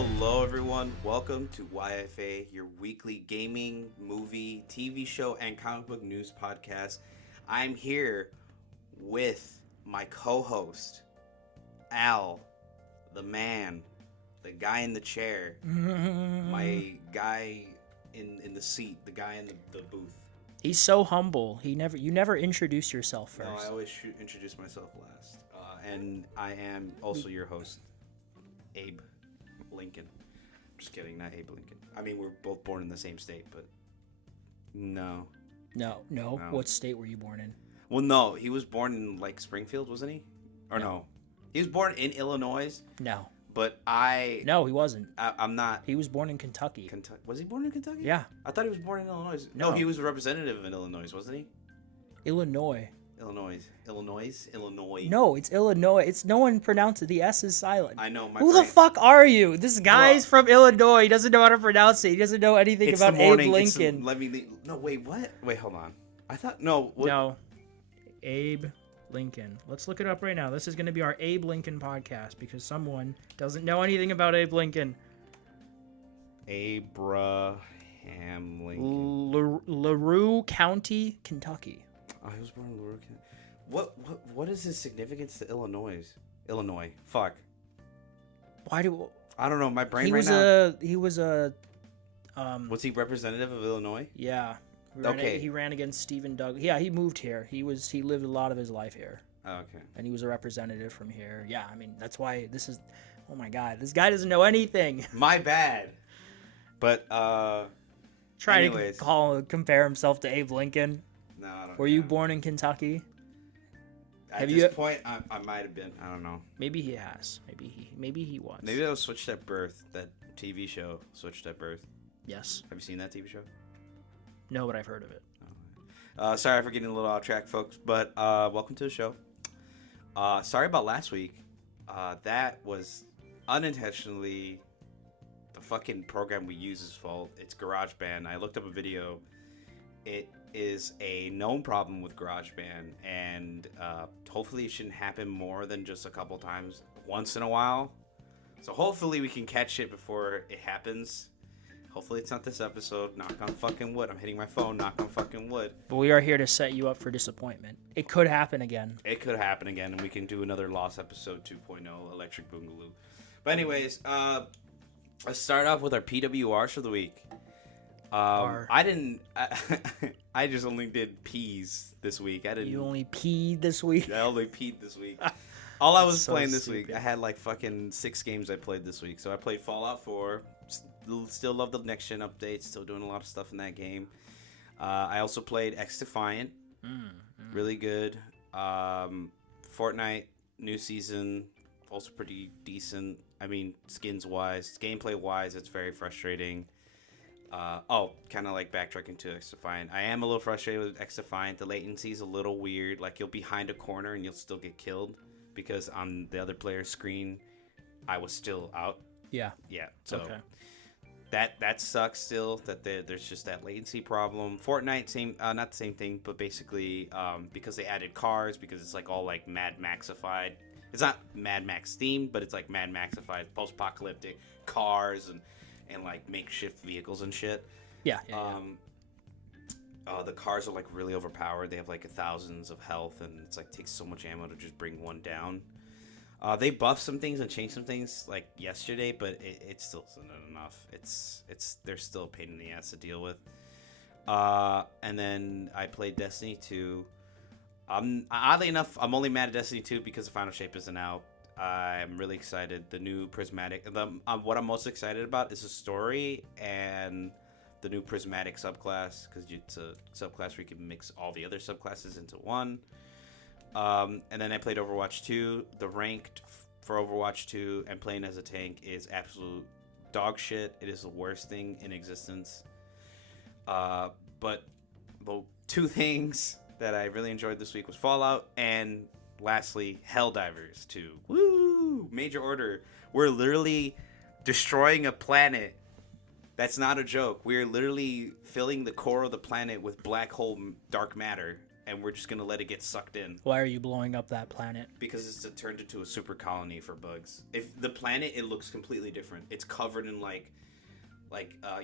Hello, everyone. Welcome to YFA, your weekly gaming, movie, TV show, and comic book news podcast. I'm here with my co-host, Al, the man, the guy in the chair, my guy in the seat, the guy in the booth. He's so humble. You never introduce yourself first. No, I always introduce myself last. And I am also your host, Abe Lincoln. Just kidding, not Abe Lincoln. I mean, we're both born in the same state, but no. No. What state were you born in? Well, no, he was born in like Springfield, wasn't he? Or no? He was born in Illinois. No. But No, he wasn't. I'm not. He was born in Kentucky. Was he born in Kentucky? Yeah. I thought he was born in Illinois. No, he was a representative in Illinois, wasn't he? Illinois. Illinois. No, it's Illinois. It's no one pronounces it. The S is silent. I know. Who the fuck are you? This guy's from Illinois. He doesn't know how to pronounce it. He doesn't know anything about Abe Lincoln. No, wait, what? Wait, hold on. I thought no. What? No, Abe Lincoln. Let's look it up right now. This is going to be our Abe Lincoln podcast because someone doesn't know anything about Abe Lincoln. Abraham Lincoln. LaRue County, Kentucky. Oh, he was born in LaRue County. What is his significance to Illinois? Fuck. Why do I don't know. My brain he right was now. he was a Was he representative of Illinois? Yeah. He ran against Stephen Douglas. Yeah, he moved here. He lived a lot of his life here. Oh, okay. And he was a representative from here. Yeah, I mean that's why this is. Oh my God, this guy doesn't know anything. My bad. But Trying to compare himself to Abe Lincoln. No, I don't. Were you born in Kentucky? At this point, I might have been. I don't know. Maybe he has. Maybe he was. Maybe that was Switched at Birth. That TV show, Switched at Birth. Yes. Have you seen that TV show? No, but I've heard of it. Sorry for getting a little off track, folks. But welcome to the show. Sorry about last week. That was unintentionally the fucking program we use's fault. It's GarageBand. I looked up a video. It is a known problem with GarageBand, and hopefully it shouldn't happen more than just a couple times once in a while. So hopefully we can catch it before it happens. Hopefully it's not this episode. Knock on fucking wood. I'm hitting my phone. Knock on fucking wood. But we are here to set you up for disappointment. It could happen again. It could happen again, and we can do another Lost episode 2.0, Electric Boogaloo. But anyways, let's start off with our PWRs for the week. I just only did peas this week. You only peed this week? I only peed this week. All I was so playing this stupid. week, I had like fucking 6 games I played this week. So I played Fallout 4. Still love the next gen updates. Still doing a lot of stuff in that game. I also played X Defiant. Really good. Fortnite new season, also pretty decent. I mean, skins wise, gameplay wise, it's very frustrating. Kind of like backtracking to X Defiant. I am a little frustrated with X Defiant. The latency is a little weird. Like, you'll be behind a corner and you'll still get killed because on the other player's screen, I was still out. Yeah. Yeah. So okay. That sucks still. That there's just that latency problem. Fortnite, not the same thing, but basically because they added cars, because it's like all like Mad Maxified. It's not Mad Max themed, but it's like Mad Maxified, post-apocalyptic cars and like makeshift vehicles and shit. Yeah. The cars are like really overpowered. They have like thousands of health, and it's like takes so much ammo to just bring one down. They buffed some things and changed some things like yesterday, but it still isn't enough. They're still a pain in the ass to deal with. And then I played Destiny 2. Oddly enough, I'm only mad at Destiny 2 because the final shape isn't out. I'm really excited. The new prismatic. What I'm most excited about is the story and the new prismatic subclass, because it's a subclass where you can mix all the other subclasses into one. And then I played Overwatch 2. The ranked for Overwatch 2 and playing as a tank is absolute dog shit. It is the worst thing in existence. But the 2 things that I really enjoyed this week was Fallout, and lastly, Helldivers 2. Woo! Major order. We're literally destroying a planet. That's not a joke. We're literally filling the core of the planet with black hole dark matter. and we're just gonna let it get sucked in. Why are you blowing up that planet? Because it's turned into a super colony for bugs. If the planet, it looks completely different. It's covered in like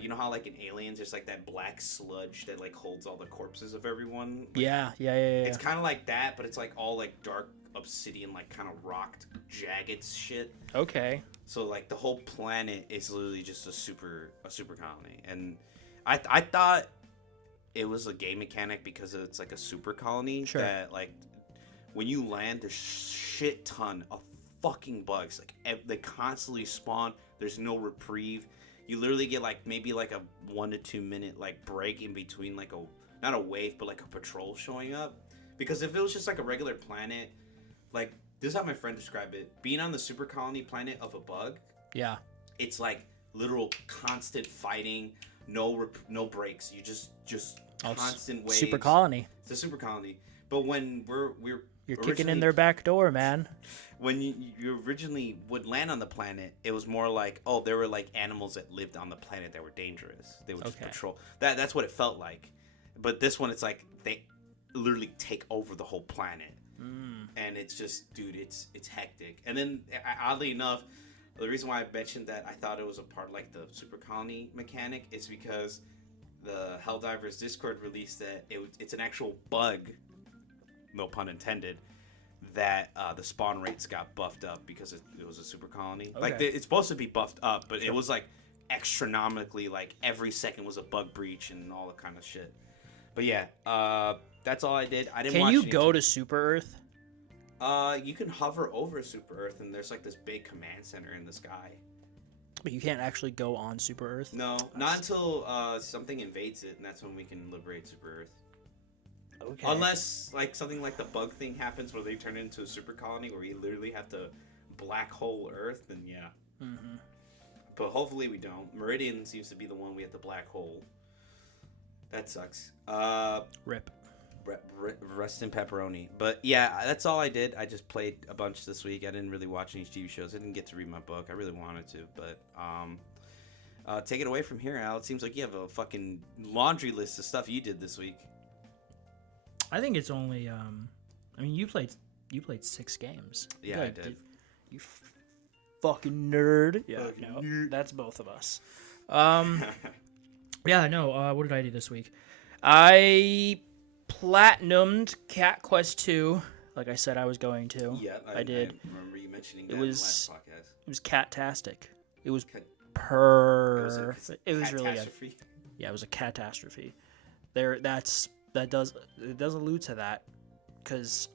you know how like in Aliens there's like that black sludge that like holds all the corpses of everyone. Like, Yeah. It's kind of like that, but it's like all like dark obsidian, like kind of rocked, jagged shit. Okay. So like the whole planet is literally just a super colony, and I thought it was a game mechanic because it's like a super colony that like when you land, there's shit ton of fucking bugs. Like they constantly spawn. There's no reprieve. You literally get like maybe like a 1 to 2 minute like break in between like not a wave but like a patrol showing up. Because if it was just like a regular planet, like this is how my friend described it: being on the super colony planet of a bug. Yeah. It's like literal constant fighting, no breaks. You just constant waves. Super colony. It's a super colony. But when you're kicking in their back door, man. When you originally would land on the planet, it was more like, oh, there were like animals that lived on the planet that were dangerous. They would just patrol. That's what it felt like. But this one, it's like they literally take over the whole planet, and it's just, dude, it's hectic. And then oddly enough, the reason why I mentioned that I thought it was a part of like the super colony mechanic is because the Helldivers Discord released that it's an actual bug, no pun intended, that the spawn rates got buffed up because it was a super colony. Okay. Like it's supposed to be buffed up, but it was like astronomically, like every second was a bug breach and all that kind of shit. But yeah, that's all I did. I didn't. Can you go to Super Earth? You can hover over Super Earth, and there's like this big command center in the sky. But you can't actually go on Super Earth? No, not until something invades it, and that's when we can liberate Super Earth. Okay. Unless like something like the bug thing happens where they turn it into a super colony where you literally have to black hole Earth, then yeah. Mm-hmm. But hopefully we don't. Meridian seems to be the one we have to black hole. That sucks. Rip. Rest in pepperoni. But yeah, that's all I did. I just played a bunch this week. I didn't really watch any TV shows. I didn't get to read my book. I really wanted to, but take it away from here, Al. It seems like you have a fucking laundry list of stuff you did this week. I think it's only I mean you played 6 games. Yeah, I did. You fucking nerd. Yeah, no, that's both of us. Yeah, no, what did I do this week? I platinumed Cat Quest 2, like I said I was going to. Yeah, I did. I remember you mentioning that in the last podcast. It was cat-tastic. It was perfect. It was really good. Yeah, it was a catastrophe. It does allude to that, because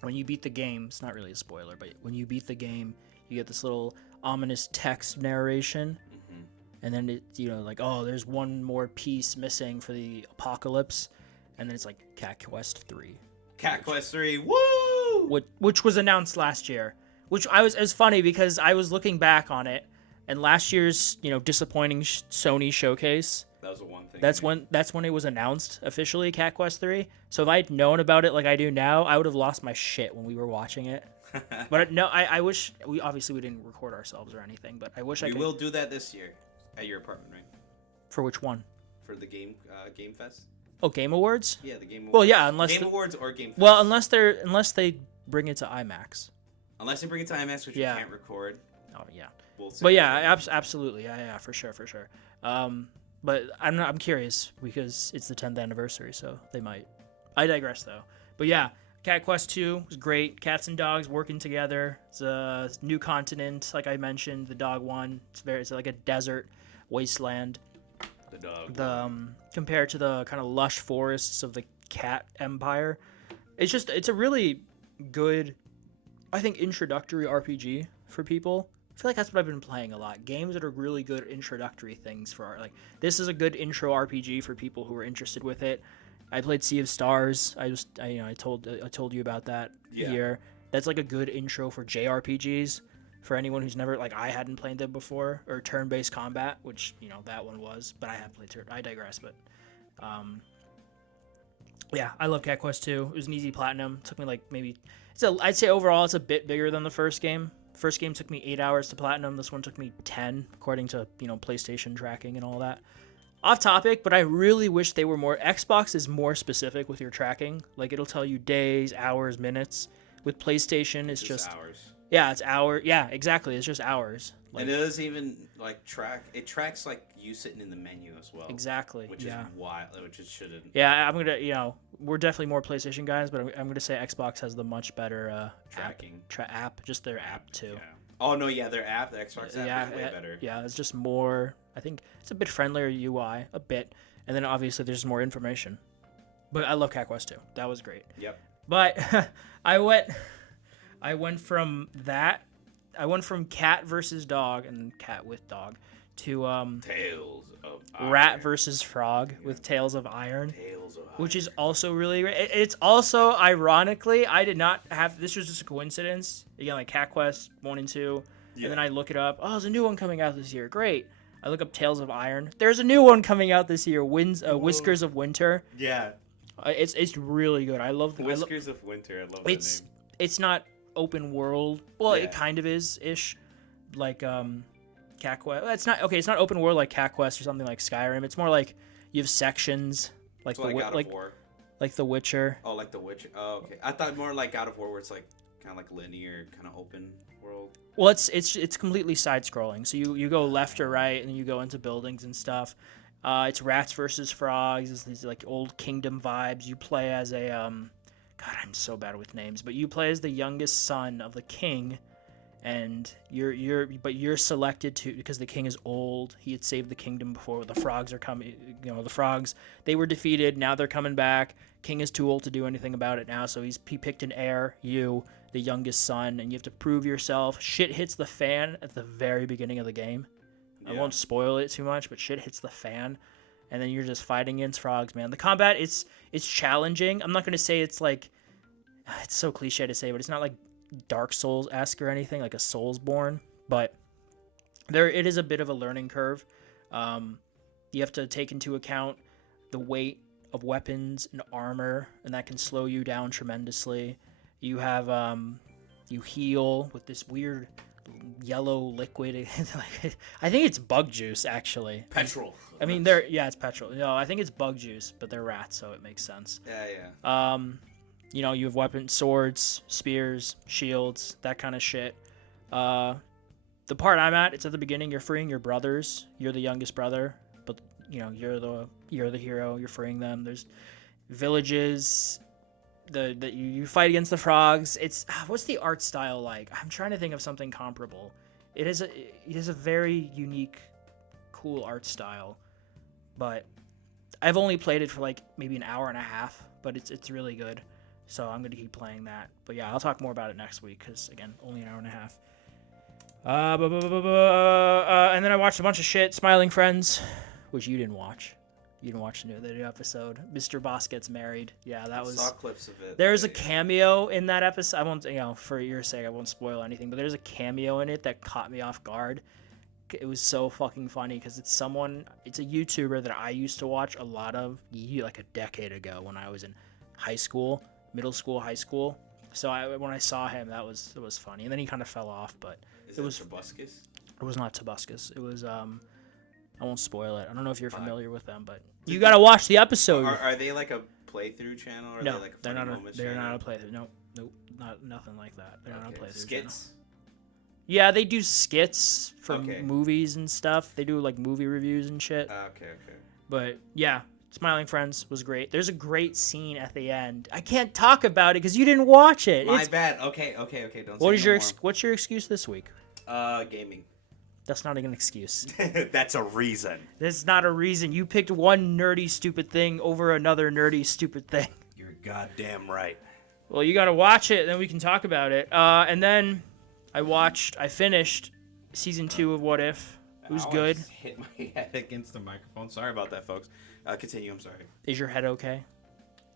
when you beat the game, it's not really a spoiler, but when you beat the game, you get this little ominous text narration, and then it, like, oh, there's one more piece missing for the apocalypse, and then it's like Cat Quest 3. Cat Quest 3, woo! Which was announced last year. Which it was funny because I was looking back on it, and last year's disappointing Sony showcase. That was the one thing. That's when it was announced officially, Cat Quest 3. So if I had known about it like I do now, I would have lost my shit when we were watching it. But no, I wish we didn't record ourselves or anything. But I wish I could. We will do that this year at your apartment, right? For which one? For the Game Fest. Oh, Game Awards? Yeah, the Game Awards. Well, yeah, unless Game Awards or Game Fest. Well, unless they bring it to IMAX. Unless they bring it to IMAX, which we can't record. Oh yeah. But yeah, absolutely, yeah, for sure. But I'm curious because it's the 10th anniversary, so they might. I digress though. But yeah, Cat Quest 2 was great. Cats and dogs working together. It's a new continent, like I mentioned. The dog one. It's like a desert wasteland. The dog. Compared to the kind of lush forests of the cat empire, it's a really good, I think, introductory RPG for people. I feel like that's what I've been playing a lot. Games that are really good introductory things for this is a good intro RPG for people who are interested with it. I played Sea of Stars. I told you about that here. That's like a good intro for JRPGs for anyone who's never, like, I hadn't played them before, or turn-based combat, which that one was, but I have played I digress, but yeah, I love Cat Quest 2. It was an easy platinum. It took me like maybe I'd say overall it's a bit bigger than the first game. First game took me 8 hours to platinum. This one took me 10, according to PlayStation tracking and all that. Off topic, but I really wish they were more. Xbox is more specific with your tracking. Like it'll tell you days, hours, minutes. With PlayStation, it's just hours. yeah, it's hour. Yeah, exactly. It's just hours. Like, And it doesn't even like track. It tracks like you sitting in the menu as well. exactly. Which is wild. Which it shouldn't. Yeah, I'm gonna. We're definitely more PlayStation guys, but I'm gonna say Xbox has the much better tracking app. Just their app too. Yeah. Oh no, yeah, their app, the Xbox app, is way better. Yeah, it's just more. I think it's a bit friendlier UI, a bit, and then obviously there's more information. But I love Cat Quest 2. That was great. Yep. But I went from that. I went from cat versus dog and cat with dog to Tales of Iron. rat versus frog with Tales of Iron. Tales of Iron. Which is also really great. It's also, ironically, I did not have, this was just a coincidence. Again, like Cat Quest 1 and 2. Yeah. And then I look it up. Oh, there's a new one coming out this year. Great. I look up Tales of Iron. There's a new one coming out this year. Whiskers of Winter. Yeah. It's really good. I love Whiskers of Winter. I love that name. It's not open world. Well, it kind of is-ish. Like, Cat Quest. It's not, okay, it's not open world like Cat Quest or something like Skyrim. It's more like you have sections. Like so God of War. Like The Witcher. Oh, like The Witcher. Oh, okay. I thought more like God of War, where it's like kind of like linear, kind of open world. Well, it's completely side scrolling. So you go left or right, and then you go into buildings and stuff. It's rats versus frogs. It's these like old kingdom vibes. You play as a God, I'm so bad with names, but you play as the youngest son of the king. And you're selected to, because the king is old. He had saved the kingdom before. The frogs are coming. The frogs, they were defeated. Now they're coming back. King is too old to do anything about it now. So he picked an heir, you, the youngest son, and you have to prove yourself. Shit hits the fan at the very beginning of the game. Yeah. I won't spoil it too much, but shit hits the fan, and then you're just fighting against frogs, man. The combat, it's challenging. I'm not gonna say it's like, it's so cliche to say, but it's not like Dark Souls-esque or anything, like a Soulsborne, but it is a bit of a learning curve. You have to take into account the weight of weapons and armor, and that can slow you down tremendously. You have you heal with this weird yellow liquid. I think it's bug juice, actually. Petrol. I mean, it's petrol. No, I think it's bug juice, but they're rats, so it makes sense. Yeah. You have weapons, swords, spears, shields, that kind of shit. The part I'm at, it's at the beginning. You're freeing your brothers. You're the youngest brother, but you're the hero. You're freeing them. There's villages that you fight against the frogs. It's what's the art style like? I'm trying to think of something comparable. It is a very unique, cool art style, but I've only played it for like maybe an hour and a half, but it's really good. So I'm going to keep playing that. But yeah, I'll talk more about it next week because, again, only an hour and a half. And then I watched a bunch of shit. Smiling Friends, which you didn't watch. You didn't watch the new episode. Mr. Boss Gets Married. Yeah, that was... I saw clips of it. There's a cameo in that episode. I won't, for your sake, I won't spoil anything. But there's a cameo in it that caught me off guard. It was so fucking funny because it's a YouTuber that I used to watch a lot of like a decade ago when I was in middle school, high school. So when I saw him, it was funny. And then he kind of fell off, but it was Tobuscus? It was not Tobuscus. It was I won't spoil it. I don't know if you're familiar with them, but you got to watch the episode. Are they like a playthrough channel, or no, are they like a they're not a playthrough. Nope, nothing like that. They're not a playthrough skits channel. Yeah, they do skits for movies and stuff. They do like movie reviews and shit. Okay. But yeah, Smiling Friends was great. There's a great scene at the end. I can't talk about it because you didn't watch it. My bad. Okay. Don't. What's your excuse this week? Gaming. That's not an excuse. That's a reason. That's not a reason. You picked one nerdy stupid thing over another nerdy stupid thing. You're goddamn right. Well, you got to watch it, then we can talk about it. And then I finished season 2 of What If. It was good. I just hit my head against the microphone. Sorry about that, folks. Continue. I'm sorry. Is your head okay?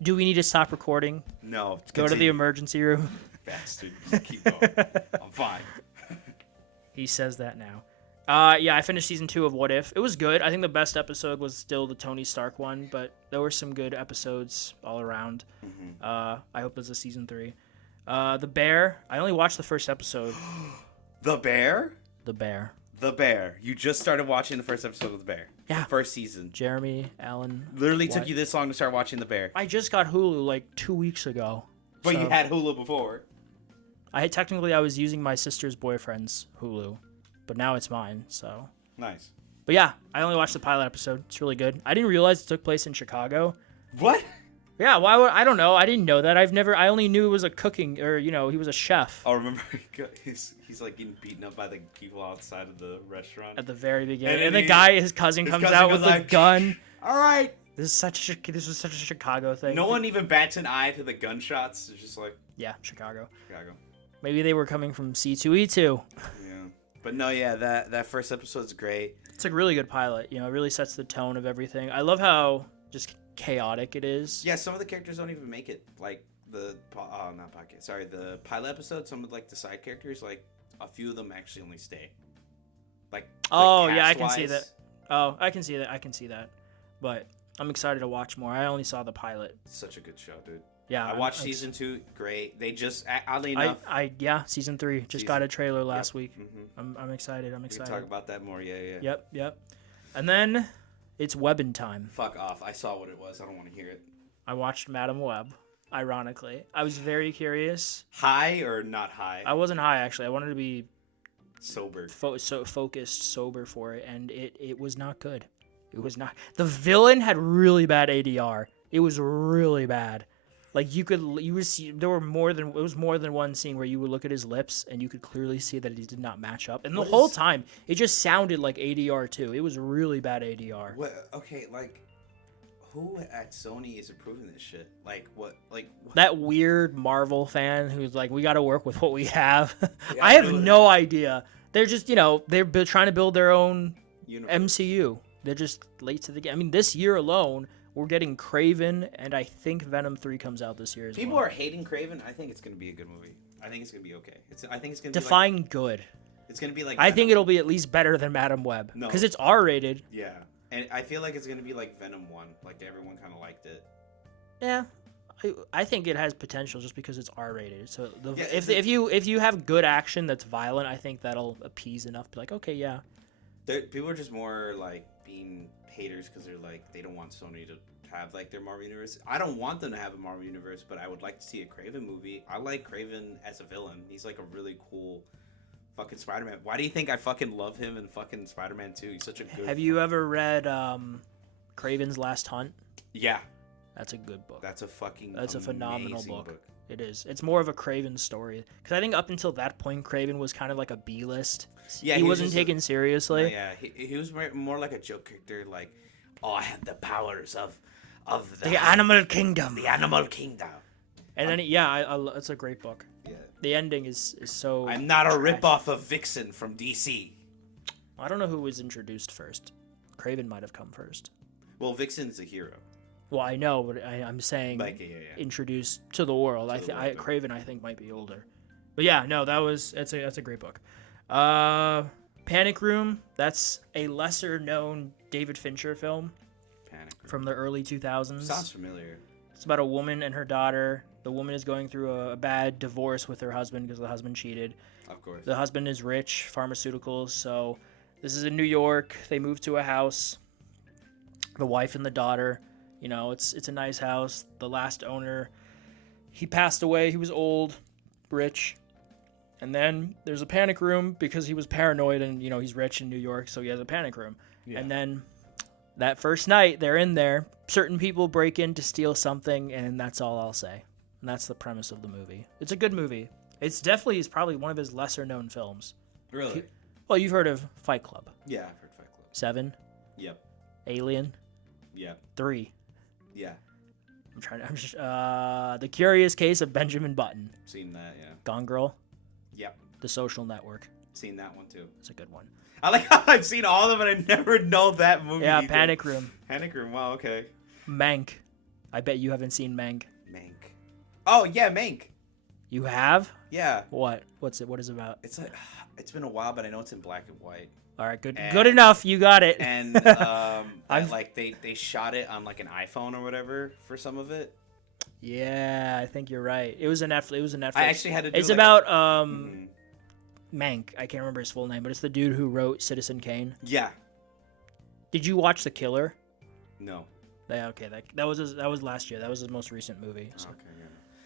Do we need to stop recording? No. Go to the emergency room. Bastard. Just keep going. I'm fine. He says that now. Yeah, I finished season 2 of What If. It was good. I think the best episode was still the Tony Stark one, but there were some good episodes all around. Mm-hmm. I hope there's a season 3. The Bear. I only watched the first episode. The Bear? The Bear. The Bear. You just started watching the first episode of The Bear. Yeah. First season. Jeremy Allen. Literally took you this long to start watching The Bear. I just got Hulu like 2 weeks ago. But so you had Hulu before. I was using my sister's boyfriend's Hulu, but now it's mine. So Nice. But yeah, I only watched the pilot episode. It's really good. I didn't realize it took place in Chicago. What? Yeah, why would I don't know. I didn't know that. I only knew it was a cooking or he was a chef. Oh, remember he's like getting beaten up by the people outside of the restaurant At the very beginning. And And his cousin comes out with a gun. All right. This was such a Chicago thing. No one even bats an eye to the gunshots. It's just like Yeah, Chicago. Chicago. Maybe they were coming from C2E2. Yeah. But no, yeah, that first episode's great. It's a really good pilot. It really sets the tone of everything. I love how just chaotic it is. Yeah, some of the characters don't even make it. Like the not podcast. Sorry, the pilot episode. Some of like the side characters, like a few of them actually only stay. Like oh yeah, I can see cast-wise, that. Oh, I can see that. But I'm excited to watch more. I only saw the pilot. It's such a good show, dude. Yeah, I watched season 2. Great. They just oddly enough. Season 3 just got a trailer last week. Mm-hmm. I'm excited. We can talk about that more. Yeah. Yep. And then it's Webbin time. Fuck off. I saw what it was. I don't want to hear it. I watched Madam Web. Ironically, I was very curious. High or not high? I wasn't high actually. I wanted to be sober. Focused, sober for it, and it was not good. It was not. The villain had really bad ADR. It was really bad. Like you would see it was more than one scene where you would look at his lips and you could clearly see that he did not match up. And the whole time it just sounded like ADR too. It was really bad ADR. What? Okay, like who at Sony is approving this shit? Like what? That weird Marvel fan who's like, we got to work with what we have. Yeah, I have no idea. They're just they're trying to build their own MCU. They're just late to the game. I mean, this year alone, we're getting Kraven, and I think Venom 3 comes out this year as well. People are hating Kraven. I think it's going to be a good movie. I think it's going to be okay. I think it's going to be define good. It's going to be like I think it'll be at least better than Madam Web. No. Because it's R-rated. Yeah. And I feel like it's going to be like Venom 1. Like everyone kind of liked it. Yeah. I think it has potential just because it's R-rated. So Yeah, if you have good action that's violent, I think that'll appease enough to be like, okay, yeah. People are just more like being haters because they're like they don't want Sony to have like their Marvel universe. I don't want them to have a Marvel universe, but I would like to see a Kraven movie. I like Kraven as a villain. He's like a really cool fucking Spider-Man. Why do you think I fucking love him in fucking Spider-Man 2? He's such a good. Have you ever read Kraven's Last Hunt? Yeah. That's a good book. That's a phenomenal book. book. It is. It's more of a Kraven story because I think up until that point, Kraven was kind of like a B-list. Yeah, he wasn't taken seriously. Yeah, he was more like a joke character. Like, oh, I have the powers of the animal kingdom. The animal kingdom. And then it's a great book. Yeah. The ending is so. I'm not a tragic. ripoff of Vixen from DC. I don't know who was introduced first. Kraven might have come first. Well, Vixen's a hero. Well, I know, but I'm saying introduced to the world. Kraven, I think, might be older. But yeah, no, that's a great book. Panic Room. That's a lesser known David Fincher film. Panic Room. From the early 2000s. Sounds familiar. It's about a woman and her daughter. The woman is going through a bad divorce with her husband because the husband cheated. Of course. The husband is rich, pharmaceuticals. So this is in New York. They move to a house. The wife and the daughter. It's a nice house. The last owner, he passed away. He was old, rich. And then there's a panic room because he was paranoid and, he's rich in New York, so he has a panic room. Yeah. And then that first night, they're in there. Certain people break in to steal something, and that's all I'll say. And that's the premise of the movie. It's a good movie. It's probably one of his lesser-known films. Really? Well, you've heard of Fight Club. Yeah, I've heard Fight Club. 7? Yep. Alien? Yep. 3? Yeah. The Curious Case of Benjamin Button. Seen that, yeah. Gone Girl. Yep. The Social Network. Seen that one too. It's a good one. I like how I've seen all of them and I never know that movie. Yeah, either. Panic Room. Panic Room. Wow. Okay. Mank. I bet you haven't seen Mank. Mank. Oh yeah, Mank. You have? Yeah. What? What's it? What is it about? It's like it's been a while, but I know it's in black and white. All right, good. Good enough. You got it. And like they shot it on like an iPhone or whatever for some of it. Yeah, I think you're right. It was a Netflix. I actually had to. Do it's about Mank. I can't remember his full name, but it's the dude who wrote Citizen Kane. Yeah. Did you watch The Killer? No. Yeah, okay. That was last year. That was his most recent movie. So. Okay.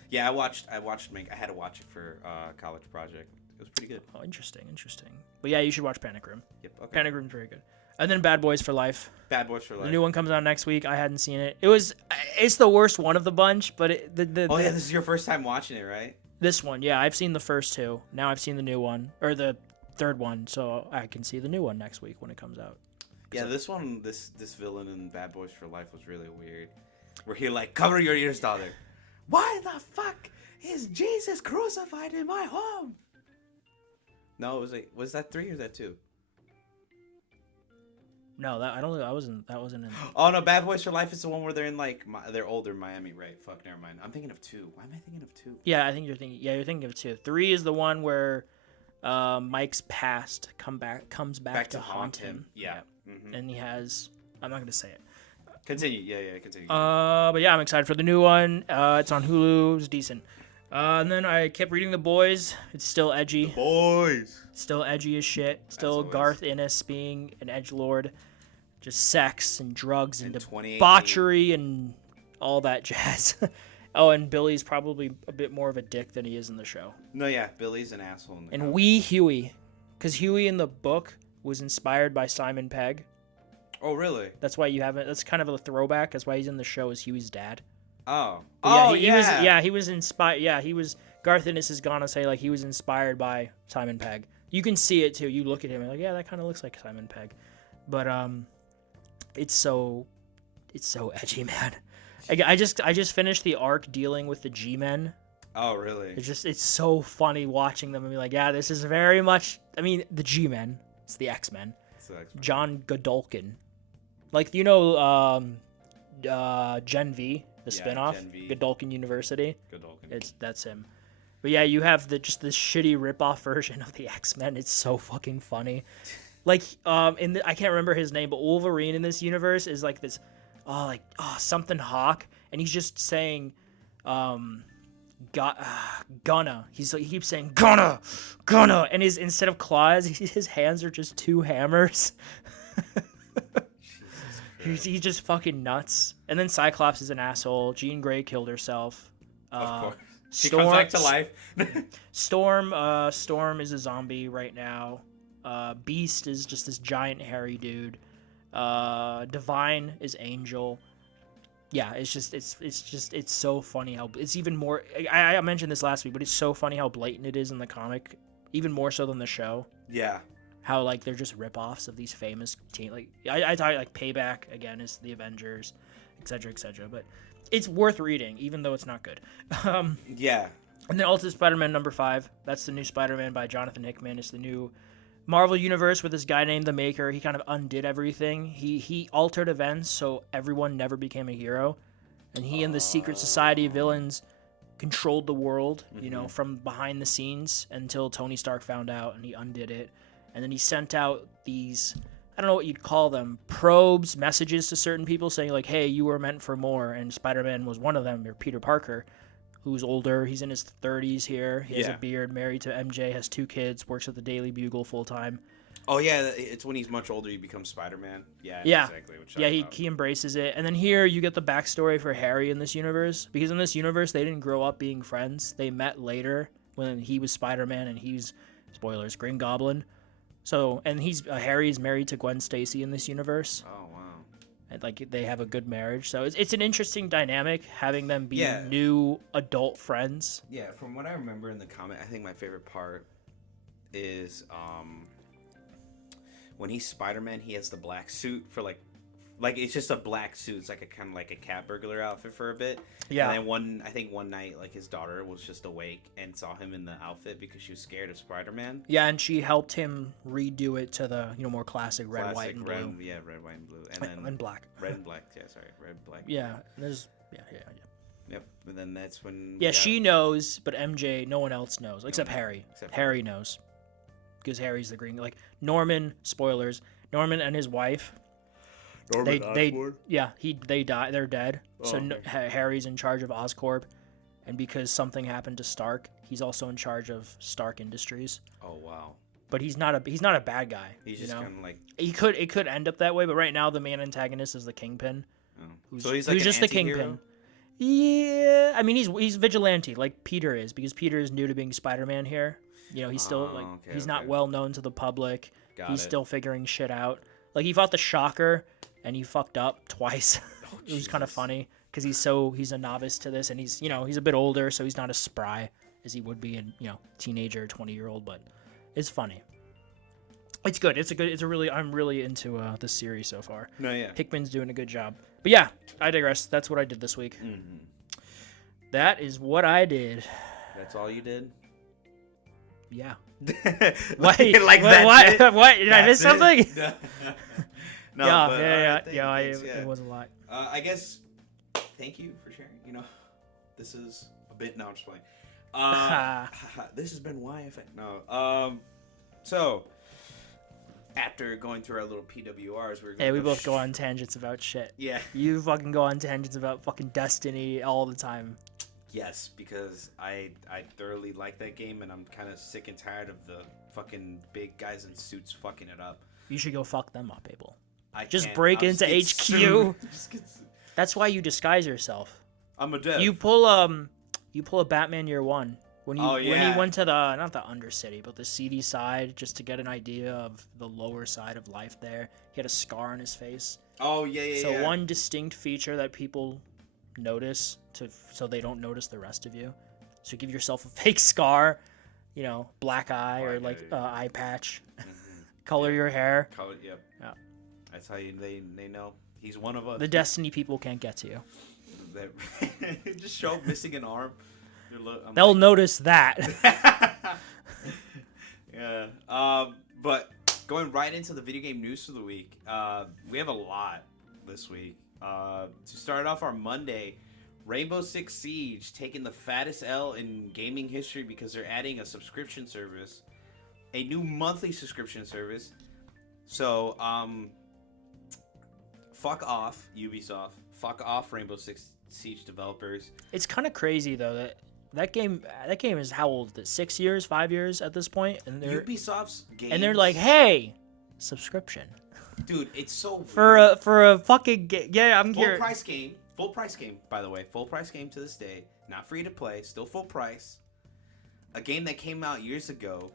Yeah, I watched Mank. I had to watch it for college project. It was pretty good. Oh, interesting. But yeah, you should watch Panic Room. Yep. Okay. Panic Room's very good. And then Bad Boys for Life. Bad Boys for Life. The new one comes out next week. I hadn't seen it. It's the worst one of the bunch, but this is your first time watching it, right? This one, yeah, I've seen the first two. Now I've seen the new one, or the third one, so I can see the new one next week when it comes out. Yeah, this villain in Bad Boys for Life was really weird. Where he like, cover your ears, daughter. Why the fuck is Jesus crucified in my home? No, was that 3 or is that 2? No, that wasn't in. Oh no, Bad Boys for Life is the one where they're in like they're older in Miami, right? Fuck, never mind. I'm thinking of 2. Why am I thinking of 2? Yeah, I think you're thinking of 2. 3 is the one where Mike's past comes back to haunt him. Yeah. Mm-hmm. And he has. I'm not gonna say it. Continue. Yeah, continue. But yeah, I'm excited for the new one. It's on Hulu. It's decent. And then I kept reading The Boys. It's still edgy. The Boys. Still edgy as shit. Still Garth Ennis being an edgelord. Just sex and drugs and debauchery and all that jazz. Oh, and Billy's probably a bit more of a dick than he is in the show. No, yeah, Billy's an asshole. And wee Huey. Because Huey in the book was inspired by Simon Pegg. Oh, really? That's why you haven't... That's kind of a throwback. That's why he's in the show as Huey's dad. Oh. He was inspired. Yeah, he was... Garth Ennis is gonna say, like, he was inspired by Simon Pegg. You can see it, too. You look at him and like, yeah, that kind of looks like Simon Pegg. But, it's so edgy, man. I just finished the arc dealing with the G-Men. Oh, really? It's so funny watching them and be like, yeah, this is very much... I mean, the G-Men. It's the X-Men. John Godolkin. Like, you know, Gen V, the spinoff, Godolkin University. That's him. But yeah, you have just this shitty rip-off version of the X-Men. It's so fucking funny. Like, I can't remember his name, but Wolverine in this universe is like this, something Hawk, and he's just saying, gonna. He keeps saying gonna, and instead of claws, his hands are just 2 hammers. He's just fucking nuts. And then Cyclops is an asshole. Jean Grey killed herself. Of course. She comes back to life. Storm is a zombie right now. Beast is just this giant hairy dude. Divine is Angel. Yeah, it's so funny how it's even more. I mentioned this last week, but it's so funny how blatant it is in the comic, even more so than the show. Yeah. How like they're just rip-offs of these famous team. Like I thought like Payback again is the Avengers, etc. But it's worth reading, even though it's not good. Yeah. And then Ultimate Spider-Man #5. That's the new Spider-Man by Jonathan Hickman. It's the new Marvel Universe with this guy named The Maker. He kind of undid everything. He altered events so everyone never became a hero. And he and the Secret Society of Villains controlled the world, you know, from behind the scenes until Tony Stark found out and he undid it. And then he sent out these, I don't know what you'd call them, probes, messages to certain people saying like, hey, you were meant for more. And Spider-Man was one of them, or Peter Parker, who's older. He's in his 30s here. He has a beard, married to MJ, has 2 kids, works at the Daily Bugle full time. Oh, yeah, it's when he's much older he becomes Spider-Man. Yeah, exactly. He embraces it. And then here you get the backstory for Harry in this universe. Because in this universe, they didn't grow up being friends. They met later when he was Spider-Man and he's, spoilers, Green Goblin. So, and Harry's married to Gwen Stacy in this universe. Oh, wow. And, like, they have a good marriage. So it's an interesting dynamic, having them be new adult friends. Yeah, from what I remember in the comic, I think my favorite part is when he's Spider-Man, he has the black suit for, like it's just a black suit. It's like a kind of like a cat burglar outfit for a bit. Yeah. And then one night, like his daughter was just awake and saw him in the outfit because she was scared of Spider-Man. Yeah, and she helped him redo it to the more classic red, white, and blue. Red, white, and blue, and black. Red and black. Yeah, sorry, red, black. Yeah, there's Yep, and then that's when. Yeah, she knows, but MJ, no one else knows except Harry. Harry knows, because Harry's the green. Like Norman, spoilers. Norman and his wife. They die. They're dead. Oh, so Harry's in charge of Oscorp, and because something happened to Stark, he's also in charge of Stark Industries. Oh wow. But he's not a bad guy. He's just kind of like. It could end up that way, but right now the main antagonist is the Kingpin. Oh. So he's like who's just the anti-hero? Kingpin. Yeah, I mean he's vigilante like Peter is, because Peter is new to being Spider-Man here. You know, he's still he's not well known to the public. He's still figuring shit out. Like he fought the Shocker and he fucked up twice. It was kind of funny because he's a novice to this, and he's a bit older, so he's not as spry as he would be in teenager 20-year-old, but it's funny. It's good. I'm really into this series so far. No, yeah. Hickman's doing a good job. But yeah, I digress. That's what I did this week. Mm-hmm. That is what I did. That's all you did? Yeah. What? What? Did I miss something? No, yeah. It was a lot. I guess. Thank you for sharing. This is a bit. No, I'm just playing. This has been YFA. No. So. After going through our little PWRs, we both go on tangents about shit. Yeah. You fucking go on tangents about fucking Destiny all the time. Yes, because I thoroughly like that game, and I'm kind of sick and tired of the fucking big guys in suits fucking it up. You should go fuck them up, Abel. Just break into HQ. That's why you disguise yourself. I'm a dev. You pull a Batman Year One. When he went to not the Undercity, but the seedy side, just to get an idea of the lower side of life there. He had a scar on his face. Oh, yeah. So one distinct feature that people notice, so they don't notice the rest of you. So give yourself a fake scar, black eye or eye patch. Mm-hmm. Color your hair. Yep. Yeah. That's how they know he's one of us. The Destiny people can't get to you. Just show up missing an arm. They'll notice that. Yeah. But going right into the video game news for the week, we have a lot this week. To start off our Monday, Rainbow Six Siege taking the fattest L in gaming history because they're adding a subscription service, a new monthly subscription service. So, fuck off, Ubisoft. Fuck off, Rainbow Six Siege developers. It's kind of crazy though that game is how old is it? 6 years, 5 years at this point, and Ubisoft's games, and they're like, hey, subscription. Dude, it's so weird. for a fucking I'm here. Full price game, by the way, full price game to this day, not free to play, still full price. A game that came out years ago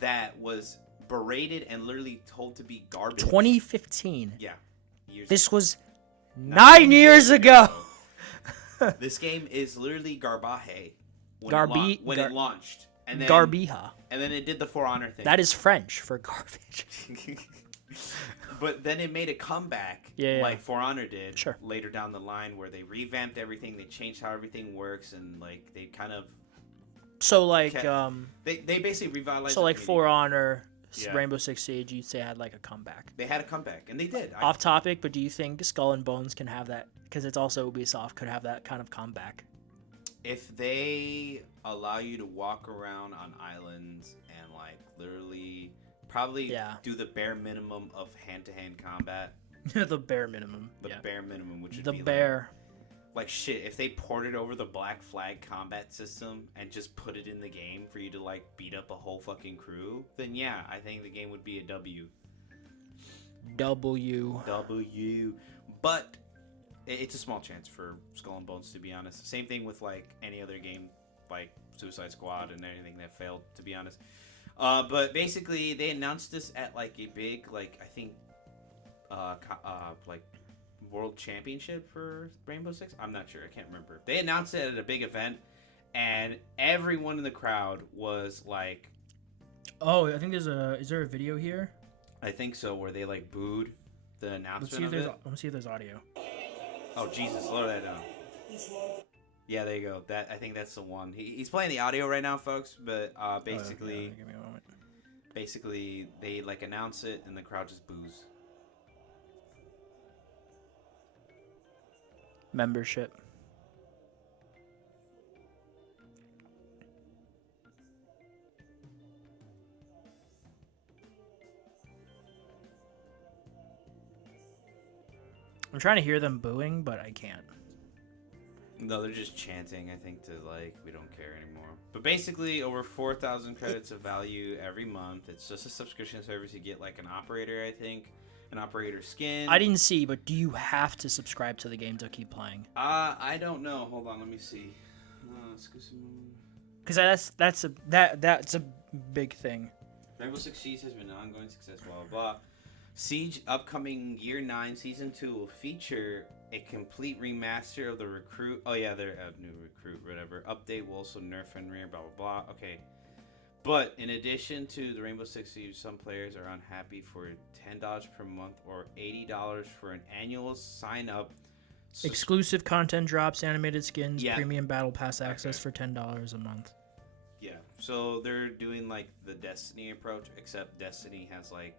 that was berated and literally told to be garbage. 2015. Yeah, this was 9 years ago. This game is literally garbaje when it launched. And then, Garbija. And then it did the For Honor thing. That is French for garbage. But then it made a comeback like For Honor did later down the line, where they revamped everything, they changed how everything works, and like they kind of they basically revitalized. So like For Honor, Rainbow Six Siege, you'd say had like a comeback. They had a comeback, and they did. Off topic, but do you think Skull and Bones can have that? Because it's also Ubisoft, could have that kind of comeback. If they allow you to walk around on islands and like literally probably do the bare minimum of hand-to-hand combat. The bare minimum. The bare minimum, which would the be bare. Like shit, if they ported over the Black Flag combat system and just put it in the game for you to like beat up a whole fucking crew, then yeah, I think the game would be a W. But it's a small chance for Skull and Bones, to be honest. Same thing with like any other game like Suicide Squad and anything that failed, to be honest. But basically they announced this at like a big like I think like World Championship for Rainbow Six. I'm not sure. I can't remember. They announced it at a big event, and everyone in the crowd was like, "Oh, I think is there a video here?" I think so, where they like booed the announcement. Let's see if there's audio. Oh Jesus, slow that down. Yeah, there you go. I think that's the one. He's playing the audio right now, folks. But basically, give me a moment. Basically, they like announce it, and the crowd just boos. Membership. I'm trying to hear them booing, but I can't. No, they're just chanting, I think, to like, we don't care anymore. But basically, over 4,000 credits of value every month. It's just a subscription service. You get like an operator, I think, an operator skin. I didn't see, but do you have to subscribe to the game to keep playing? I don't know. Hold on, let me see. Because that's a big thing. Rainbow Six Siege has been an ongoing success, blah, blah, blah. Siege upcoming Year 9 Season 2 will feature a complete remaster of the recruit. Oh, yeah, they're a new recruit, whatever. Update will also nerf and rear, blah, blah, blah. Okay. But in addition to the Rainbow Six Siege, some players are unhappy for $10 per month or $80 for an annual sign-up. Exclusive content drops, animated skins, Yeah. premium battle pass access for $10 a month. Yeah, so they're doing like the Destiny approach, except Destiny has like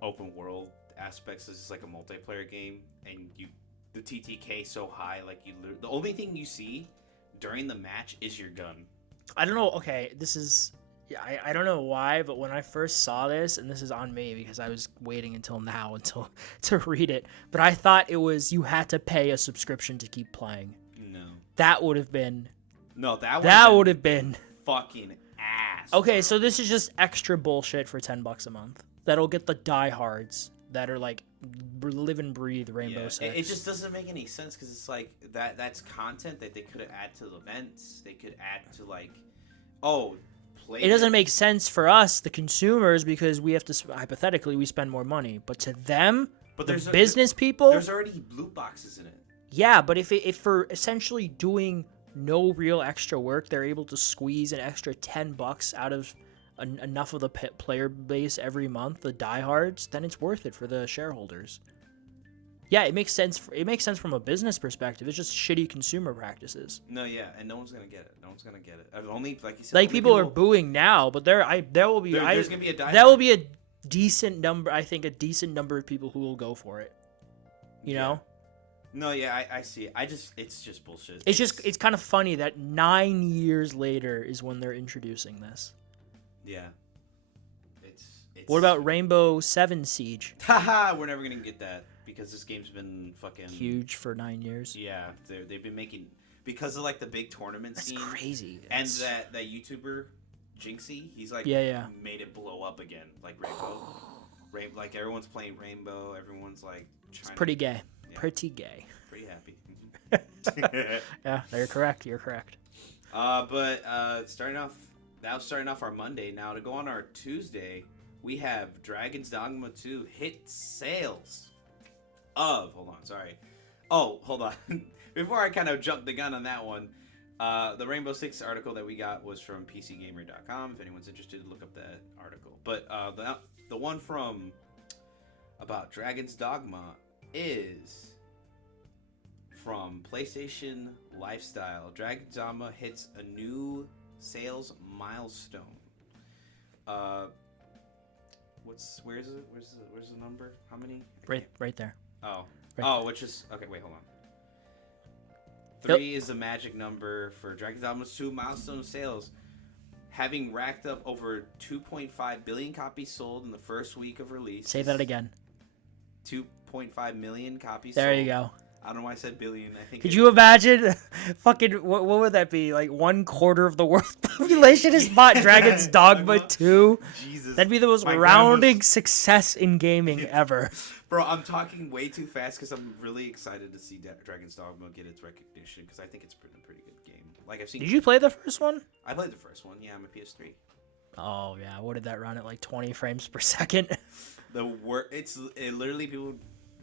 open world aspects. This is like a multiplayer game, and the TTK so high, like the only thing you see during the match is your gun. I don't know. Okay, this is. Yeah, I don't know why, but when I first saw this, and this is on me because I was waiting until now to read it, but I thought it was you had to pay a subscription to keep playing. No. That would have been. No, that would have been fucking ass. Okay, bro. so this is just extra bullshit for $10 a month. That'll get the diehards that are like live and breathe Rainbow Six. It just doesn't make any sense because it's like that's content that they could have added to the events. They could add to like, play. It doesn't make sense for us, the consumers, because we have to hypothetically we spend more money. But to them, but the business people, there's already loot boxes in it. Yeah, but if for essentially doing no real extra work, they're able to squeeze an extra $10 out of enough of the player base every month, the diehards, then it's worth it for the shareholders. Yeah, it makes sense. It makes sense from a business perspective. It's just shitty consumer practices. No, yeah, and no one's gonna get it. No one's gonna get it. Only, like you said, like people are booing now, but there's gonna be there will be a decent number. I think a decent number of people who will go for it. You know. No, yeah, I see. It's just bullshit. It's kind of funny that 9 years later is when they're introducing this. Yeah. It's What about Rainbow Seven Siege? Haha, we're never gonna get that because this game's been fucking huge for 9 years. Yeah, they've been making because of like the big tournament scene. That's crazy. And that YouTuber Jinxie, he's like made it blow up again, like Rainbow. Like everyone's playing Rainbow, everyone's like it's pretty gay. Yeah. Pretty gay. Pretty happy. Yeah, you're correct. You're correct. But starting off our Monday. Now to go on our Tuesday, we have Dragon's Dogma 2 hit sales of. Hold on, sorry. Oh, hold on. Before I kind of jumped the gun on that one, the Rainbow Six article that we got was from PCGamer.com. If anyone's interested, look up that article. But the one from about Dragon's Dogma is from PlayStation Lifestyle. Dragon's Dogma hits a new sales milestone. Where's the number? How many? Right there. Oh. Right which is okay, wait, hold on. 3 is the magic number for Dragon's Dogma 2 milestone sales, having racked up over 2.5 billion copies sold in the first week of release. Say that again. 2.5 million copies there sold. you go. I don't know why I said billion. I think. Could you imagine? Fucking, what would that be? Like 1/4 of the world population has bought Dragon's Dogma 2. Jesus, that'd be the most rounding success in gaming ever. Bro, I'm talking way too fast because I'm really excited to see Dragon's Dogma get its recognition because I think it's a pretty good game. Like I've seen. Did you play the first one? I played the first one. Yeah, I'm a PS3. Oh yeah, what did that run at? Like 20 frames per second. It literally people.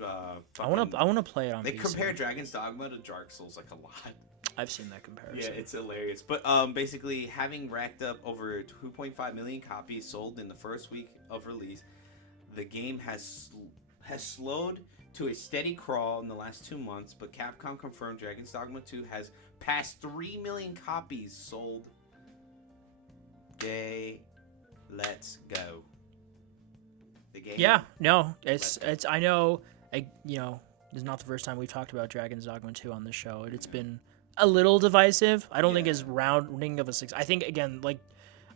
I want to play it on. They PC. compare Dragon's Dogma to Dark Souls like a lot. I've seen that comparison. Yeah, it's hilarious. But basically, having racked up over 2.5 million copies sold in the first week of release, the game has slowed to a steady crawl in the last 2 months. But Capcom confirmed Dragon's Dogma 2 has passed 3 million copies sold. Yay! Let's go. The game. Yeah, no, it's. I know. This is not the first time we've talked about Dragon's Dogma 2 on this show. It's been a little divisive. I don't think it's rounding of a 6. I think, again, like,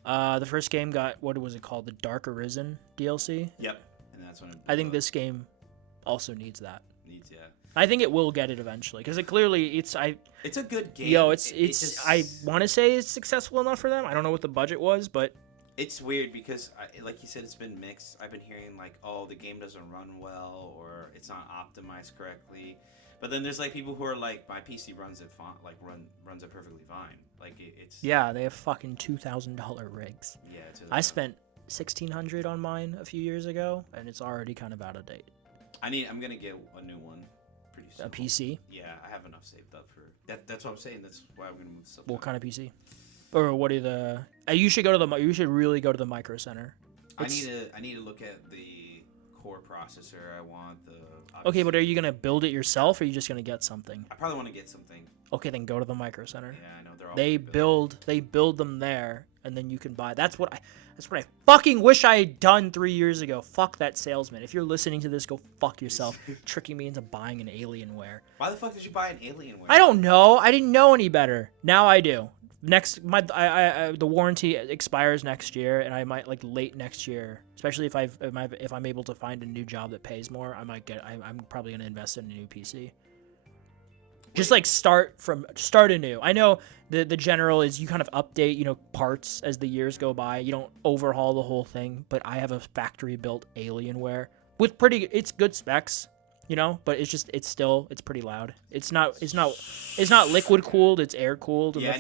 the first game got, what was it called? The Dark Arisen DLC? Yep. And that's when I think this game also needs that. I think it will get it eventually because it clearly it's a good game. it's just, I want to say it's successful enough for them. I don't know what the budget was, but it's weird because, like you said, it's been mixed. I've been hearing like, oh, the game doesn't run well or it's not optimized correctly. But then there's like people who are like, my PC runs it fine, like runs it perfectly fine. Like it's yeah, they have fucking $2,000 rigs. Yeah, I spent $1,600 on mine a few years ago, and it's already kind of out of date. I'm gonna get a new one pretty soon. A PC? Yeah, I have enough saved up for that. That's what I'm saying. That's why I'm gonna move stuff. What kind of PC? Or what are the? You should go to you should really go to the Micro Center. I need to look at the core processor. I want the. Okay, but are you gonna build it yourself, or are you just gonna get something? I probably want to get something. Okay, then go to the Micro Center. Yeah, I know they're all. They build them there, and then you can buy. That's what I fucking wish I had done 3 years ago. Fuck that salesman. If you're listening to this, go fuck yourself. Tricking me into buying an Alienware. Why the fuck did you buy an Alienware? I don't know. I didn't know any better. Now I do. The warranty expires next year, and I might like late next year, especially if I'm able to find a new job that pays more. I'm probably gonna invest in a new PC. Just like start anew. I know the general is you kind of update parts as the years go by. You don't overhaul the whole thing, but I have a factory built Alienware with it's good specs. But it's pretty loud. It's not liquid cooled. It's air cooled, and yeah,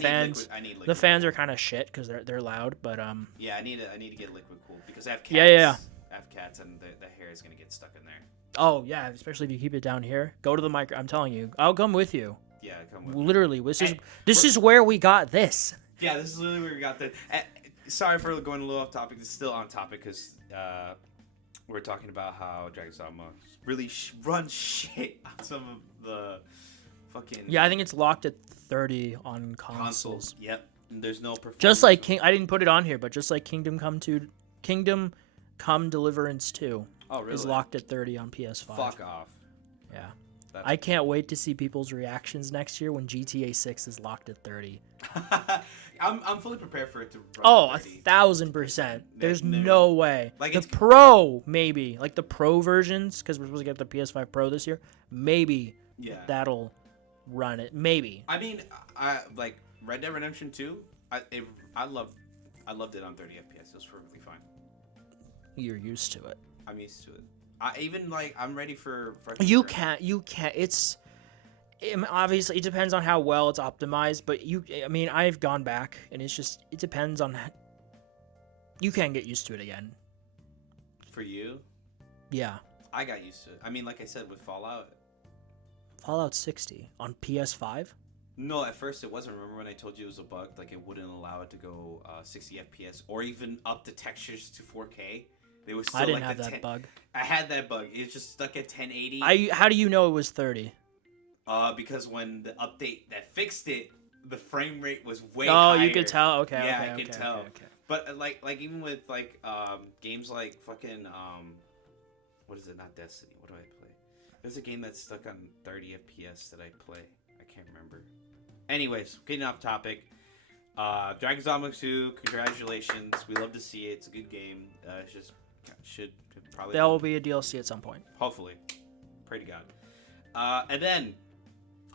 I need liquid. The fans are kind of shit because they're loud. But yeah, I need to get liquid cooled because I have cats. Yeah. I have cats, and the hair is gonna get stuck in there. Oh yeah, especially if you keep it down here. Go to the micro. I'm telling you, I'll come with you. Yeah, come with. Literally, this is where we got this. Yeah, this is literally where we got that. Sorry for going a little off topic. It's still on topic because we're talking about how Dragon's Dogma really runs shit on some of the fucking. Yeah, I think it's locked at 30 on consoles. Yep. And there's no performance. Just like I didn't put it on here, but just like Kingdom Come Deliverance 2 is locked at 30 on PS5. Fuck off. Yeah. I can't wait to see people's reactions next year when GTA 6 is locked at 30. I'm fully prepared for it to run 1,000%. There's no way. Like the Pro, maybe. Like the Pro versions, because we're supposed to get the PS5 Pro this year. Maybe that'll run it. Maybe. I mean, like Red Dead Redemption 2, I loved it on 30 FPS. It was perfectly fine. You're used to it. I'm used to it. I'm ready for. You can't. It's obviously it depends on how well it's optimized, but I've gone back and it depends on. You can get used to it again. For you? Yeah. I got used to it. I mean, like I said, with Fallout 60 on PS5. No, at first it wasn't. Remember when I told you it was a bug? Like it wouldn't allow it to go 60 FPS or even up the textures to 4K. They were still I didn't have that bug. I had that bug. It was just stuck at 1080. How do you know it was 30? Because when the update that fixed it, the frame rate was way higher. Oh, you could tell. Okay. Yeah, okay, I could tell. Okay. But like even with like games like fucking what is it? Not Destiny. What do I play? There's a game that's stuck on 30 FPS that I play. I can't remember. Anyways, getting off topic. Dragon's Dogma 2, congratulations. We love to see it. It's a good game. It's just should probably. There will be a DLC at some point. Hopefully. Pray to God. And then,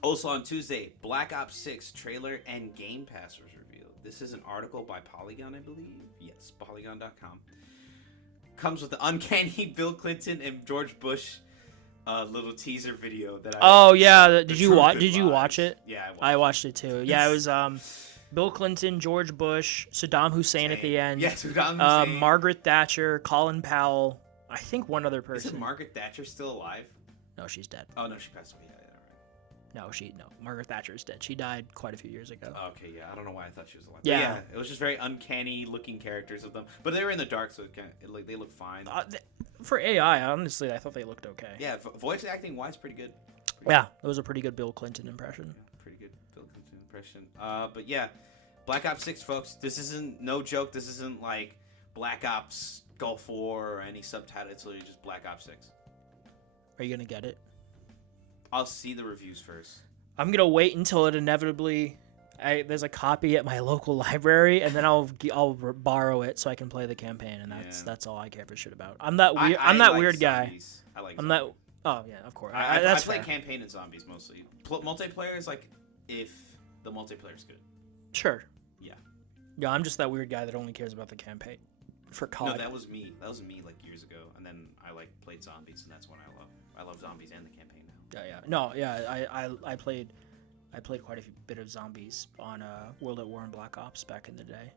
also on Tuesday, Black Ops 6 trailer and Game Pass was revealed. This is an article by Polygon, I believe. Yes, Polygon.com. Comes with the uncanny Bill Clinton and George Bush little teaser video that Did you watch it? Yeah, I watched it too. Yeah, it was Bill Clinton, George Bush, Saddam Hussein at the end. Yeah, Saddam Hussein. Margaret Thatcher, Colin Powell. I think one other person. Isn't Margaret Thatcher still alive? No, she's dead. Oh no, she passed away. Yeah, right. No. Margaret Thatcher is dead. She died quite a few years ago. Okay, yeah. I don't know why I thought she was alive. Yeah, it was just very uncanny looking characters of them, but they were in the dark, so they look fine. For AI, honestly, I thought they looked okay. Yeah, voice acting wise, pretty good. Yeah, it was a pretty good Bill Clinton impression. Yeah, pretty good Bill Clinton impression. But yeah, Black Ops 6, folks. This isn't no joke. This isn't like Black Ops Gulf War or any subtitle. It's literally just Black Ops 6. Are you gonna get it? I'll see the reviews first. I'm gonna wait until it inevitably. There's a copy at my local library, and then I'll borrow it so I can play the campaign, and that's all I care for shit about. I'm that weird. I'm that weird guy. I like. Oh yeah, of course. I That's play fair. campaign and zombies mostly. Multiplayer is like if the multiplayer is good. Sure. Yeah. Yeah, I'm just that weird guy that only cares about the campaign for COD. No, that was me. That was me like years ago, and then I like played zombies, and that's when I love zombies and the campaign now. Yeah. No, yeah. I played quite a bit of zombies on World at War and Black Ops back in the day.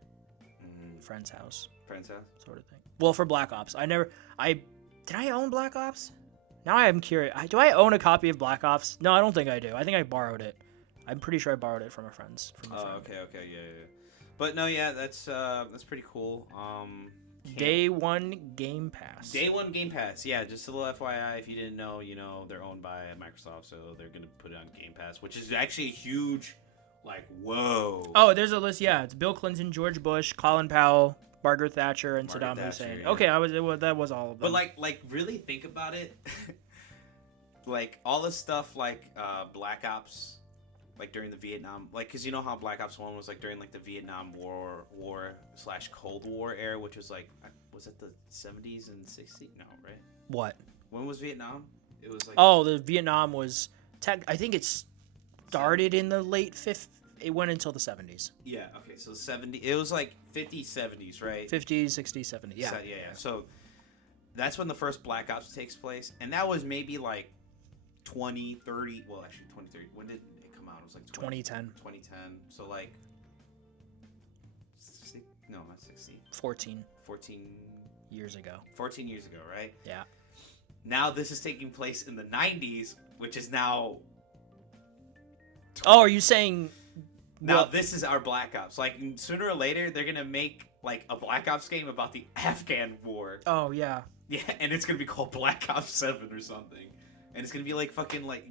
Friend's house. Friend's house. Sort of thing. Well, for Black Ops, did I own Black Ops? Now I am curious. Do I own a copy of Black Ops? No, I don't think I do. I think I borrowed it. I'm pretty sure I borrowed it from a friend. Okay, yeah. But no, yeah, that's pretty cool. Day one Game Pass. Day one Game Pass, yeah. Just a little FYI, if you didn't know, they're owned by Microsoft, so they're gonna put it on Game Pass, which is actually a huge, like, whoa. Oh, there's a list. Yeah, it's Bill Clinton, George Bush, Colin Powell, Margaret Thatcher, and Saddam Hussein. Yeah. Okay, that was all of them. But like really think about it. Like all the stuff like Black Ops, like during the Vietnam, like because you know how Black Ops 1 was like during like the Vietnam War / Cold War era, which was like, was it the 70s and 60s? No, right? What? When was Vietnam? It was like, oh, the Vietnam was I think it started in the late 50s. It went until the 70s. Yeah, okay, so 70, it was like 50s, 70s, right? 50s, 60s, 70s, yeah. Yeah. So that's when the first Black Ops takes place, and that was maybe like 2030, well, actually 2030, when did it come out? It was like 2010. 2010, so like, no, not 16. 14 years ago, right? Yeah. Now this is taking place in the 90s, which is now... Oh, are you saying... Now this is our Black Ops. Like sooner or later, they're gonna make like a Black Ops game about the Afghan War. Oh yeah. Yeah, and it's gonna be called Black Ops 7 or something, and it's gonna be like fucking like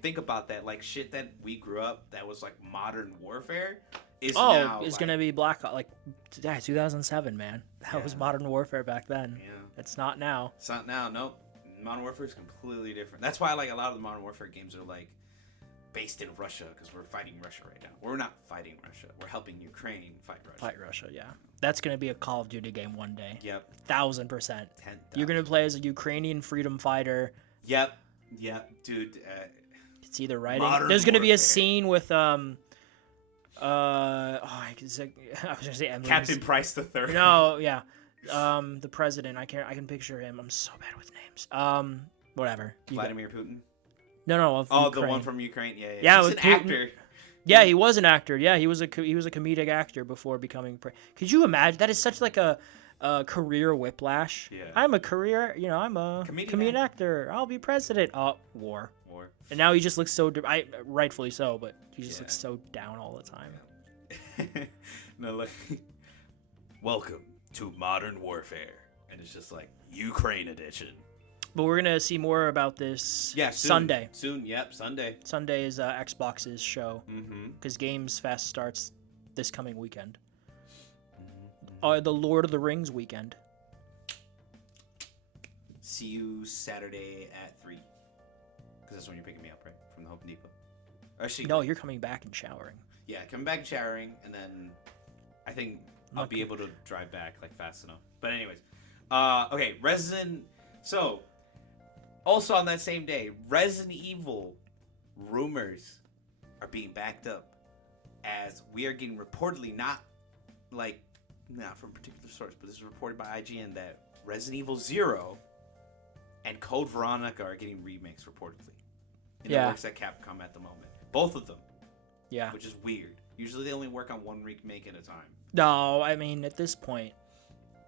think about that, like shit that we grew up that was like modern warfare is now it's gonna be Black Ops, like 2007, man. That was modern warfare back then. Yeah, it's not now. It's not now. Nope. Modern warfare is completely different. That's why like a lot of the modern warfare games are like based in Russia, because we're fighting Russia right now. We're not fighting Russia. We're helping Ukraine fight Russia. Yeah. That's going to be a Call of Duty game one day. Yep. 1,000%. You're going to play as a Ukrainian freedom fighter. Yep, dude. It's either writing. There's going to be a scene with I was going to say Emily. Captain Price the Third. No, yeah. The president. I can picture him. I'm so bad with names. Whatever. Vladimir Putin. No. Oh, the one from Ukraine. Yeah, he's an actor. Yeah, he was an actor. Yeah, he was a comedic actor before becoming. Could you imagine? That is such like a career whiplash. Yeah. I'm a comedian actor. I'll be president. Oh, war. And now he just looks so. Rightfully so, but he just looks so down all the time. No, like, welcome to Modern Warfare, and it's just like Ukraine edition. But we're gonna see more about this. Yeah, Sunday. Yep, Sunday. Sunday is Xbox's show. Mm-hmm. Because Games Fest starts this coming weekend. Mm-hmm. The Lord of the Rings weekend. See you Saturday at 3. Because that's when you're picking me up, right? From the Home Depot. Actually, no, you're coming back and showering. Yeah, coming back and showering, and then I think I'll be able to drive back like fast enough. But anyways, okay, So. Also on that same day, Resident Evil rumors are being backed up, as we are getting reportedly not from a particular source, but this is reported by IGN that Resident Evil 0 and Code Veronica are getting remakes reportedly in the works at Capcom at the moment. Both of them. Yeah. Which is weird. Usually they only work on one remake at a time. No, I mean at this point,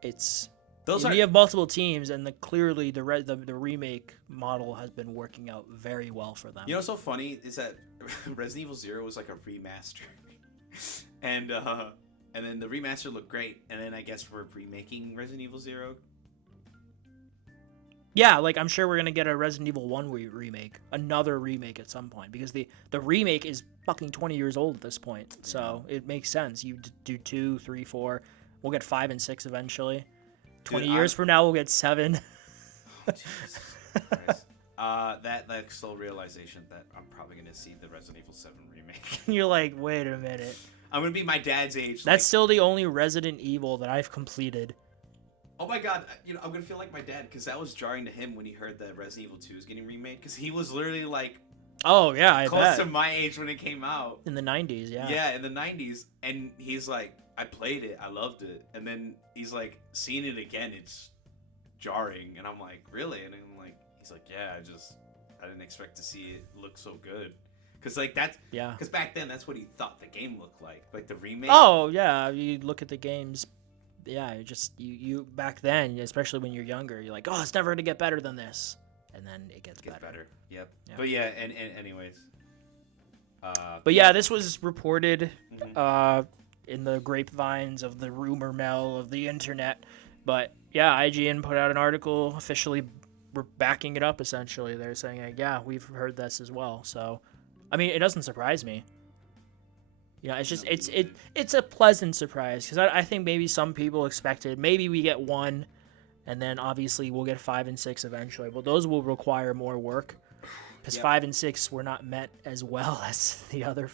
it's. We have multiple teams, and clearly the remake model has been working out very well for them. You know what's so funny is that Resident Evil 0 was like a remaster, and then the remaster looked great, and then I guess we're remaking Resident Evil 0. Yeah, like I'm sure we're gonna get a Resident Evil 1 remake, another remake at some point, because the remake is fucking 20 years old at this point, so it makes sense. You do 2, 3, 4. We'll get 5 and 6 eventually. 20 years from now, we'll get 7. Oh, Jesus Christ. That slow realization that I'm probably going to see the Resident Evil 7 remake. You're like, wait a minute. I'm going to be my dad's age. That's still the only Resident Evil that I've completed. Oh my god, I'm gonna feel like my dad because that was jarring to him when he heard that Resident Evil 2 is getting remade because he was literally like Oh yeah, I close bet. to my age when it came out. In the 90s, yeah. Yeah, in the 90s, and he's like, I played it, I loved it, and then he's like, seeing it again, it's jarring, and I'm like, really? And I'm like, he's like, yeah, I didn't expect to see it look so good. Because, like, because back then, that's what he thought the game looked like the remake. Oh, yeah, you look at the games, yeah, you back then, especially when you're younger, you're like, oh, it's never going to get better than this. And then it gets better. Yep. Yeah. But yeah, and anyways. But yeah, this was reported in the grapevines of the rumor mill of the internet. But yeah, IGN put out an article officially backing it up, essentially. They're saying, like, yeah, we've heard this as well. So, I mean, it doesn't surprise me. You know, it's just it's a pleasant surprise because I think maybe some people expected maybe we get 1, and then obviously we'll get 5 and 6 eventually. But those will require more work because 5 and 6 were not met as well as the other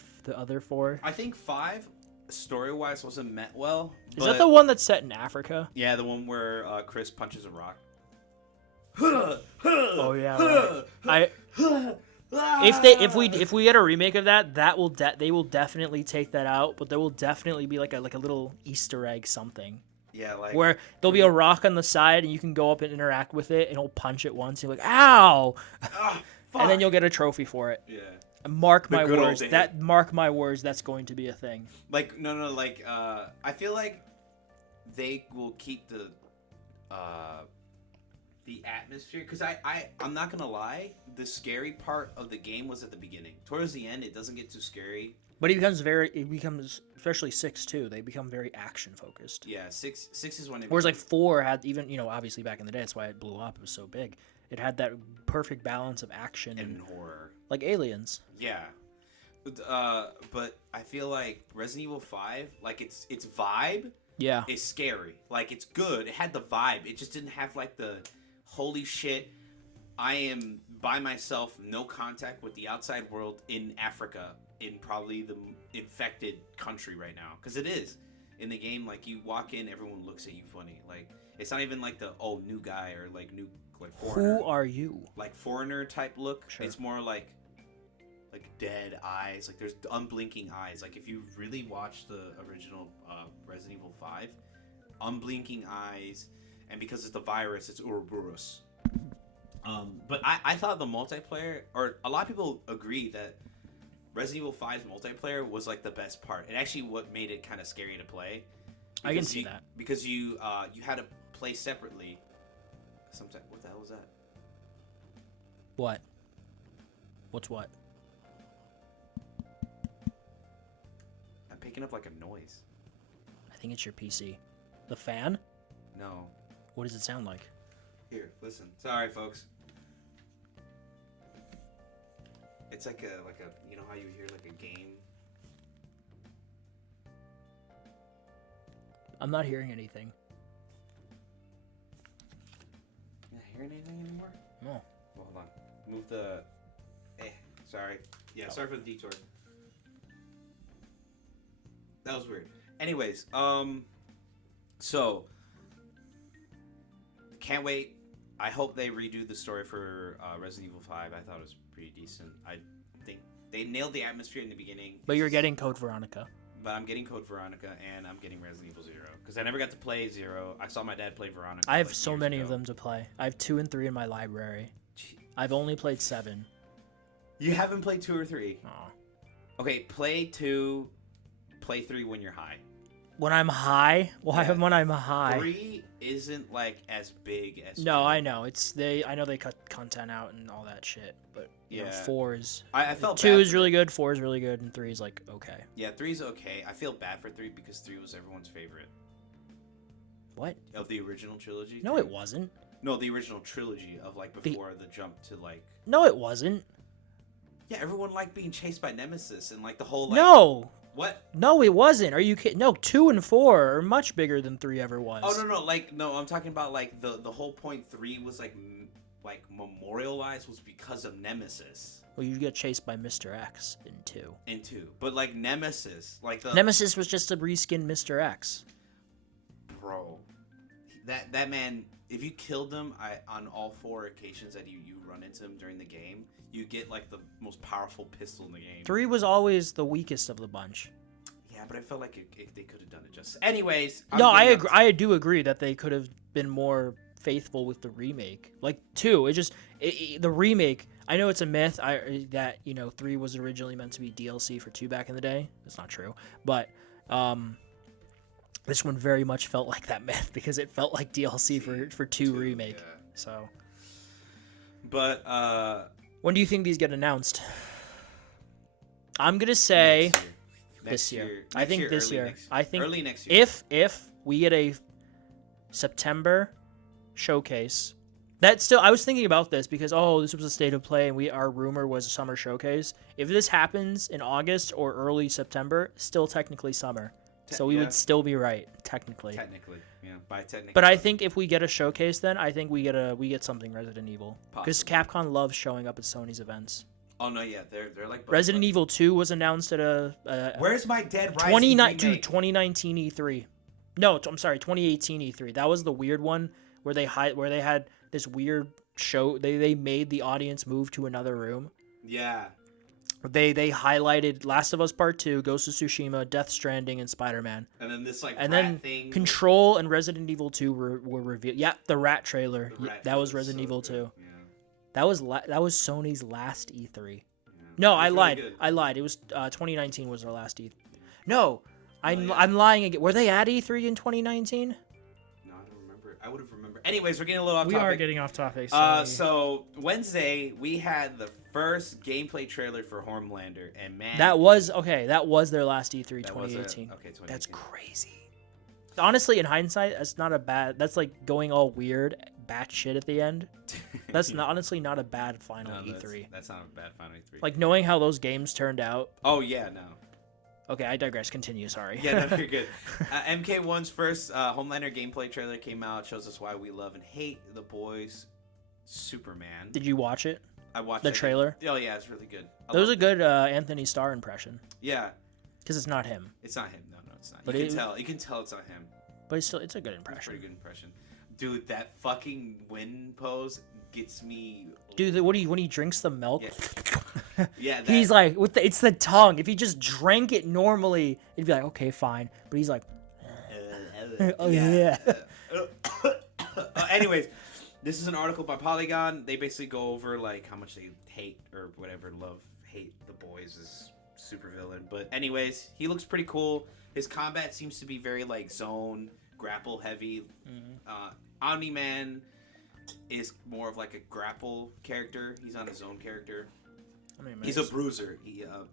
4. I think 5 story-wise wasn't met well. Is that the one that's set in Africa? Yeah, the one where Chris punches a rock. Oh yeah, right. If we get a remake of that, they will definitely take that out, but there will definitely be like a little Easter egg something. Yeah, like where there'll be a rock on the side and you can go up and interact with it and it'll punch it once and you're like, ow! And then you'll get a trophy for it. Yeah. Mark my words. Mark my words. That's going to be a thing. Like like I feel like they will keep the atmosphere because I'm not gonna lie, the scary part of the game was at the beginning. Towards the end, it doesn't get too scary. But it becomes especially 6 too. They become very action focused. Yeah, 6 is when it. Whereas like 4 had even obviously back in the day, that's why it blew up. It was so big. It had that perfect balance of action and horror, like Aliens. Yeah, but I feel like Resident Evil 5, like its vibe, is scary. Like it's good. It had the vibe. It just didn't have like the holy shit. I am by myself, no contact with the outside world in Africa, in probably the infected country right now, because it is in the game. Like you walk in, everyone looks at you funny. Like it's not even like the new guy or like new. Like foreigner. Who are you? Like foreigner type look. Sure. It's more like dead eyes. Like there's unblinking eyes. Like if you really watch the original Resident Evil 5, unblinking eyes, and because it's the virus, it's Ouroboros. But I thought the multiplayer, or a lot of people agree that Resident Evil 5's multiplayer was like the best part. And actually, what made it kind of scary to play. I can see that because you had to play separately. Sometimes, what the hell was that? What? What's what? I'm picking up like a noise. I think it's your PC. The fan? No. What does it sound like? Here, listen. Sorry, folks. It's like a you know how you hear like a game? I'm not hearing anything. Hearing anything anymore? No. Well, hold on. Move the. Sorry. Yeah, sorry for the detour. That was weird. Anyways, so can't wait. I hope they redo the story for Resident Evil 5. I thought it was pretty decent. I think they nailed the atmosphere in the beginning. But you're getting Code Veronica. But I'm getting Code Veronica, and I'm getting Resident Evil 0. Because I never got to play 0. I saw my dad play Veronica. I have so many of them to play. I have 2 and 3 in my library. I've only played 7. You haven't played 2 or 3? Aw. Okay, play 2, play 3 when you're high. When I'm high? Why when I'm high? 3 isn't like as big as 2. No, I know. I know they cut content out and all that shit, but you know, 4 is I felt 2 is really good, 4 is really good, and 3 is like okay. Yeah, 3's okay. I feel bad for 3 because 3 was everyone's favorite. What? Of the original trilogy? No, it wasn't. No, the original trilogy of like before the jump to like. No, it wasn't. Yeah, everyone liked being chased by Nemesis and like the whole like. No. What? No, it wasn't. Are you kidding? No, 2 and 4 are much bigger than 3 ever was. Oh no! I'm talking about like the whole point 3 was like memorialized was because of Nemesis. Well, you get chased by Mr. X in 2. In 2, but like Nemesis, like the Nemesis was just a reskinned Mr. X. Bro, that man, if you killed him on all 4 occasions that you run into him during the game, you get like the most powerful pistol in the game. 3 was always the weakest of the bunch. Yeah, but I felt like they could have done it just. Anyways, I agree. I do agree that they could have been more faithful with the remake. Like 2, the remake. I know it's a myth. That 3 was originally meant to be DLC for 2 back in the day. It's not true, but this one very much felt like that myth because it felt like DLC for 2 remake. Yeah. So, but when do you think these get announced? I'm gonna say this year. I think this year. I think early next year. If we get a September showcase, that still I was thinking about this because this was a state of play and our rumor was a summer showcase. If this happens in August or early September, still technically summer. So we would still be right, technically. Technically, yeah, by technically. But I think if we get a showcase, then I think we get something Resident Evil because Capcom loves showing up at Sony's events. Oh no, yeah, they're like Resident Evil 2 was announced at a Where's My Dead Rising 2019 E3. No, I'm sorry, 2018 E3. That was the weird one where they had this weird show. They made the audience move to another room. Yeah. They highlighted Last of Us Part 2, Ghost of Tsushima, Death Stranding, and Spider-Man. And then this thing. Control and Resident Evil 2 were revealed. Yeah, the rat trailer. That was Resident Evil 2. Yeah. That was Sony's last E3. Yeah. No, I lied. I lied. It was 2019 was their last E3. No, I'm lying again. Were they at E3 in 2019? No, I don't remember. I would have remembered. Anyways, we're getting a little off topic. We are getting off topic. So Wednesday we had the first gameplay trailer for Homelander, and man, that was their last E3 2018. Okay, 2018. That's crazy. Honestly, in hindsight, that's like going all weird, batshit at the end. That's honestly not a bad final E3. That's not a bad final E3. Like knowing how those games turned out. Oh yeah, no. Okay, I digress. Continue. Sorry. Yeah, no, you're good. MK1's first Homelander gameplay trailer came out. Shows us why we love and hate the boys. Superman. Did you watch it? I watched the trailer. Oh yeah, it's really good. That was a good Anthony Starr impression. Yeah. Because it's not him. It's not him. No, it's not. But you can tell it's not him. But it's a good impression. It's a pretty good impression. Dude, that fucking win pose g's me. Dude, when he drinks the milk? Yeah. Yeah, he's like it's the tongue. If he just drank it normally, it'd be like okay, fine. But he's like, oh yeah. Anyways, this is an article by Polygon. They basically go over like how much they hate or whatever, hate the boys as supervillain. But anyways, he looks pretty cool. His combat seems to be very like zone grapple heavy. Mm-hmm. Omni-Man is more of like a grapple character. He's not a zone character. He's a bruiser.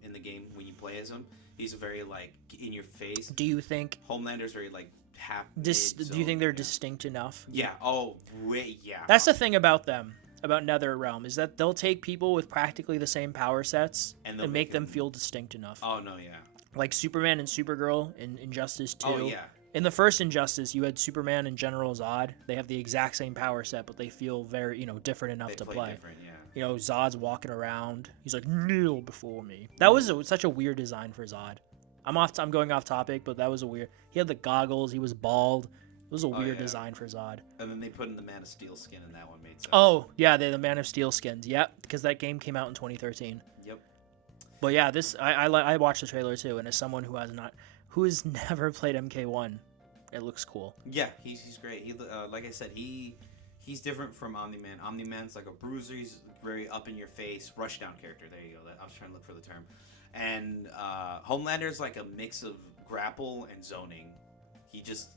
In the game when you play as him, he's very like in your face. Do you think Homelander's very like half? Do you think they're distinct enough? Yeah. Oh, wait. Yeah. That's the thing about them, about NetherRealm, is that they'll take people with practically the same power sets and make them feel distinct enough. Oh no, yeah. Like Superman and Supergirl in Injustice 2. Oh yeah. In the first Injustice, you had Superman and General Zod. They have the exact same power set, but they feel very, different enough to play. Different, yeah. Zod's walking around. He's like, kneel before me. That was such a weird design for Zod. I'm going off topic, but that was a weird. He had the goggles. He was bald. It was a weird design for Zod. And then they put in the Man of Steel skin, and that one made sense. Oh yeah, the Man of Steel skins. Yep, because that game came out in 2013. Yep. But yeah, I watched the trailer too, and as someone who has never played MK1, it looks cool. Yeah, he's great. He like I said, he's different from Omni-Man. Omni-Man's like a bruiser. He's very up in your face, rushdown character. There you go. I was trying to look for the term. And Homelander's like a mix of grapple and zoning. He just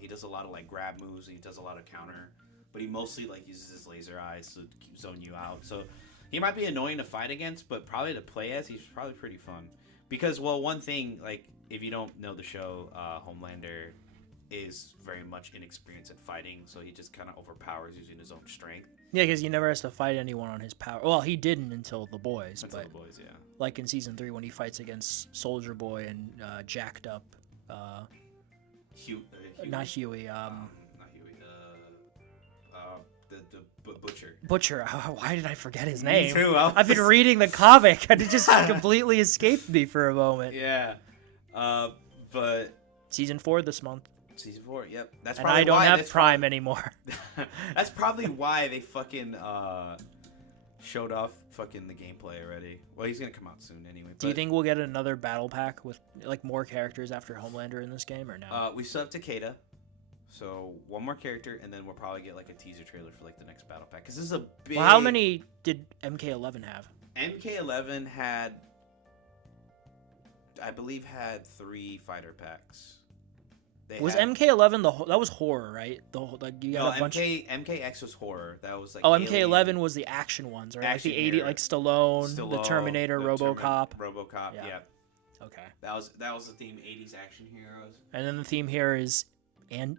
he does a lot of like grab moves. And he does a lot of counter, but he mostly like uses his laser eyes to zone you out. So he might be annoying to fight against, but probably to play as, he's probably pretty fun. Because one thing, like if you don't know the show, Homelander is very much inexperienced at fighting, so he just kind of overpowers using his own strength. Yeah, because he never has to fight anyone on his power. Well, he didn't until The Boys. The Boys, yeah. Like in Season 3 when he fights against Soldier Boy and jacked up... Huey. Not Huey. Not Huey. The Butcher. Butcher. Why did I forget his name? Me too. I've been reading the comic, and it just completely escaped me for a moment. Yeah. But... Season 4 this month. Season 4, yep. That's And probably I don't why, have Prime anymore. That's probably why they fucking showed off fucking the gameplay already. Well, he's gonna come out soon anyway. Do you think we'll get another battle pack with like more characters after Homelander in this game or no? We still have Takeda, so one more character, and then we'll probably get like a teaser trailer for like the next battle pack. Because this is a big. Well, how many did MK11 have? MK11 had, I believe, had 3 fighter packs. Was MK11 that was horror, right? You got a bunch. MKX was horror. That was like. MK11 was the action ones, right? Action like the 80, hero. like Stallone, the Terminator, RoboCop. RoboCop, yeah. Okay. That was the theme. 80s action heroes. And then the theme here is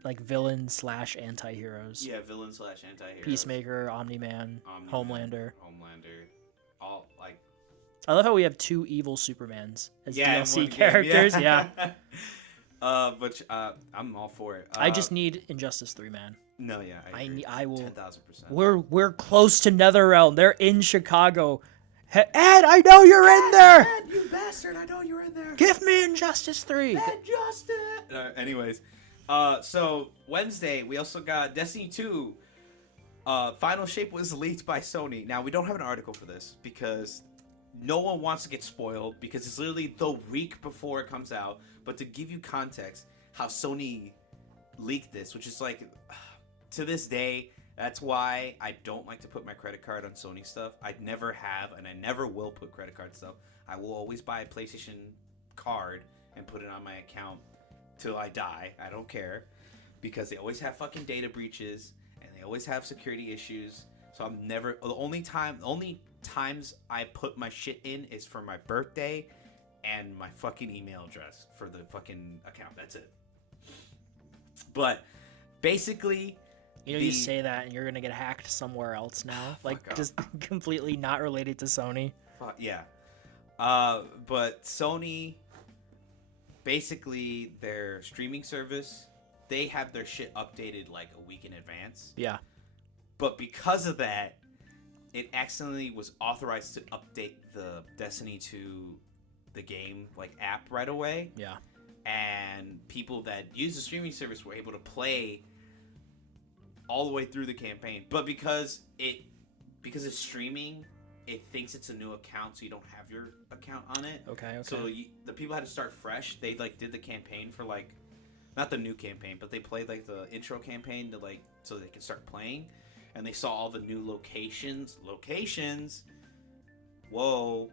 like villain/anti-heroes. Yeah, villain/anti-heroes. Peacemaker, Omni-Man, Homelander. All like. I love how we have 2 evil Supermans as DLC game, characters. Yeah. But I'm all for it. I just need Injustice 3, man. No, yeah, I will. 10,000%. We're close to NetherRealm. They're in Chicago. Ed, I know you're in there. Ed, you bastard! I know you're in there. Give me Injustice 3. Injustice. Anyways, so Wednesday we also got Destiny 2. Final shape was leaked by Sony. Now we don't have an article for this because no one wants to get spoiled because it's literally the week before it comes out. But to give you context, how Sony leaked this, which is like, to this day, that's why I don't like to put my credit card on Sony stuff. I never have, and I never will put credit card stuff. I will always buy a PlayStation card and put it on my account till I die. I don't care. Because they always have fucking data breaches, and they always have security issues. So I'm never, the only times I put my shit in is for my birthday and my fucking email address for the fucking account. That's it. But basically, you say that and you're gonna get hacked somewhere else now, like just completely not related to Sony. Yeah. But Sony, basically, their streaming service, they have their shit updated like a week in advance. Yeah. But because of that, it accidentally was authorized to update the Destiny 2 the game like app right away. Yeah. And people that use the streaming service were able to play all the way through the campaign. But because it's streaming, it thinks it's a new account, so you don't have your account on it. Okay. So the people had to start fresh. They like did the campaign for like, not the new campaign, but they played like the intro campaign to like so they could start playing, and they saw all the new locations. Whoa.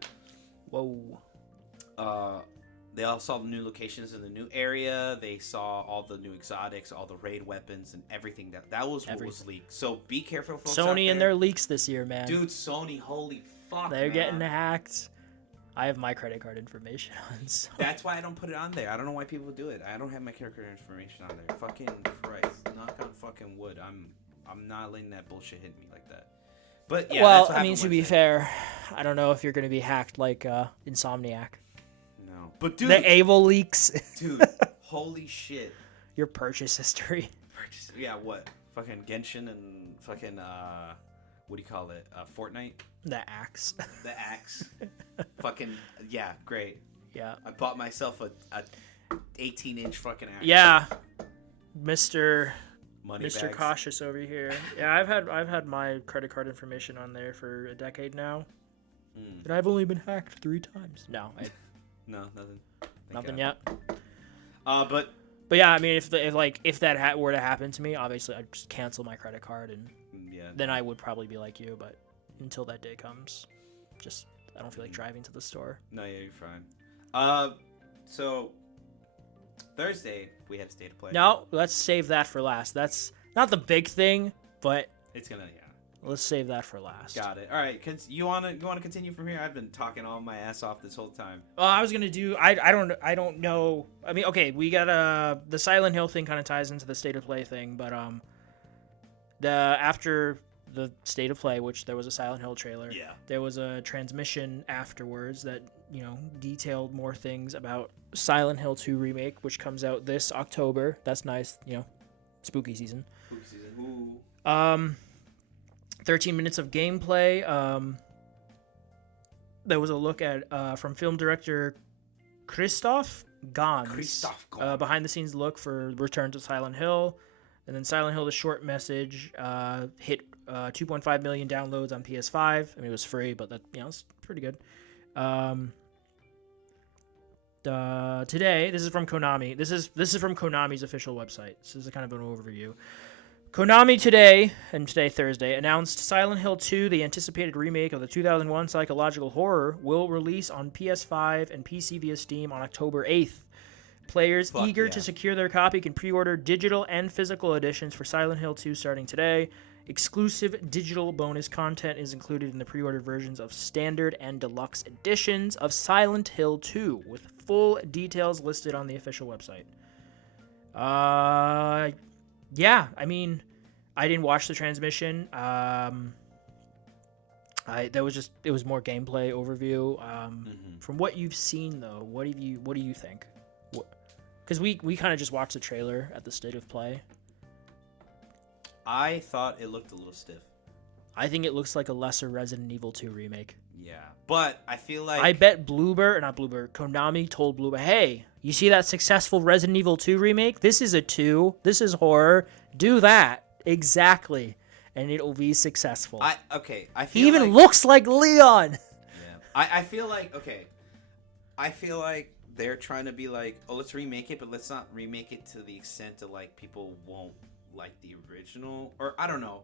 They all saw the new locations in the new area. They saw all the new exotics, all the raid weapons, and everything. That was what was leaked. So be careful, folks. Sony and their leaks this year, man. Dude, Sony, holy fuck, they're getting hacked. I have my credit card information on. So. That's why I don't put it on there. I don't know why people do it. I don't have my credit card information on there. Fucking Christ, knock on fucking wood. I'm not letting that bullshit hit me like that. But yeah, well, I mean, to be fair, I don't know if you're going to be hacked like Insomniac. No, but dude, the Able leaks. Dude, holy shit. Your purchase history. Yeah, what? Fucking Genshin and fucking what do you call it? Fortnite. The Axe. The Axe. Fucking yeah, great. Yeah. I bought myself a 18-inch fucking axe. Yeah, Mr. Bags. Cautious over here. Yeah, I've had my credit card information on there for a decade now, and I've only been hacked 3 times. No, no, nothing. Nothing yet. But yeah, I mean, if that were to happen to me, obviously I'd just cancel my credit card, and then I would probably be like you. But until that day comes, I don't feel like driving to the store. No, yeah, you're fine. So Thursday we had a state of play. No, let's save that for last. That's not the big thing, but it's gonna let's save that for last. Got it. All right, you wanna continue from here? I've been talking all my ass off this whole time. Well, I was gonna do. I don't know. I mean, okay, we got the Silent Hill thing kind of ties into the state of play thing, but after the state of play, which there was a Silent Hill trailer. Yeah. There was a transmission afterwards that detailed more things about Silent Hill 2 remake, which comes out this October. That's nice, spooky season. Spooky season. Ooh. 13 minutes of gameplay. There was a look at from film director Christoph Gans. Christoph Gans. Behind the scenes look for Return to Silent Hill. And then Silent Hill, the short message, hit 2.5 million downloads on PS5. I mean, it was free, but that, it's pretty good. Today, this is from Konami. This is from Konami's official website. This is a kind of an overview. Konami today, Thursday, announced Silent Hill 2, the anticipated remake of the 2001 psychological horror, will release on PS5 and PC via Steam on October 8th. Players eager to secure their copy can pre-order digital and physical editions for Silent Hill 2 starting today. Exclusive digital bonus content is included in the pre-order versions of standard and deluxe editions of Silent Hill 2, with full details listed on the official website. Yeah, I mean, I didn't watch the transmission. It was more gameplay overview. From what you've seen though, what do you think? Because we kind of just watched the trailer at the State of Play. I thought it looked a little stiff. I think it looks like a lesser Resident Evil 2 remake. Yeah, but I feel like... I bet Konami told Bloober, hey, you see that successful Resident Evil 2 remake? This is a 2. This is horror. Do that. Exactly. And it'll be successful. I feel he even looks like Leon. Yeah. I feel like they're trying to be like, oh, let's remake it, but let's not remake it to the extent that like people won't like the original, or I don't know,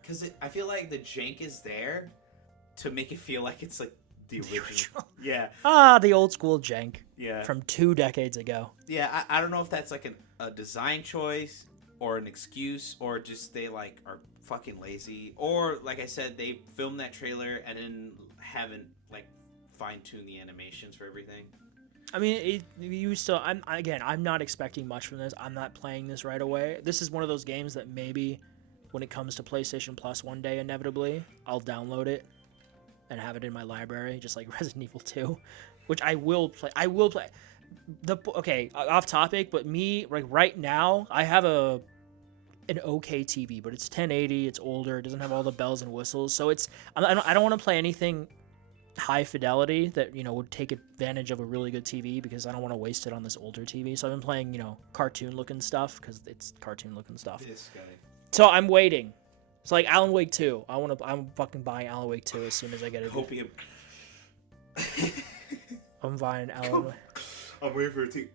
because I feel like the jank is there to make it feel like it's like the original. Yeah. The old school jank. Yeah. From 2 decades ago. Yeah, I don't know if that's like a design choice or an excuse, or just they like are fucking lazy, or like I said, they filmed that trailer and then haven't like fine-tuned the animations for everything. I mean, I'm not expecting much from this. I'm not playing this right away. This is one of those games that maybe when it comes to PlayStation Plus one day, inevitably, I'll download it and have it in my library, just like Resident Evil 2, which I will play. Off topic, but me, like right now, I have an okay TV, but it's 1080, it's older, it doesn't have all the bells and whistles, so I don't want to play anything high fidelity that would take advantage of a really good TV, because I don't want to waste it on this older TV. So I've been playing cartoon looking stuff because it's cartoon looking stuff. This guy. So I'm waiting. It's like Alan Wake 2. I'm fucking buying Alan Wake 2 as soon as I get it. Copium. I'm buying Alan Wake. I'm waiting for it to...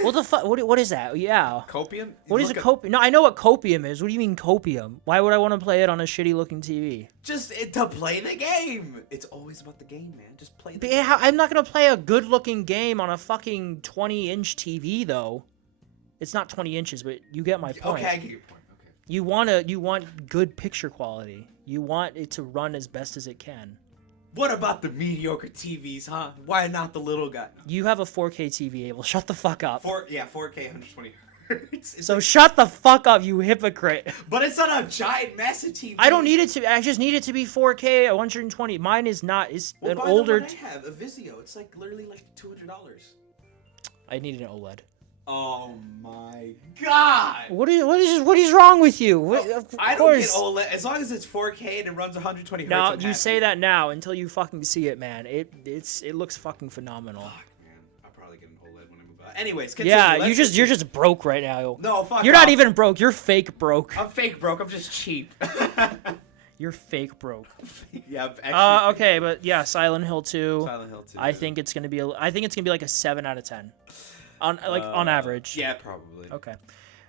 What the fuck? What is that? Yeah. Copium? What is a copium? No, I know what copium is. What do you mean copium? Why would I want to play it on a shitty looking TV? Just to play the game. It's always about the game, man. Just play the game. I'm not going to play a good looking game on a fucking 20-inch TV, though. It's not 20 inches, but you get my point. Okay, I get your point. Okay. You want good picture quality. You want it to run as best as it can. What about the mediocre TVs, huh? Why not the little guy? You have a 4K TV, Abel. Shut the fuck up. 4K 120 hertz. So shut the fuck up, you hypocrite. But it's not a giant, massive TV. I don't need it to. I just need it to be 4K 120. Mine is not. It's an older. The one I have, a Vizio. It's like literally like $200. I need an OLED. Oh my god! What is wrong with you? I don't get OLED as long as it's 4K and it runs 120 hertz. Now you say that now until you fucking see it, man. It looks fucking phenomenal. Fuck, man. I'll probably get an OLED when I move out. Anyways, continue. Yeah, you're just broke right now. No, fuck. You're not even broke. You're fake broke. I'm fake broke. I'm just cheap. You're fake broke. Yeah. Actually, okay, but yeah, Silent Hill 2. Silent Hill 2. I think it's gonna be like a 7 out of 10. On average. Yeah, probably. Okay.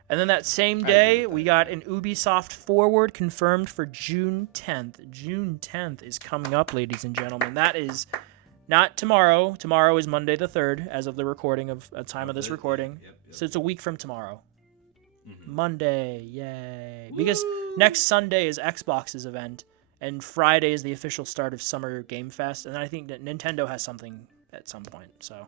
And then that same day, we got an Ubisoft Forward confirmed for June 10th. June 10th is coming up, ladies and gentlemen. That is not tomorrow. Tomorrow is Monday the 3rd, as of the recording of time of this recording. Yep. So it's a week from tomorrow. Mm-hmm. Monday, yay. Woo! Because next Sunday is Xbox's event, and Friday is the official start of Summer Game Fest, and I think that Nintendo has something at some point. So,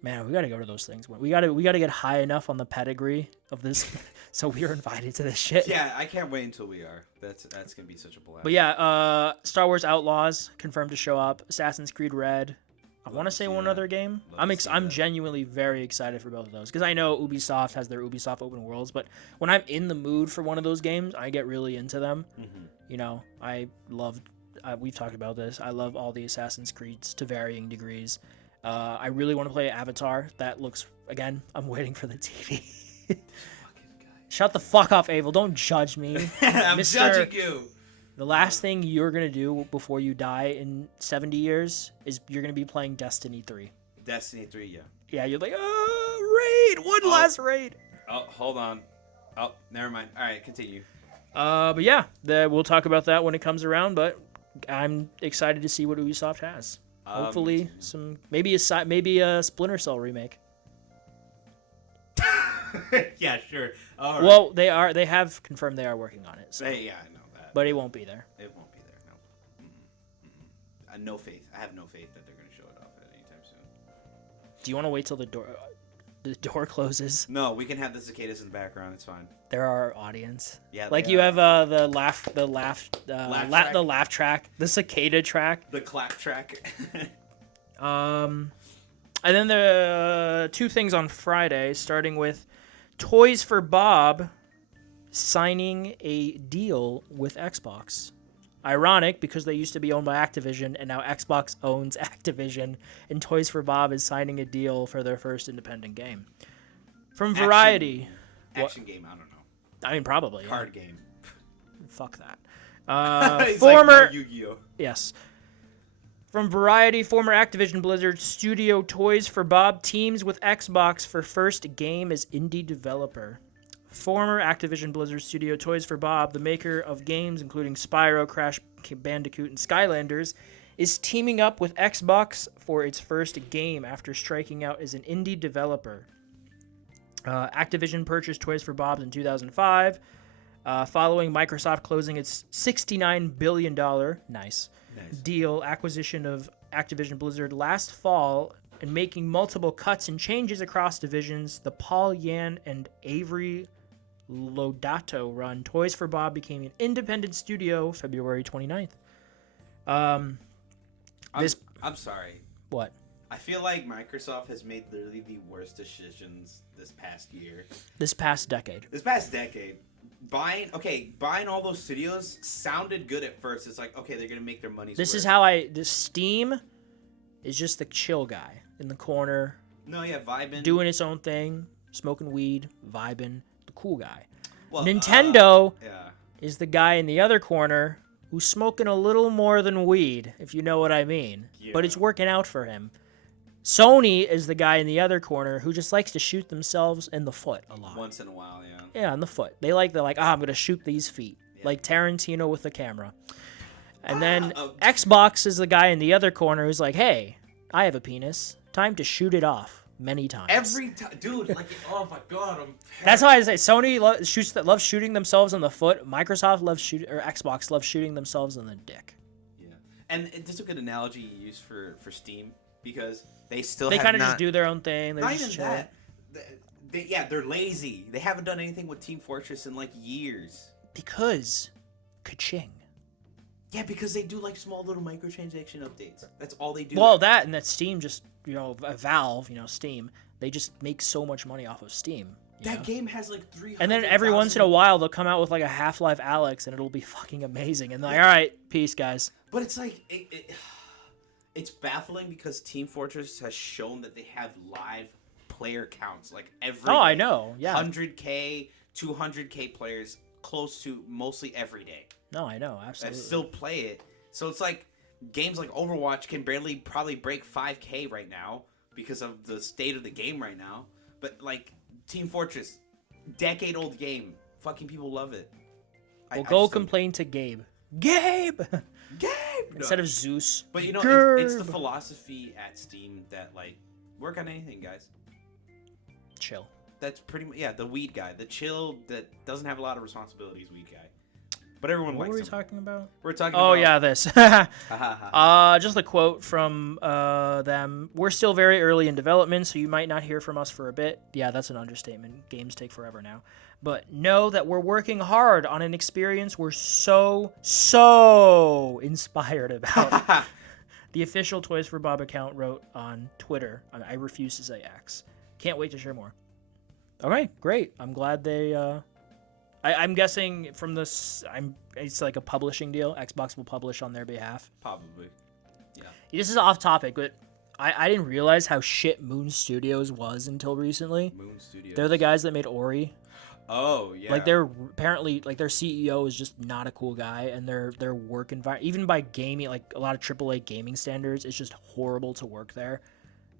man, we gotta go to those things. We gotta get high enough on the pedigree of this, so we are invited to this shit. Yeah, I can't wait until we are. That's gonna be such a blast. But yeah, Star Wars Outlaws confirmed to show up. Assassin's Creed Red. I want to say one other game. I'm genuinely very excited for both of those because I know Ubisoft has their Ubisoft Open Worlds, but when I'm in the mood for one of those games, I get really into them. Mm-hmm. I love. We've talked about this. I love all the Assassin's Creeds to varying degrees. I really want to play Avatar. That looks, again, I'm waiting for the TV. Shut the fuck up, Abel. Don't judge me. I'm judging you. The last thing you're going to do before you die in 70 years is you're going to be playing Destiny 3. Destiny 3, yeah. Yeah, you're like, raid! One last raid! Oh, hold on. Oh, never mind. All right, continue. But yeah, we'll talk about that when it comes around, but I'm excited to see what Ubisoft has. Hopefully maybe a Splinter Cell remake. Yeah, sure. Well, they have confirmed they are working on it. So. Yeah, I know that. But it won't be there. It won't be there, no. No faith. I have no faith that they're going to show it off at any time soon. Do you want to wait till the door closes? No, we can have the cicadas in the background. It's fine. They're our audience. Yeah, like you have the laugh track, the cicada track, the clap track. And then the two things on Friday, starting with Toys for Bob signing a deal with Xbox. Ironic, because they used to be owned by Activision, and now Xbox owns Activision, and Toys for Bob is signing a deal for their first independent game. From Variety. Action game, I don't know. I mean, probably. Card game. Fuck that. Former like Yu-Gi-Oh. Yes. From Variety, former Activision Blizzard studio Toys for Bob teams with Xbox for first game as indie developer. Former Activision Blizzard studio Toys for Bob, the maker of games including Spyro, Crash Bandicoot, and Skylanders, is teaming up with Xbox for its first game after striking out as an indie developer. Activision purchased Toys for Bob in 2005, following Microsoft closing its $69 billion deal acquisition of Activision Blizzard last fall and making multiple cuts and changes across divisions. The Paul Yan and Avery Lodato run Toys for Bob became an independent studio February 29th. I'm sorry. What? I feel like Microsoft has made literally the worst decisions this past year. This past decade. Buying all those studios sounded good at first. It's like, okay, they're going to make their money's This worth. is how this Steam is just the chill guy in the corner. No, yeah, vibing. Doing its own thing, smoking weed, vibing, the cool guy. Well, Nintendo is the guy in the other corner who's smoking a little more than weed, if you know what I mean. Yeah. But it's working out for him. Sony is the guy in the other corner who just likes to shoot themselves in the foot a lot. Once in a while, yeah. Yeah, in the foot. They're like, I'm going to shoot these feet. Yeah. Like Tarantino with the camera. And then Xbox is the guy in the other corner who's like, hey, I have a penis. Time to shoot it off many times. Every time. Dude, like, oh my God. That's why I say Sony loves shooting themselves in the foot. Microsoft Xbox loves shooting themselves in the dick. Yeah. And this a good analogy you use for Steam. Because they kind of just do their own thing. They're not just even that. They're lazy. They haven't done anything with Team Fortress in like years. Because, ka-ching. Yeah, because they do like small little microtransaction updates. That's all they do. Well, that Steam just, Valve, Steam, they just make so much money off of Steam. That game has like 300. And then every once in a while they'll come out with like a Half-Life Alyx and it'll be fucking amazing. And they're like, all right, peace, guys. But it's like it's baffling because Team Fortress has shown that they have live player counts like every day. I know. Yeah. 100K, 200K players close to mostly every day. No, I know. Absolutely. That still play it. So it's like games like Overwatch can probably break 5K right now because of the state of the game right now. But like Team Fortress, decade-old game. Fucking people love it. Well, go complain to Gabe. Gabe! Instead of Zeus. But it's the philosophy at Steam that like work on anything, guys. Chill. That's pretty much the weed guy, the chill that doesn't have a lot of responsibilities, weed guy. But everyone likes him. What were we talking about? We're talking about this. Just a quote from them. We're still very early in development, so you might not hear from us for a bit. Yeah, that's an understatement. Games take forever now. But know that we're working hard on an experience we're so inspired about. The official Toys for Bob account wrote on Twitter. I refuse to say X. Can't wait to share more. Okay, great. I'm glad they... I'm guessing from this... It's like a publishing deal. Xbox will publish on their behalf. Probably. Yeah. This is off topic, but I didn't realize how shit Moon Studios was until recently. Moon Studios. They're the guys that made Ori. Oh yeah. Like they're apparently like their CEO is just not a cool guy, and their work environment, even by gaming, like a lot of AAA gaming standards, it's just horrible to work there.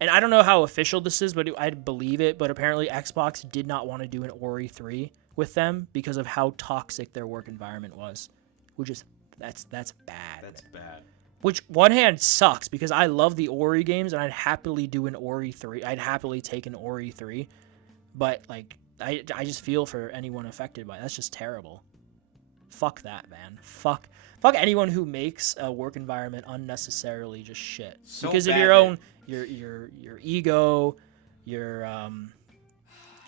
And I don't know how official this is, but I believe it. But apparently Xbox did not want to do an Ori 3 with them because of how toxic their work environment was, which is that's bad. That's bad. Which one hand sucks because I love the Ori games and I'd happily do an Ori 3. I'd happily take an Ori 3, but like I just feel for anyone affected by it. That's just terrible. Fuck that, man. Fuck anyone who makes a work environment unnecessarily just shit. So because of bad your that- own your ego, your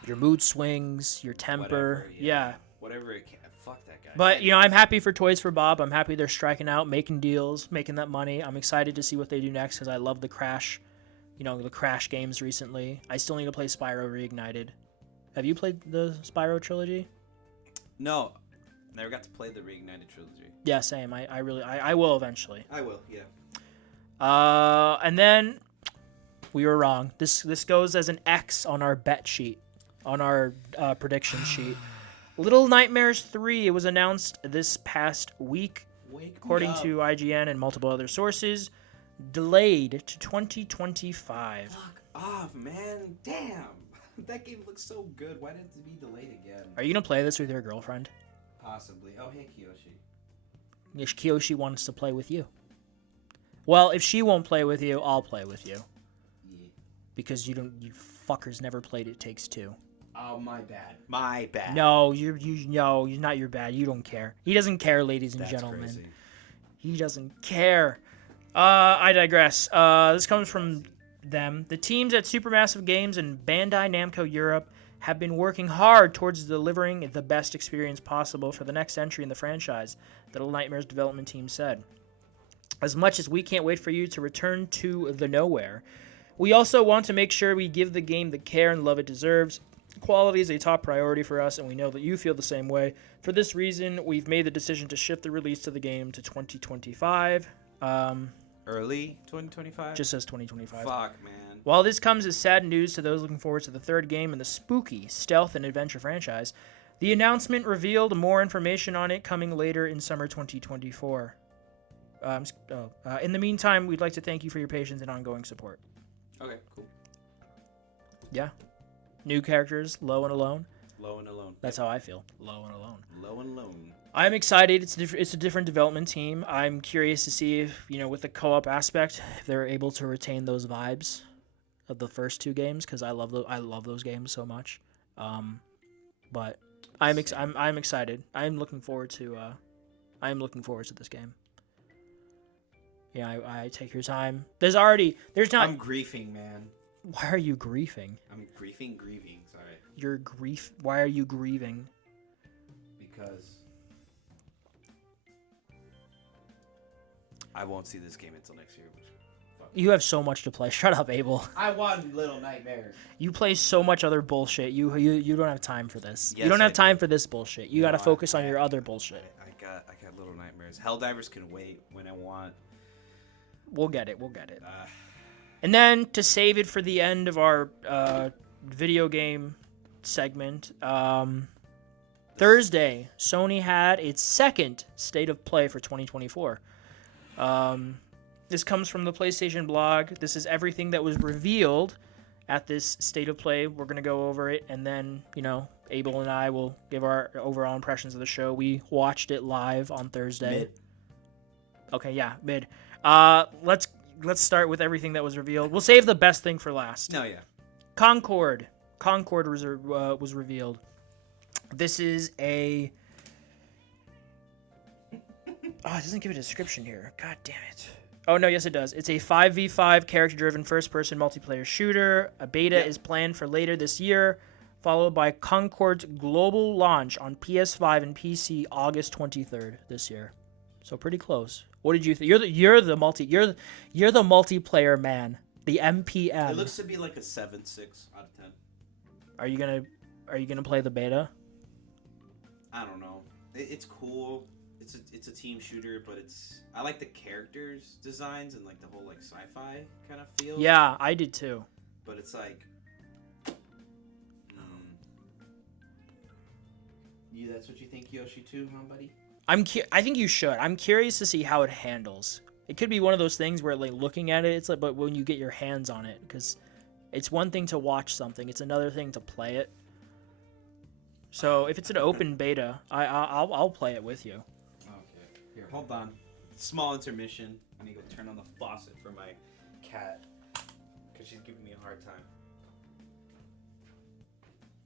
mood swings, your temper. Whatever, Yeah. Whatever it can. Fuck that guy. But, you know, I'm happy for Toys for Bob. I'm happy they're striking out, making deals, making that money. I'm excited to see what they do next because I love the Crash, the Crash games recently. I still need to play Spyro Reignited. Have you played the Spyro trilogy? No, never got to play the Reignited trilogy. Yeah, same. I will eventually. I will, yeah. And then we were wrong. This goes as an X on our bet sheet, on our prediction sheet. Little Nightmares 3, it was announced this past week, according to IGN and multiple other sources, delayed to 2025. Fuck off, man. Damn. That game looks so good. Why did it be delayed again? Are you going to play this with your girlfriend? Possibly. Oh, hey, Kiyoshi. Yes, Kiyoshi wants to play with you. Well, if she won't play with you, I'll play with you. Yeah. Because you fuckers never played It Takes Two. Oh, my bad. My bad. No, you're not your bad. You don't care. He doesn't care, ladies and That's gentlemen. crazy. He doesn't care. I digress. This comes from them. The teams at Supermassive Games and Bandai Namco Europe have been working hard towards delivering the best experience possible for the next entry in the franchise, the Little Nightmares development team said. As much as we can't wait for you to return to the nowhere, we also want to make sure we give the game the care and love it deserves. Quality is a top priority for us, and we know that you feel the same way. For this reason, we've made the decision to shift the release of the game to 2025. Early 2025? Just says 2025. Fuck, man. While this comes as sad news to those looking forward to the third game in the spooky stealth and adventure franchise, the announcement revealed more information on it coming later in summer 2024. In the meantime, we'd like to thank you for your patience and ongoing support. Okay, cool. Yeah. New characters, Low and Alone. Low and alone. That's how I feel. Low and Alone. Low and alone. I'm excited. It's a different development team. I'm curious to see if, with the co-op aspect, if they're able to retain those vibes of the first two games, because I love those games so much. But I'm excited. I'm looking forward to this game. Yeah, I take your time. There's not. I'm griefing, man. Why are you grieving? I'm grieving. Sorry. Your grief. Why are you grieving? Because I won't see this game until next year. You have so much to play. Shut up, Abel. I want Little Nightmares. You play so much other bullshit. You don't have time for this. Yes, you don't have I time do. for this bullshit. You got to focus on your other bullshit. I got Little Nightmares. Helldivers can wait when I want. We'll get it. And then to save it for the end of our video game segment, Thursday, Sony had its second State of Play for 2024. This comes from the PlayStation blog. This is everything that was revealed at this State of Play. We're going to go over it, and then, Abel and I will give our overall impressions of the show. We watched it live on Thursday. Mid. Okay, yeah, mid. Let's start with everything that was revealed. We'll save the best thing for last. No, yeah. Concord was revealed. This is a... Oh, it doesn't give a description here. God damn it. Oh, no, yes, it does. It's a 5v5 character-driven first-person multiplayer shooter. A beta is planned for later this year, followed by Concord's global launch on PS5 and PC August 23rd this year. So pretty close. What did you think? You're the multiplayer man, the MPM. It looks to be like a 7.6 out of 10. Are you gonna play the beta? I don't know. It's cool. it's a team shooter, but I like the characters designs and like the whole like sci-fi kind of feel. Yeah, I did too. But it's like, that's what you think, Yoshi, too, huh, buddy? I think you should. I'm curious to see how it handles. It could be one of those things where, like, looking at it, it's like, but when you get your hands on it, because it's one thing to watch something, it's another thing to play it. So if it's an open beta, I'll play it with you. Okay. Here, hold on. Small intermission. I need to go turn on the faucet for my cat because she's giving me a hard time.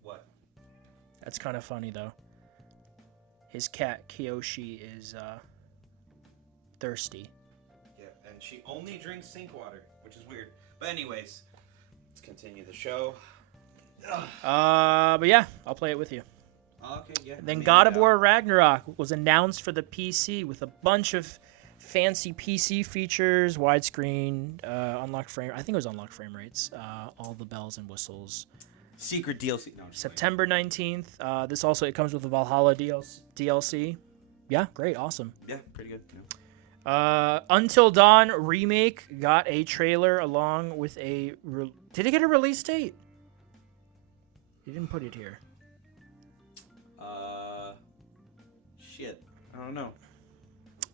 What? That's kind of funny, though. His cat, Kiyoshi, is thirsty. Yeah, and she only drinks sink water, which is weird. But anyways, let's continue the show. But yeah, I'll play it with you. Okay, yeah. Then God of War Ragnarok was announced for the PC with a bunch of fancy PC features, widescreen, unlocked frame. I think it was unlocked frame rates, all the bells and whistles. Secret DLC. No, September 19th. This also, it comes with the Valhalla DLC. Yeah, great, awesome. Yeah, pretty good. Yeah. Until Dawn remake got a trailer along with a. Did it get a release date? You didn't put it here. Shit. I don't know.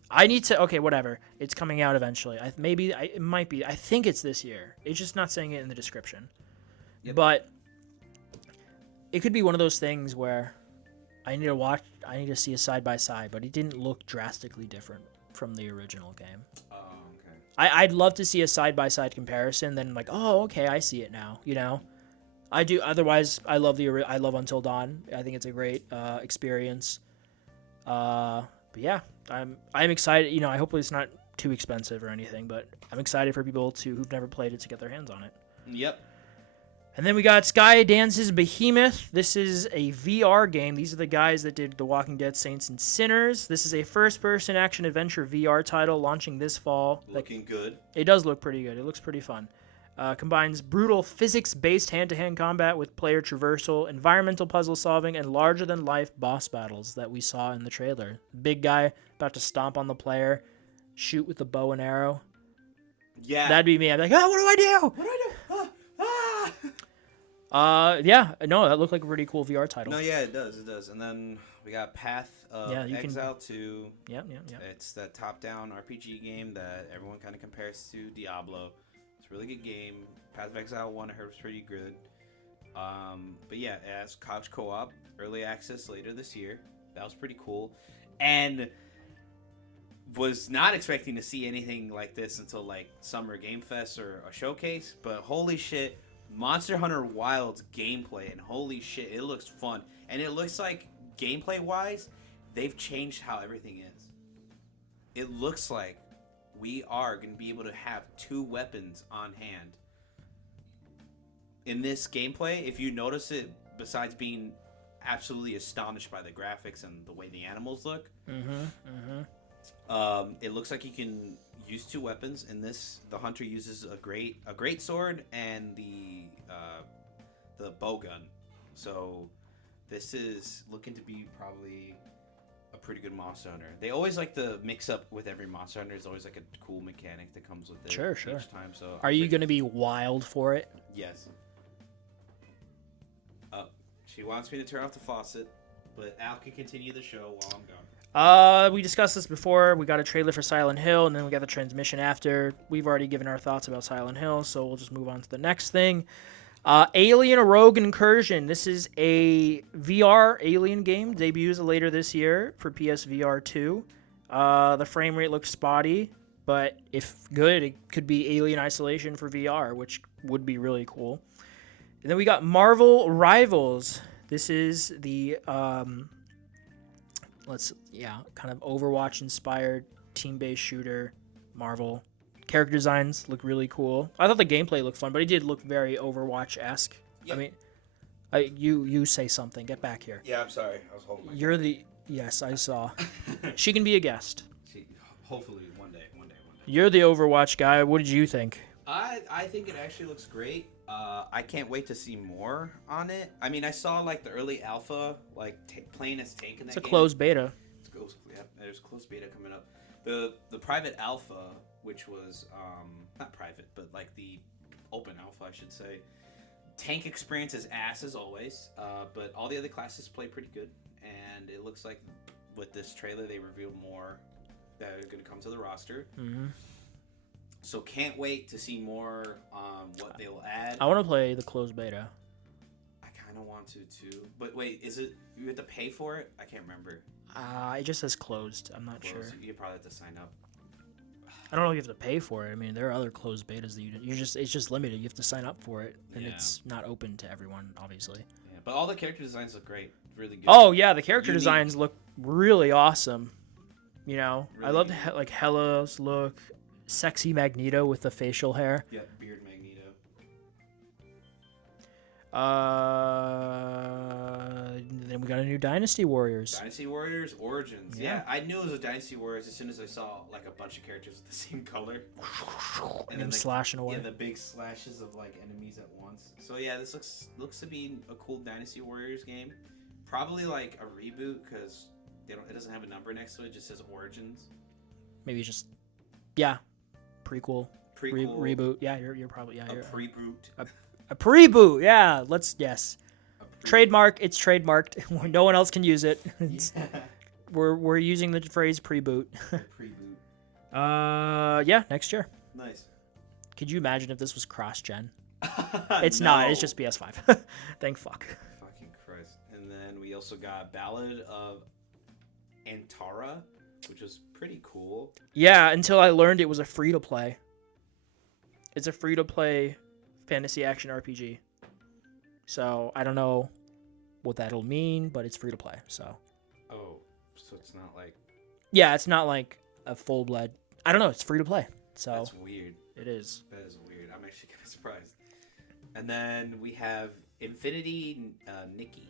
I need to. Okay, whatever. It's coming out eventually. It might be. I think it's this year. It's just not saying it in the description. Yep. But it could be one of those things where I need to see a side by side, but it didn't look drastically different from the original game. Oh, okay. I'd love to see a side by side comparison. Then like, oh, okay, I see it now. You know, I do. Otherwise, I love Until Dawn. I think it's a great experience. But yeah, I'm excited. You know, I hopefully it's not too expensive or anything, but I'm excited for people who've never played it to get their hands on it. Yep. And then we got Skydance's Behemoth. This is a VR game. These are the guys that did The Walking Dead, Saints and Sinners. This is a first-person action-adventure VR title launching this fall. Looking good. It does look pretty good. It looks pretty fun. Combines brutal physics-based hand-to-hand combat with player traversal, environmental puzzle solving, and larger-than-life boss battles that we saw in the trailer. Big guy about to stomp on the player, shoot with the bow and arrow. Yeah. That'd be me. I'd be like, oh, what do I do? What do I do? Yeah, no, that looked like a pretty cool VR title. No, yeah, it does. And then we got Path of Exile 2. Yep. It's that top-down RPG game that everyone kind of compares to Diablo. It's a really good game. Path of Exile 1, I heard, was pretty good. But yeah, it has couch co-op, early access later this year. That was pretty cool. And was not expecting to see anything like this until like Summer Game Fest or a showcase, but holy shit, Monster Hunter Wilds gameplay, and holy shit, it looks fun. And it looks like gameplay wise, they've changed how everything is. It looks like we are going to be able to have 2 weapons on hand. In this gameplay, if you notice it, besides being absolutely astonished by the graphics and the way the animals look, it looks like you can use 2 weapons. In this, the hunter uses a great sword and the bow gun. So this is looking to be probably a pretty good Monster Hunter. They always like to mix up with every Monster Hunter. There's always like a cool mechanic that comes with it. Sure. Each time. So are you going to be wild for it? Yes. She wants me to turn off the faucet, but Al can continue the show while I'm gone. We discussed this before. We got a trailer for Silent Hill, and then we got the transmission after. We've already given our thoughts about Silent Hill, so we'll just move on to the next thing. Alien: Rogue Incursion. This is a VR Alien game. Debuts later this year for PSVR 2. The frame rate looks spotty, but if good, it could be Alien Isolation for VR, which would be really cool. And then we got Marvel Rivals. This is the kind of Overwatch-inspired team-based shooter. Marvel character designs look really cool. I thought the gameplay looked fun, but it did look very Overwatch-esque. Yep. I mean, you say something. Get back here. Yeah, I'm sorry. I was holding. Yes, I saw. She can be a guest. Hopefully one day. You're the Overwatch guy. What did you think? I think it actually looks great. I can't wait to see more on it. I mean, I saw like the early alpha, like playing as tank in that game. It's a closed beta. It's There's closed beta coming up. The private alpha, which was not private, but like the open alpha, I should say. Tank experience is ass as always, but all the other classes play pretty good, and it looks like with this trailer they revealed more that are going to come to the roster. Mm-hmm. So can't wait to see more what they'll add. I want to play the closed beta. I kind of want to too, but wait, is it you have to pay for it? I can't remember. It just says closed. I'm not sure. You probably have to sign up. I don't know if you have to pay for it. I mean, there are other closed betas that it's just limited. You have to sign up for it, and it's not open to everyone, obviously. Yeah, but all the character designs look great, really good. Oh yeah, the character designs look really awesome. You know, really I love like Hela's look, sexy Magneto with the facial hair. Yep, beard Magneto. Then we got a new Dynasty Warriors. Dynasty Warriors Origins. Yeah, I knew it was a Dynasty Warriors as soon as I saw like a bunch of characters with the same color. And then slashing away. Yeah, the big slashes of like enemies at once. So yeah, this looks to be a cool Dynasty Warriors game. Probably like a reboot because it doesn't have a number next to it. It just says Origins. Maybe just prequel. Reboot. Yeah, you're probably a pre-boot. A pre-boot, yeah. Trademark. It's trademarked. No one else can use it. We're using the phrase pre-boot. Pre-boot. Yeah, next year. Nice. Could you imagine if this was cross-gen? It's not. It's just PS5. Thank fuck. Fucking Christ. And then we also got Ballad of Antara, which was pretty cool. Yeah, until I learned it was a free-to-play. It's a free-to-play fantasy action RPG. So I don't know what that'll mean, but it's free to play. So. Oh, so it's not like. Yeah, it's not like a full-blood. I don't know. It's free to play. So. That's weird. It is. That is weird. I'm actually kind of surprised. And then we have Infinity Nikki.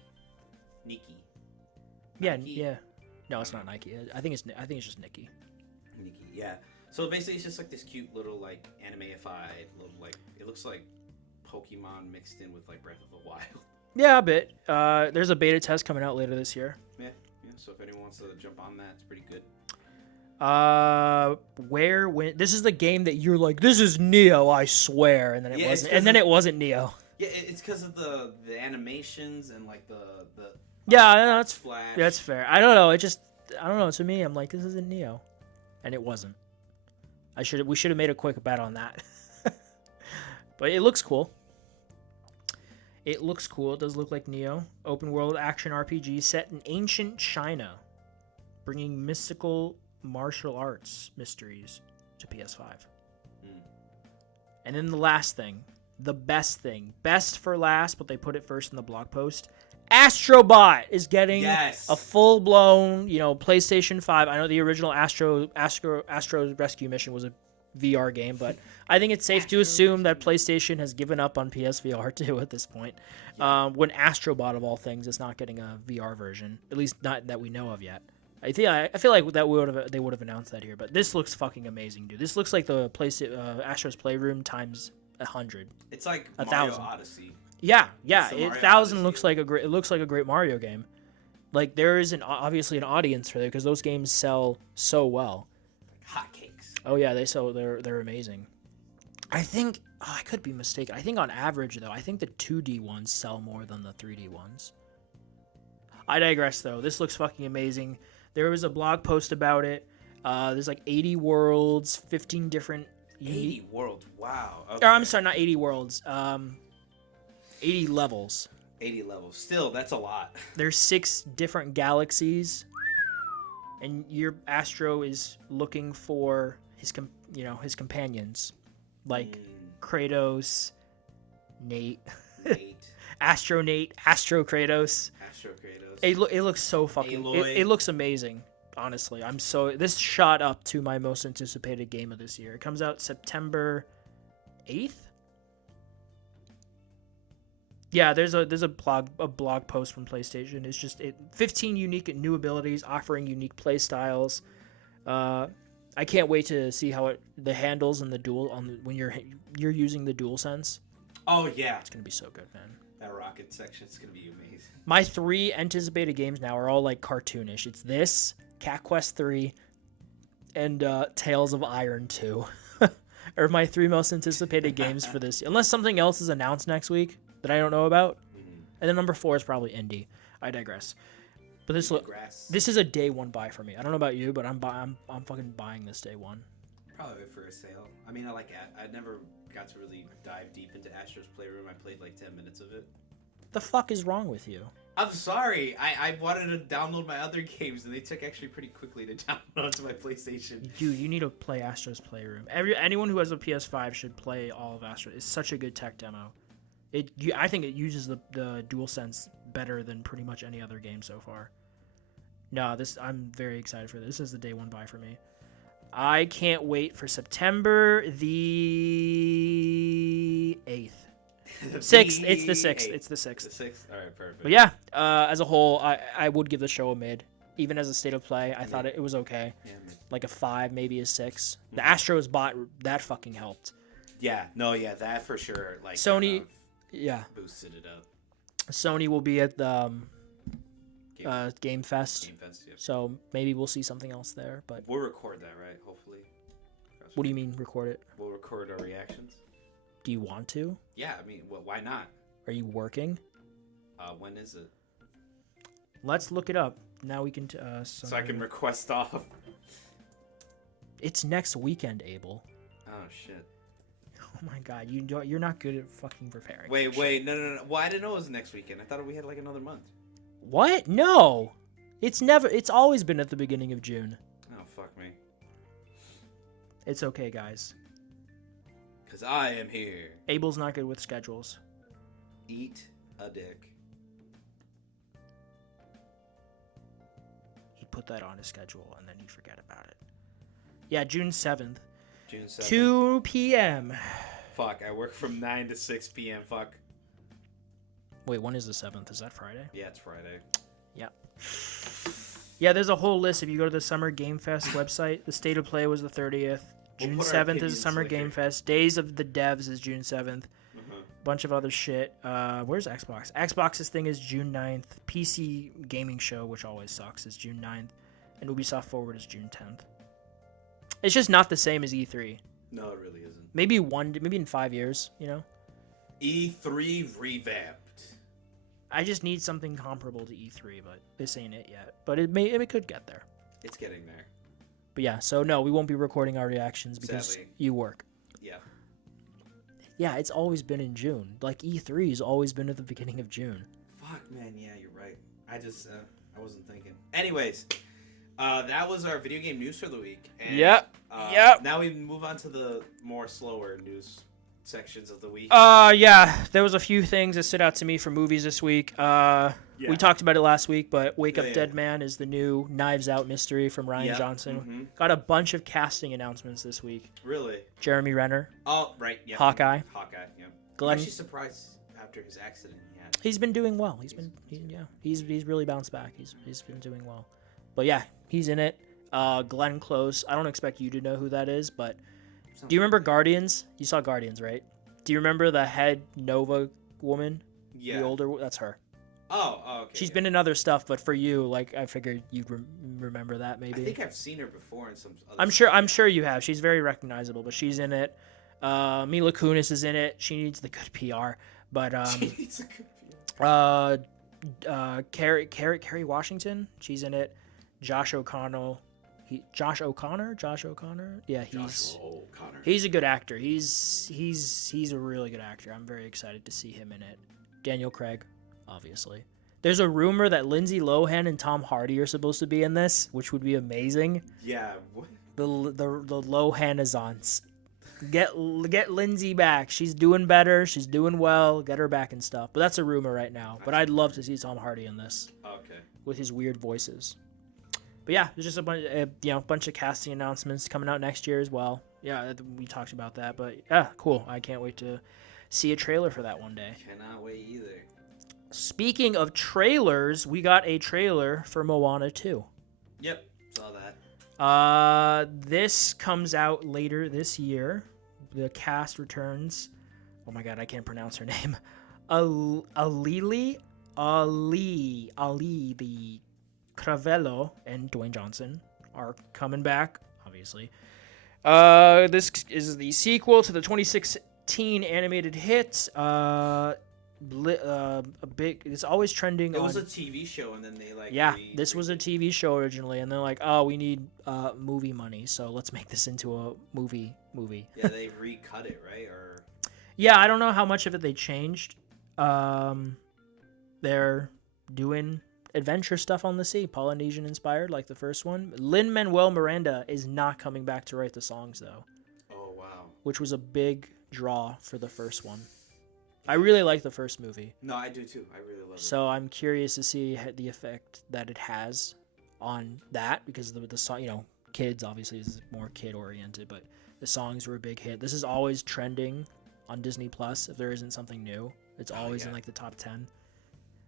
Yeah, yeah. No, it's not Nike. I think it's just Nikki. Nikki, yeah. So basically, it's just like this cute little like anime-ified little like it looks like Pokemon mixed in with like Breath of the Wild. Yeah, a bit. There's a beta test coming out later this year. Yeah. So if anyone wants to jump on that, it's pretty good. When this is the game that you're like, this is Neo, I swear, and then it wasn't, and then it wasn't Neo. Yeah, it's because of the animations and like the. Yeah, that's flash. Yeah, that's fair. I don't know. I don't know. To me, I'm like, this isn't Neo, and it wasn't. We should have made a quick bet on that. But it looks cool. It does look like Neo. Open world action RPG set in ancient China, bringing mystical martial arts mysteries to PS5. And then the last thing, the best for last, but they put it first in the blog post. Astro Bot is getting a full-blown, PlayStation 5. I know the original Astro's Rescue Mission was a VR game, but I think it's safe to assume that PlayStation has given up on PSVR too at this point. When Astro Bot of all things is not getting a VR version, at least not that we know of yet. I feel like that they would have announced that here, but this looks fucking amazing, dude. This looks like the Astro's Playroom times 100. It's like 1,000. Mario Odyssey. Yeah. 1,000 looks like a great Mario game. Like there is obviously an audience for it because those games sell so well. Hotcakes. Oh yeah, they're amazing. I think I could be mistaken. I think on average though, I think the 2D ones sell more than the 3D ones. I digress though. This looks fucking amazing. There was a blog post about it. There's like 80 worlds, 15 different 80 worlds. Wow. Okay. Or, I'm sorry, not 80 worlds. 80 levels. 80 levels. Still, that's a lot. There's 6 different galaxies, and your Astro is looking for his companions, like Kratos, Nate, Astro Nate, Astro Kratos. It looks so fucking. It looks amazing. Honestly, this shot up to my most anticipated game of this year. It comes out September 8th. Yeah, there's a blog post from PlayStation. It's just 15 unique and new abilities offering unique play styles. I can't wait to see how the handles and the when you're using the DualSense. Oh yeah, it's gonna be so good, man. That rocket section is gonna be amazing. My 3 anticipated games now are all like cartoonish. It's this, Cat Quest 3, and Tales of Iron 2 are my 3 most anticipated games for this year. Unless something else is announced next week that I don't know about. And then number 4 is probably Indie. I digress. But this is a day 1 buy for me. I don't know about you, but I'm fucking buying this day 1. Probably for a sale. I mean, I never got to really dive deep into Astro's Playroom. I played like 10 minutes of it. The fuck is wrong with you? I'm sorry. I wanted to download my other games, and they took actually pretty quickly to download to my PlayStation. Dude, you need to play Astro's Playroom. Anyone who has a PS5 should play all of Astro. It's such a good tech demo. I think it uses the DualSense better than pretty much any other game so far. No, I'm very excited for this. This is the day 1 buy for me. I can't wait for September the 8th. 6th. It's the 6th. It's the 6th. The 6th? Alright, perfect. But yeah, as a whole, I would give the show a mid. Even as a state of play, I thought it was okay. Yeah, like a 5, maybe a 6. The Astros Bot, that fucking helped. Yeah, no, yeah, that for sure. Like Sony, boosted it up. Sony will be at the Game Fest. Game Fest, yeah. So maybe we'll see something else there. But we'll record that, right? Hopefully. What do you mean record it? We'll record our reactions. Do you want to? Yeah, I mean, why not? Are you working? When is it? Let's look it up. Now we can. So I can request off. It's next weekend, Abel. Oh shit. Oh my god, you're not good at fucking preparing. Wait, no. Well, I didn't know it was next weekend. I thought we had like another month. What? No. It's always been at the beginning of June. Oh, fuck me. It's okay, guys. Because I am here. Abel's not good with schedules. Eat a dick. He put that on his schedule and then he forget about it. Yeah, June 7th. June 7th. 2 p.m. Fuck, I work from 9 to 6 p.m. Fuck. Wait, when is the 7th? Is that Friday? Yeah, it's Friday. Yeah. Yeah, there's a whole list. If you go to the Summer Game Fest website, the State of Play was the 30th. June 7th is Summer Game Fest. Days of the Devs is June 7th. Bunch of other shit. Where's Xbox? Xbox's thing is June 9th. PC Gaming Show, which always sucks, is June 9th. And Ubisoft Forward is June 10th. It's just not the same as E3. No, it really isn't. Maybe in 5 years, you know? E3 revamped. I just need something comparable to E3, but this ain't it yet. But it could get there. It's getting there. But yeah, so no, we won't be recording our reactions because Sadly. You work. Yeah. Yeah, it's always been in June. Like E3 has always been at the beginning of June. Fuck, man, yeah, you're right. I just, I wasn't thinking. Anyways, that was our video game news for the week. And, yep. Now we move on to the more slower news sections of the week. Yeah, there was a few things that stood out to me for movies this week. We talked about it last week, but Wake Up Dead Man is the new Knives Out mystery from Rian Johnson. Mm-hmm. Got a bunch of casting announcements this week. Really? Jeremy Renner. Oh, right. Yeah. Hawkeye, yeah. I'm actually surprised after his accident he had. He's been doing well. He's really bounced back. He's been doing well. But yeah, he's in it. Glenn Close. I don't expect you to know who that is, but do you remember Guardians? You saw Guardians, right? Do you remember the head Nova woman? Yeah. The older, that's her. Oh, okay. She's been in other stuff, but for you, like, I figured you'd remember that maybe. I think I've seen her before in some other I'm sure you have. She's very recognizable, but she's in it. Mila Kunis is in it. She needs the good PR, but she needs a good PR. Kerry Washington, she's in it. Josh O'Connor. Yeah, he's a good actor. He's a really good actor. I'm very excited to see him in it. Daniel Craig, obviously. There's a rumor that Lindsay Lohan and Tom Hardy are supposed to be in this, which would be amazing. Yeah. What? The Lohanazons. Get Lindsay back. She's doing better. She's doing well. Get her back and stuff. But that's a rumor right now. But I'd love to see Tom Hardy in this. Okay. With his weird voices. But yeah, there's just a bunch of casting announcements coming out next year as well. Yeah, we talked about that, but yeah, cool. I can't wait to see a trailer for that one day. Cannot wait either. Speaking of trailers, we got a trailer for Moana 2. Yep, saw that. This comes out later this year. The cast returns. Oh my god, I can't pronounce her name. Ali. Cravello and Dwayne Johnson are coming back, obviously. This is the sequel to the 2016 animated hit. It's always trending. It was a TV show, and then they like. Yeah, this was a TV show originally, and they're like, oh, we need movie money, so let's make this into a movie. Yeah, they recut it, right? Or yeah, I don't know how much of it they changed. They're doing adventure stuff on the sea, Polynesian inspired, like the first one. Lin-Manuel Miranda is not coming back to write the songs, though. Oh, wow. Which was a big draw for the first one. I really like the first movie. No, I do too. I really love it. So I'm curious to see the effect that it has on that, because the song, kids obviously is more kid oriented, but the songs were a big hit. This is always trending on Disney Plus if there isn't something new. It's always in like the top 10.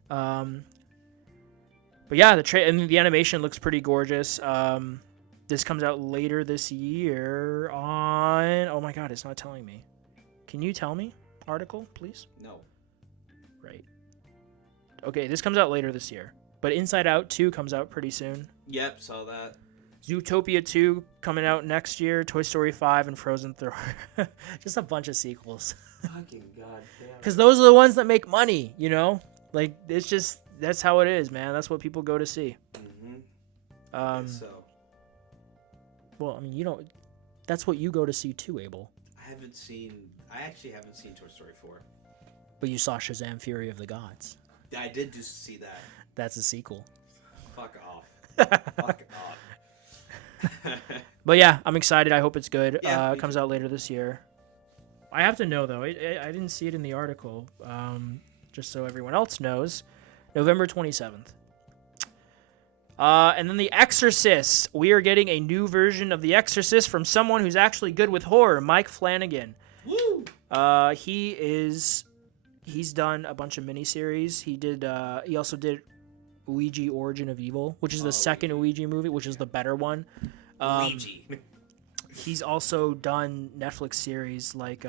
But yeah, the animation looks pretty gorgeous. This comes out later this year on. Oh my god, it's not telling me. Can you tell me? Article, please? No. Right. Okay, this comes out later this year. But Inside Out 2 comes out pretty soon. Yep, saw that. Zootopia 2 coming out next year. Toy Story 5 and Frozen 3. Just a bunch of sequels. Fucking goddamn. Because those are the ones that make money, Like, it's just, that's how it is, man. That's what people go to see. Mm-hmm. So. Well, I mean, that's what you go to see too, Abel. I actually haven't seen Toy Story 4. But you saw Shazam! Fury of the Gods. I did just see that. That's a sequel. Fuck off. Fuck off. But yeah, I'm excited. I hope it's good. Yeah, it comes out later this year. I have to know, though. I didn't see it in the article. Just so everyone else knows. November 27th. And then The Exorcist. We are getting a new version of The Exorcist from someone who's actually good with horror, Mike Flanagan. Woo! He's done a bunch of miniseries. He also did Ouija Origin of Evil, which is the second Ouija movie, which is the better one. Ouija. He's also done Netflix series like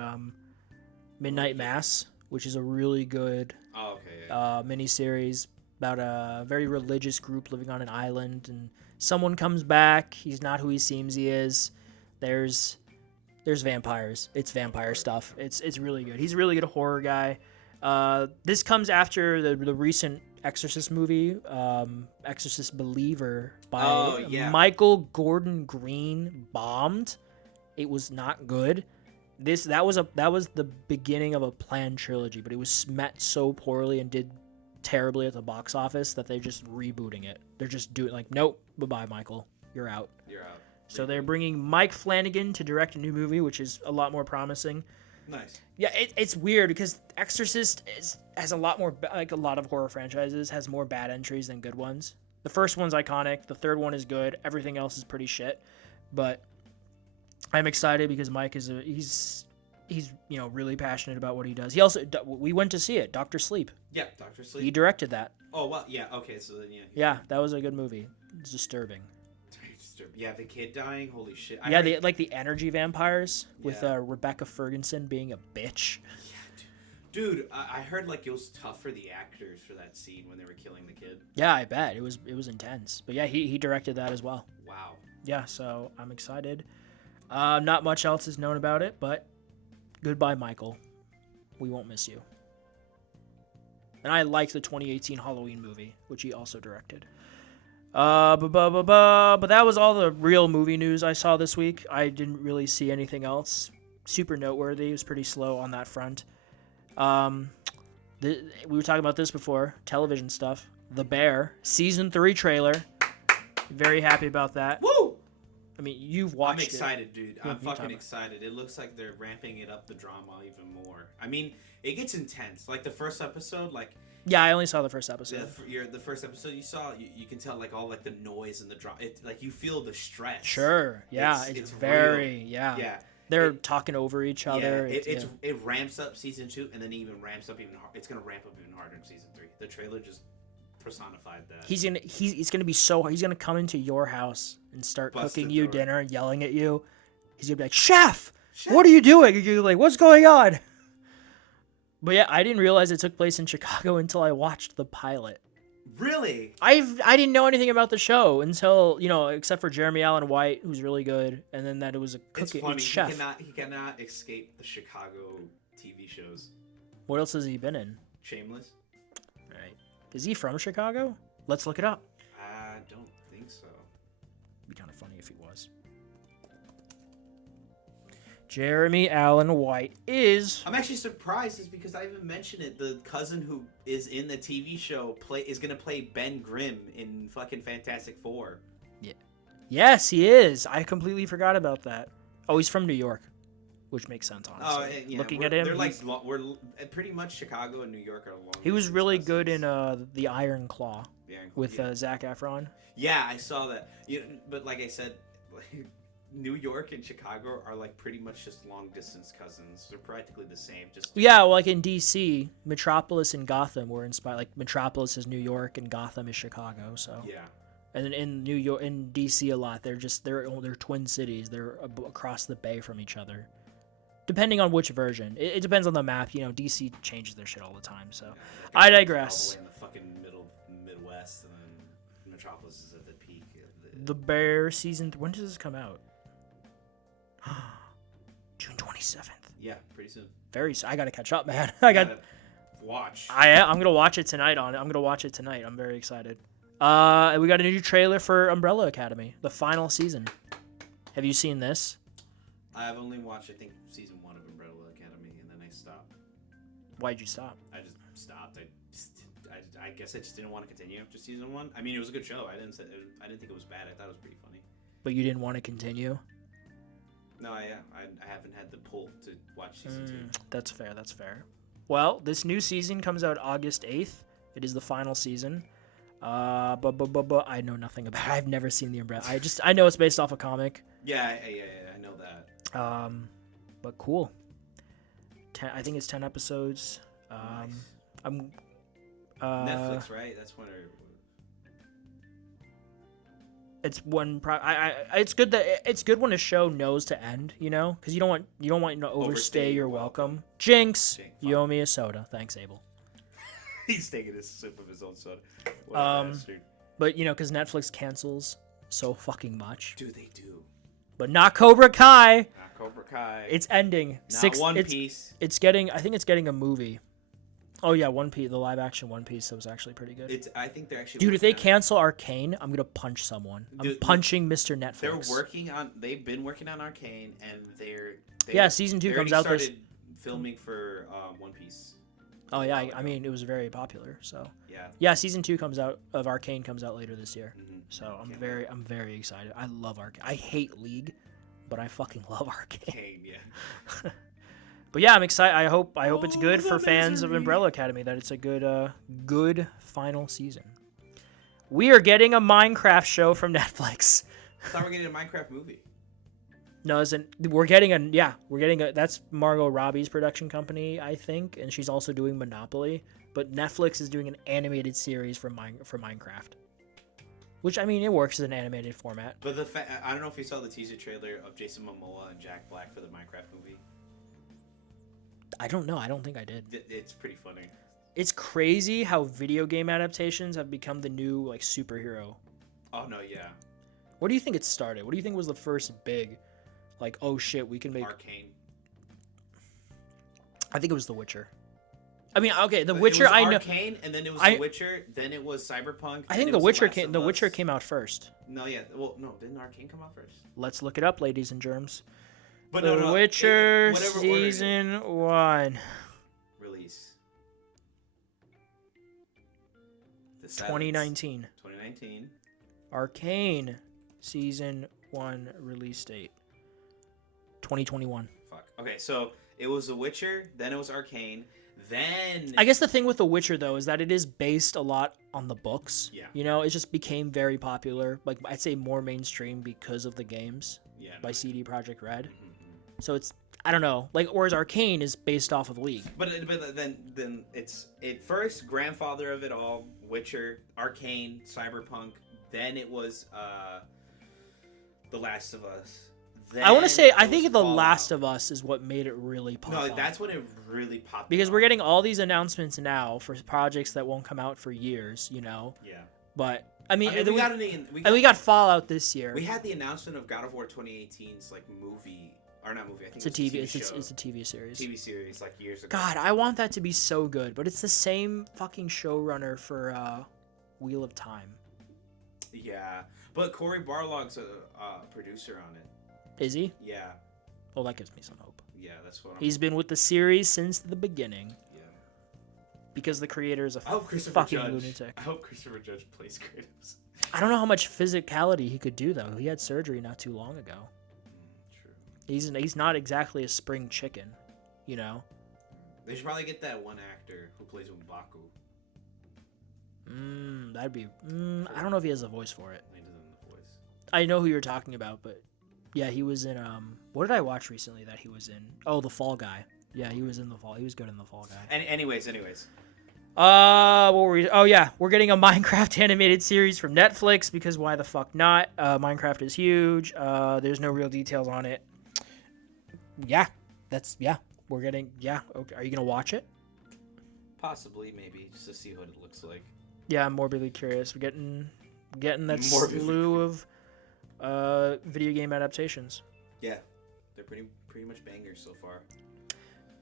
Midnight Mass, which is a really good miniseries about a very religious group living on an island, and someone comes back. He's not who he seems he is. There's vampires. It's vampire stuff. It's really good. He's a really good horror guy. This comes after the recent Exorcist movie, Exorcist Believer by Michael Gordon Green bombed. It was not good. That was the beginning of a planned trilogy, but it was met so poorly and did terribly at the box office that they're just rebooting it. They're just doing like, nope, bye-bye, Michael. You're out. So they're bringing Mike Flanagan to direct a new movie, which is a lot more promising. Nice. Yeah, it's weird because Exorcist has a lot more, like a lot of horror franchises, has more bad entries than good ones. The first one's iconic. The third one is good. Everything else is pretty shit. But I'm excited because Mike he's really passionate about what he does. He also, we went to see it, Dr. Sleep. Yeah, Dr. Sleep. He directed that. Oh, well, yeah, okay, so then, Yeah, that was a good movie. It's disturbing. Yeah, the kid dying, holy shit. The energy vampires with Rebecca Ferguson being a bitch. Yeah, dude, I heard like it was tough for the actors for that scene when they were killing the kid. Yeah, I bet it was intense. But yeah, he directed that as well. Wow. Yeah, so I'm excited. Not much else is known about it, but goodbye, Michael. We won't miss you. And I liked the 2018 Halloween movie, which he also directed. But that was all the real movie news I saw this week. I didn't really see anything else super noteworthy. It was pretty slow on that front. We were talking about this before, television stuff. The Bear season 3 trailer. Very happy about that. Woo! I mean, you've watched it. I'm excited, dude. I'm fucking excited. It looks like they're ramping it up, the drama, even more. I mean, it gets intense. Like the first episode, like. Yeah, I only saw the first episode. The first episode you saw, you can tell like all like the noise and the drama. Like you feel the stress. Sure. Yeah, it's very real. Yeah. They're talking over each other. Yeah, it ramps up season 2, and then it even ramps up even harder. It's gonna ramp up even harder in season 3. The trailer just personified that. He's gonna come into your house and start cooking you dinner and yelling at you. He's gonna be like, Chef, what are you doing? And you're like, what's going on? But yeah, I didn't realize it took place in Chicago until I watched the pilot. Really? I didn't know anything about the show until, except for Jeremy Allen White, who's really good, and then that it was a It's cooking funny. chef. He cannot escape the Chicago TV shows. What else has he been in? Shameless. Right. Is he from Chicago? Let's look it up. I don't think so. It'd be kind of funny if he was. Jeremy Allen White is... I'm actually surprised is because I even mentioned it. The cousin who is in the TV show is going to play Ben Grimm in fucking Fantastic Four. Yeah. Yes, he is. I completely forgot about that. Oh, he's from New York, which makes sense, honestly. Oh, yeah. Looking at him, we're pretty much Chicago and New York are long. He was really cousins. good in The Iron Claw with Zac Efron. Yeah, I saw that. But like I said, New York and Chicago are like pretty much just long distance cousins. They're practically the same. Well, like in DC, Metropolis and Gotham were inspired. Like Metropolis is New York and Gotham is Chicago. So yeah. And then in New York, in DC, a lot they're twin cities. They're across the bay from each other, depending on which version. It depends on the map. DC changes their shit all the time. So I digress. All the way in the fucking Midwest, and then Metropolis is at the peak. The Bear season. When does this come out? June 27th. Yeah, pretty soon. I gotta catch up, man. Watch. I'm gonna watch it tonight. I'm very excited. We got a new trailer for Umbrella Academy, the final season. Have you seen this? I've only watched, I think, season 1 of Umbrella Academy, and then I stopped. Why'd you stop? I just stopped. I guess I just didn't want to continue after season 1. I mean, it was a good show. I didn't think it was bad. I thought it was pretty funny. But you didn't want to continue? No, I haven't had the pull to watch season 2. That's fair. Well, this new season comes out August 8th. It is the final season. But I know nothing about it. I've never seen the Umbrella. I know it's based off a comic. Yeah, I know that. But cool. I think it's 10 episodes. Nice. Netflix, right? That's when it's one. It's good when a show knows to end, because you don't want to overstay your welcome. Jinx, you owe me a soda. Thanks, Abel. He's taking a sip of his own soda. What a bastard. But because Netflix cancels so fucking much. Dude, they do. But not Cobra Kai. Not Cobra Kai. It's ending. Not One Piece. I think it's getting a movie. Oh yeah, One Piece, the live action One Piece, that was actually pretty good. I think they're actually. Dude, if they cancel Arcane, I'm gonna punch someone. I'm punching Mr. Netflix. They've been working on Arcane, and season 2 comes out. Started filming for One Piece. Oh yeah, I mean it was very popular. So yeah, season 2 comes out of Arcane comes out later this year. Mm-hmm. So I'm very excited. I love Arcane. I hate League, but I fucking love Arcane. Yeah. But yeah, I'm excited. I hope it's good for fans of Umbrella Academy. That it's a good final season. We are getting a Minecraft show from Netflix. I thought we were getting a Minecraft movie. No, that's Margot Robbie's production company, I think, and she's also doing Monopoly. But Netflix is doing an animated series for Minecraft, which I mean it works as an animated format. But I don't know if you saw the teaser trailer of Jason Momoa and Jack Black for the Minecraft movie. I don't know. I don't think I did. It's pretty funny. It's crazy how video game adaptations have become the new superhero. Oh no, yeah. Where do you think it started? What do you think was the first big, oh shit, we can make Arcane? I think it was The Witcher. I mean, okay, The Witcher. I know. Arcane, and then it was The Witcher. Then it was Cyberpunk. I think The Witcher came. The Witcher came out first. No, yeah. Well, no, didn't Arcane come out first? Let's look it up, ladies and germs. But The Witcher season 1 release. 2019. 2019. Arcane season 1 release date 2021. Fuck. Okay, so it was The Witcher, then it was Arcane, then I guess the thing with The Witcher though is that it is based a lot on the books. Yeah. It just became very popular. I'd say more mainstream because of the games. Yeah. By CD Projekt Red. Mm-hmm. So it's I don't know. Whereas Arcane is based off of League. But then it's first grandfather of it all, Witcher, Arcane, Cyberpunk, then it was The Last of Us. Then I want to say, I it was think The Fallout. Last of Us is what made it really pop No, off. that's when it really popped. Because off. we're getting all these announcements now for projects that won't come out for years, you know? Yeah. But, I mean, we got Fallout this year. We had the announcement of God of War 2018's like movie, or not movie. I think It's a TV. show. It's a TV series. TV series like years ago. God, I want that to be so good, but it's the same fucking showrunner for Wheel of Time. Yeah, but Cory Barlog's a producer on it. Is he? Yeah. Well, that gives me some hope. Yeah, that's what. He's been with the series since the beginning. Yeah. Because the creator is a I hope Christopher fucking Judge. lunatic. I hope Christopher Judge plays Kratos. I don't know how much physicality he could do though. He had surgery not too long ago. True. He's not exactly a spring chicken, you know. They should probably get that one actor who plays M'Baku. That'd be. I don't know if he has a voice for it. He doesn't have the voice. I know who you're talking about, but yeah, he was in. What did I watch recently that he was in? Oh, The Fall Guy. Yeah, he was in The Fall. He was good in The Fall Guy. Anyways. What were we? Oh yeah, we're getting a Minecraft animated series from Netflix because why the fuck not? Minecraft is huge. There's no real details on it. Yeah, we're getting. Yeah, okay. Are you gonna watch it? Possibly, maybe, just to see what it looks like. Yeah, I'm morbidly curious. We're getting that Morbidly slew of video game adaptations. Yeah, they're pretty much bangers so far.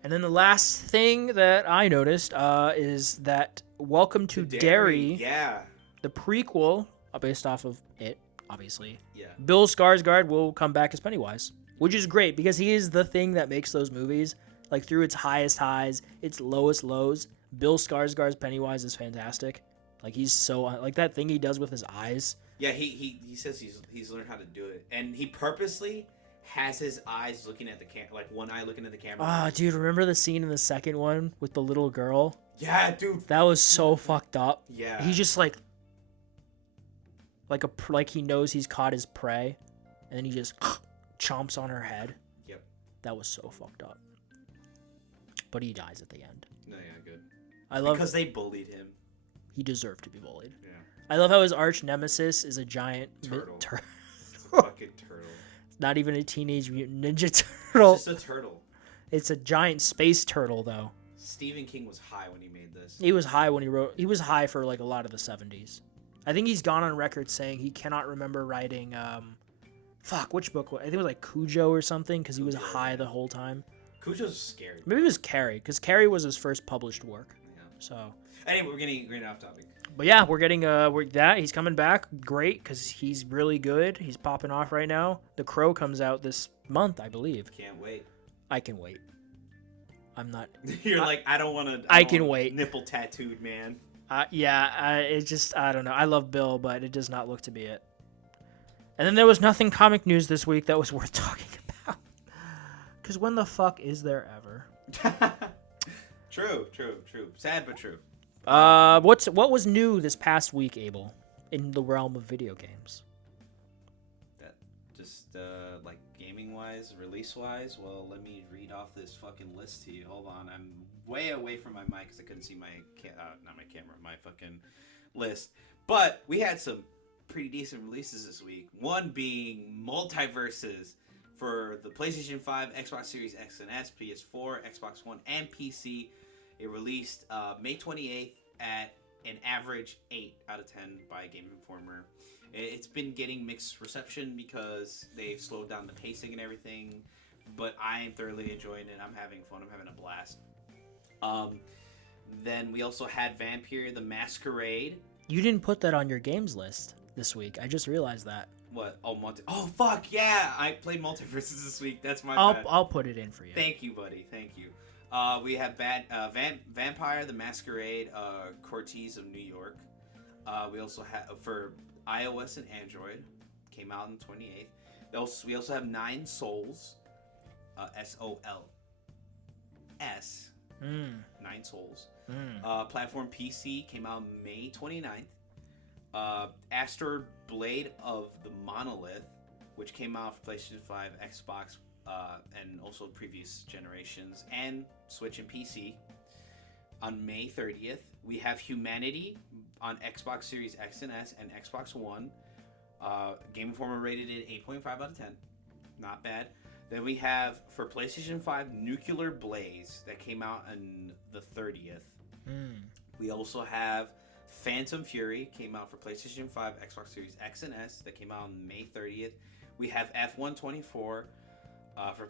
And then the last thing that I noticed is that Welcome to Derry, Yeah. the prequel based off of it, obviously. Yeah. Bill Skarsgård will come back as Pennywise, which is great because he is the thing that makes those movies. Like through its highest highs, its lowest lows, Bill Skarsgård's Pennywise is fantastic. Like he's so like that thing he does with his eyes. Yeah, he says he's learned how to do it, and he purposely has his eyes looking at the like one eye looking at the camera. Ah, dude, remember the scene in the second one with the little girl? Yeah, dude. That was so fucked up. Yeah. He's just like he knows he's caught his prey, and then he just chomps on her head. Yep. That was so fucked up. But he dies at the end. No, yeah, good. I love because they bullied him. He deserved to be bullied. Yeah. I love how his arch nemesis is a giant Turtle. turtle. It's a fucking turtle. Not even a teenage mutant ninja turtle. It's just a turtle. It's a giant space turtle, though. Stephen King was high when he made this. He was high when he wrote. He was high for like a lot of the 70s. I think he's gone on record saying he cannot remember writing. Which book? I think it was like Cujo or something because he was high the whole time. Cujo's scary. Maybe it was Carrie because Carrie was his first published work. Yeah. So. Anyway, we're getting off topic. But yeah, we're getting he's coming back great because he's really good. He's popping off right now. The Crow comes out this month, I believe. Can't wait. I can wait. I'm not. You're like, I don't want to. I can wait. Nipple tattooed, man. It's just I don't know. I love Bill, but it does not look to be it. And then there was nothing comic news this week that was worth talking about. Because when the fuck is there ever? True. Sad but true. What was new this past week, Abel, in the realm of video games? That just like gaming wise, release wise. Well, let me read off this fucking list to you. Hold on, I'm way away from my mic because I couldn't see my not my camera, my fucking list. But we had some pretty decent releases this week. One being Multiverses for the PlayStation 5, Xbox Series X and S, PS4, Xbox One, and PC. It released May 28th at an average 8 out of 10 by Game Informer. It's been getting mixed reception because they've slowed down the pacing and everything, but I am thoroughly enjoying it. I'm having fun. I'm having a blast. Then we also had Vampire the Masquerade. You didn't put that on your games list this week. I just realized that. What? Oh, fuck, yeah! I played Multiverses this week. That's my bad. I'll put it in for you. Thank you, buddy. Thank you. We have Vampire the Masquerade, Cortez of New York. We also have, for iOS and Android, came out on the 28th. We also have Nine Souls, S-O-L-S, 9 Souls. Platform PC came out May 29th. Astro Blade of the Monolith, which came out for PlayStation 5, Xbox, and also previous generations, and Switch and PC. On May 30th, we have Humanity on Xbox Series X and S and Xbox One. Game Informer rated it 8.5 out of 10. not bad. Then we have for PlayStation 5 Nuclear Blaze that came out on the 30th. We also have Phantom Fury came out for PlayStation 5, Xbox Series X and S that came out on May 30th. We have F124 for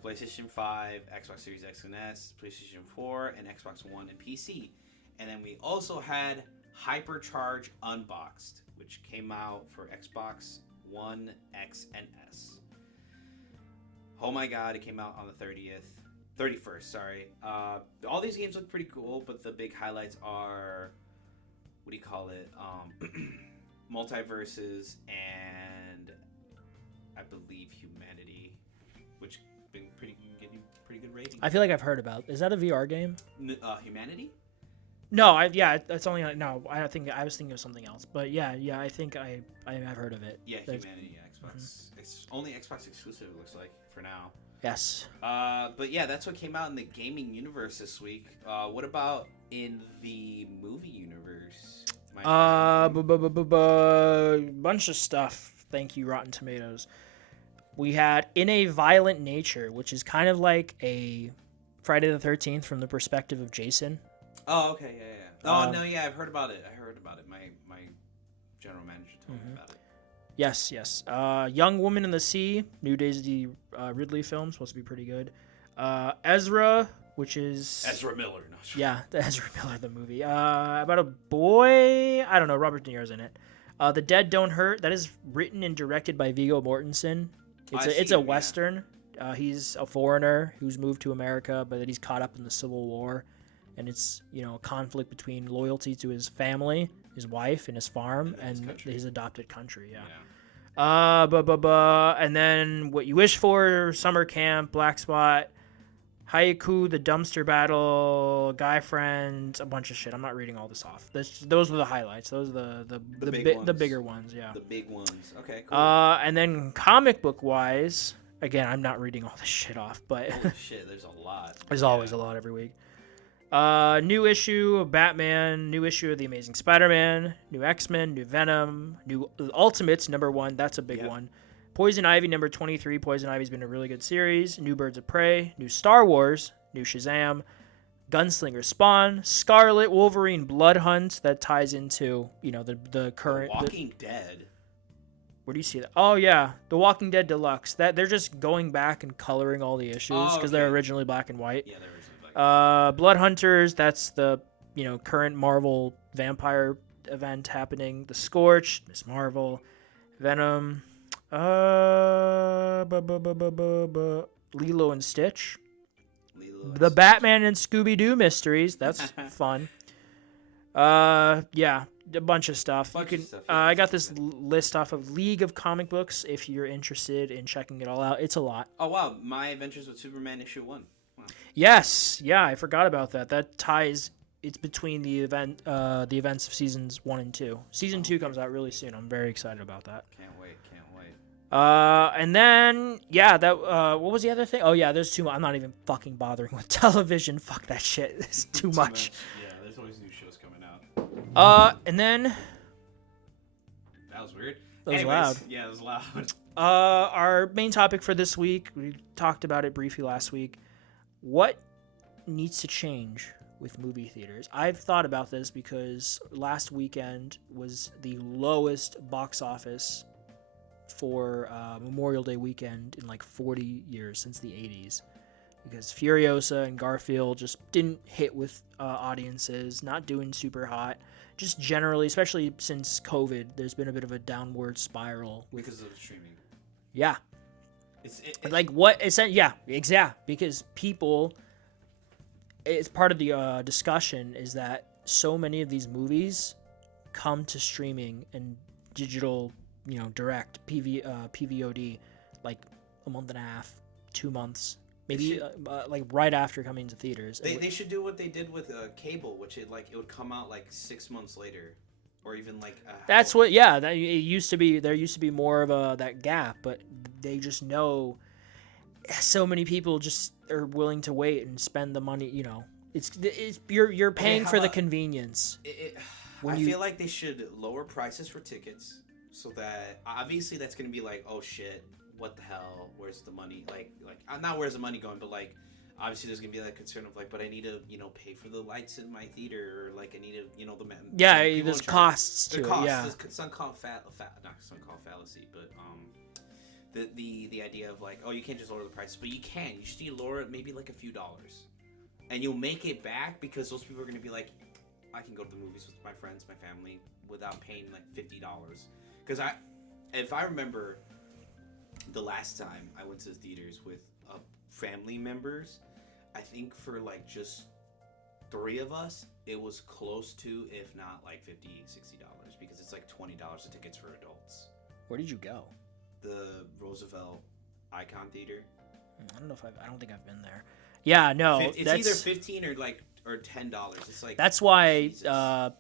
PlayStation 5, Xbox Series X and S, PlayStation 4, and Xbox One and PC. And then we also had Hypercharge Unboxed, which came out for Xbox One, X, and S. Oh my god, it came out on the 31st, sorry. All these games look pretty cool, but the big highlights are, what do you call it? Multiverses and I believe Humanity, which been getting pretty good ratings. I feel like I've heard about. Is that a VR game? Humanity? No, that's only no. I think I was thinking of something else, but yeah, I think I have heard of it. Yeah, Humanity, Xbox. It's only Xbox exclusive, it looks like, for now. Yes. But yeah, that's what came out in the gaming universe this week. What about in the movie universe? Bunch of stuff. Thank you, Rotten Tomatoes. We had In a Violent Nature, which is kind of like a Friday the 13th from the perspective of Jason. Oh, okay, yeah. No, yeah, I've heard about it. My general manager told me about it. Yes. Young Woman in the Sea, New Daisy Ridley film, supposed to be pretty good. Ezra, which is... Ezra Miller. No, yeah, the Ezra Miller, the movie. About a boy, I don't know, Robert De Niro's in it. The Dead Don't Hurt, that is written and directed by Viggo Mortensen. It's a Western. Yeah. He's a foreigner who's moved to America, but then he's caught up in the Civil War. And it's, a conflict between loyalty to his family, his wife, and his farm, and his adopted country. Yeah. And then What You Wish For, Summer Camp, Black Spot, Haiku, The Dumpster Battle, Guy Friend, a bunch of shit. I'm not reading all this off. Those were the highlights. Those are the bigger ones. Yeah. The big ones. Okay. Cool. And then comic book wise, again, I'm not reading all this shit off, but holy shit, there's a lot. There's always a lot every week. New issue of Batman, new issue of The Amazing Spider-Man, new X-Men, new Venom, new Ultimates, #1. That's a big one. Poison Ivy, number 23. Poison Ivy's been a really good series. New Birds of Prey, new Star Wars, new Shazam, Gunslinger Spawn, Scarlet, Wolverine, Blood Hunt. That ties into, the current... The Walking Dead. Where do you see that? Oh, yeah. The Walking Dead Deluxe. That they're just going back and coloring all the issues because they're originally black and white. Yeah, they're originally black. Blood Hunters, that's the current Marvel vampire event happening. The Scorch, Miss Marvel, Venom, Lilo and Stitch, the Batman and Scooby-Doo mysteries. That's fun. Yeah, a bunch of stuff. I got this list off of League of Comic Books. If you're interested in checking it all out, it's a lot. Oh wow, My Adventures with Superman issue 1. Wow. Yes, yeah, I forgot about that. That ties. It's between the events of seasons 1 and 2. Season 2 comes out really soon. I'm very excited about that. Can't wait. And then what was the other thing? Oh yeah, there's too much. I'm not even fucking bothering with television. Fuck that shit. It's too much. Yeah, there's always new shows coming out. And then that was weird. That was loud. Yeah, it was loud. Our main topic for this week, we talked about it briefly last week. What needs to change with movie theaters? I've thought about this because last weekend was the lowest box office for Memorial Day weekend in like 40 years, since the 80s, because Furiosa and Garfield just didn't hit with audiences, not doing super hot. Just generally, especially since COVID, there's been a bit of a downward spiral because of streaming. Yeah. Because people, it's part of the discussion is that so many of these movies come to streaming and digital, direct PVOD, like a month and a half, 2 months, maybe like right after coming to theaters. They should do what they did with cable, which it would come out like 6 months later, or even like. That's what. Yeah, that it used to be. There used to be more of that gap, but they just know. So many people just are willing to wait and spend the money. It's you're paying for the convenience. I feel like they should lower prices for tickets, so that obviously that's going to be like, oh shit, what the hell? Where's the money? Not where's the money going, but like obviously there's gonna be that concern of like, but I need to pay for the lights in my theater, or like I need to the man. Yeah, there's costs to it. Yeah, There's some called not some called fallacy, but the idea of like, oh, you can't just lower the price, but you can. You just need to lower it maybe like a few dollars, and you'll make it back because those people are gonna be like, I can go to the movies with my friends, my family, without paying like $50. Because if I remember, the last time I went to the theaters with family members, I think for like just 3 of us, it was close to, if not like $50, $60, because it's like $20 the tickets for adults. Where did you go? The Roosevelt Icon Theater. I don't know if I don't think I've been there. Yeah, no, it's either 15 or $10. It's like that's why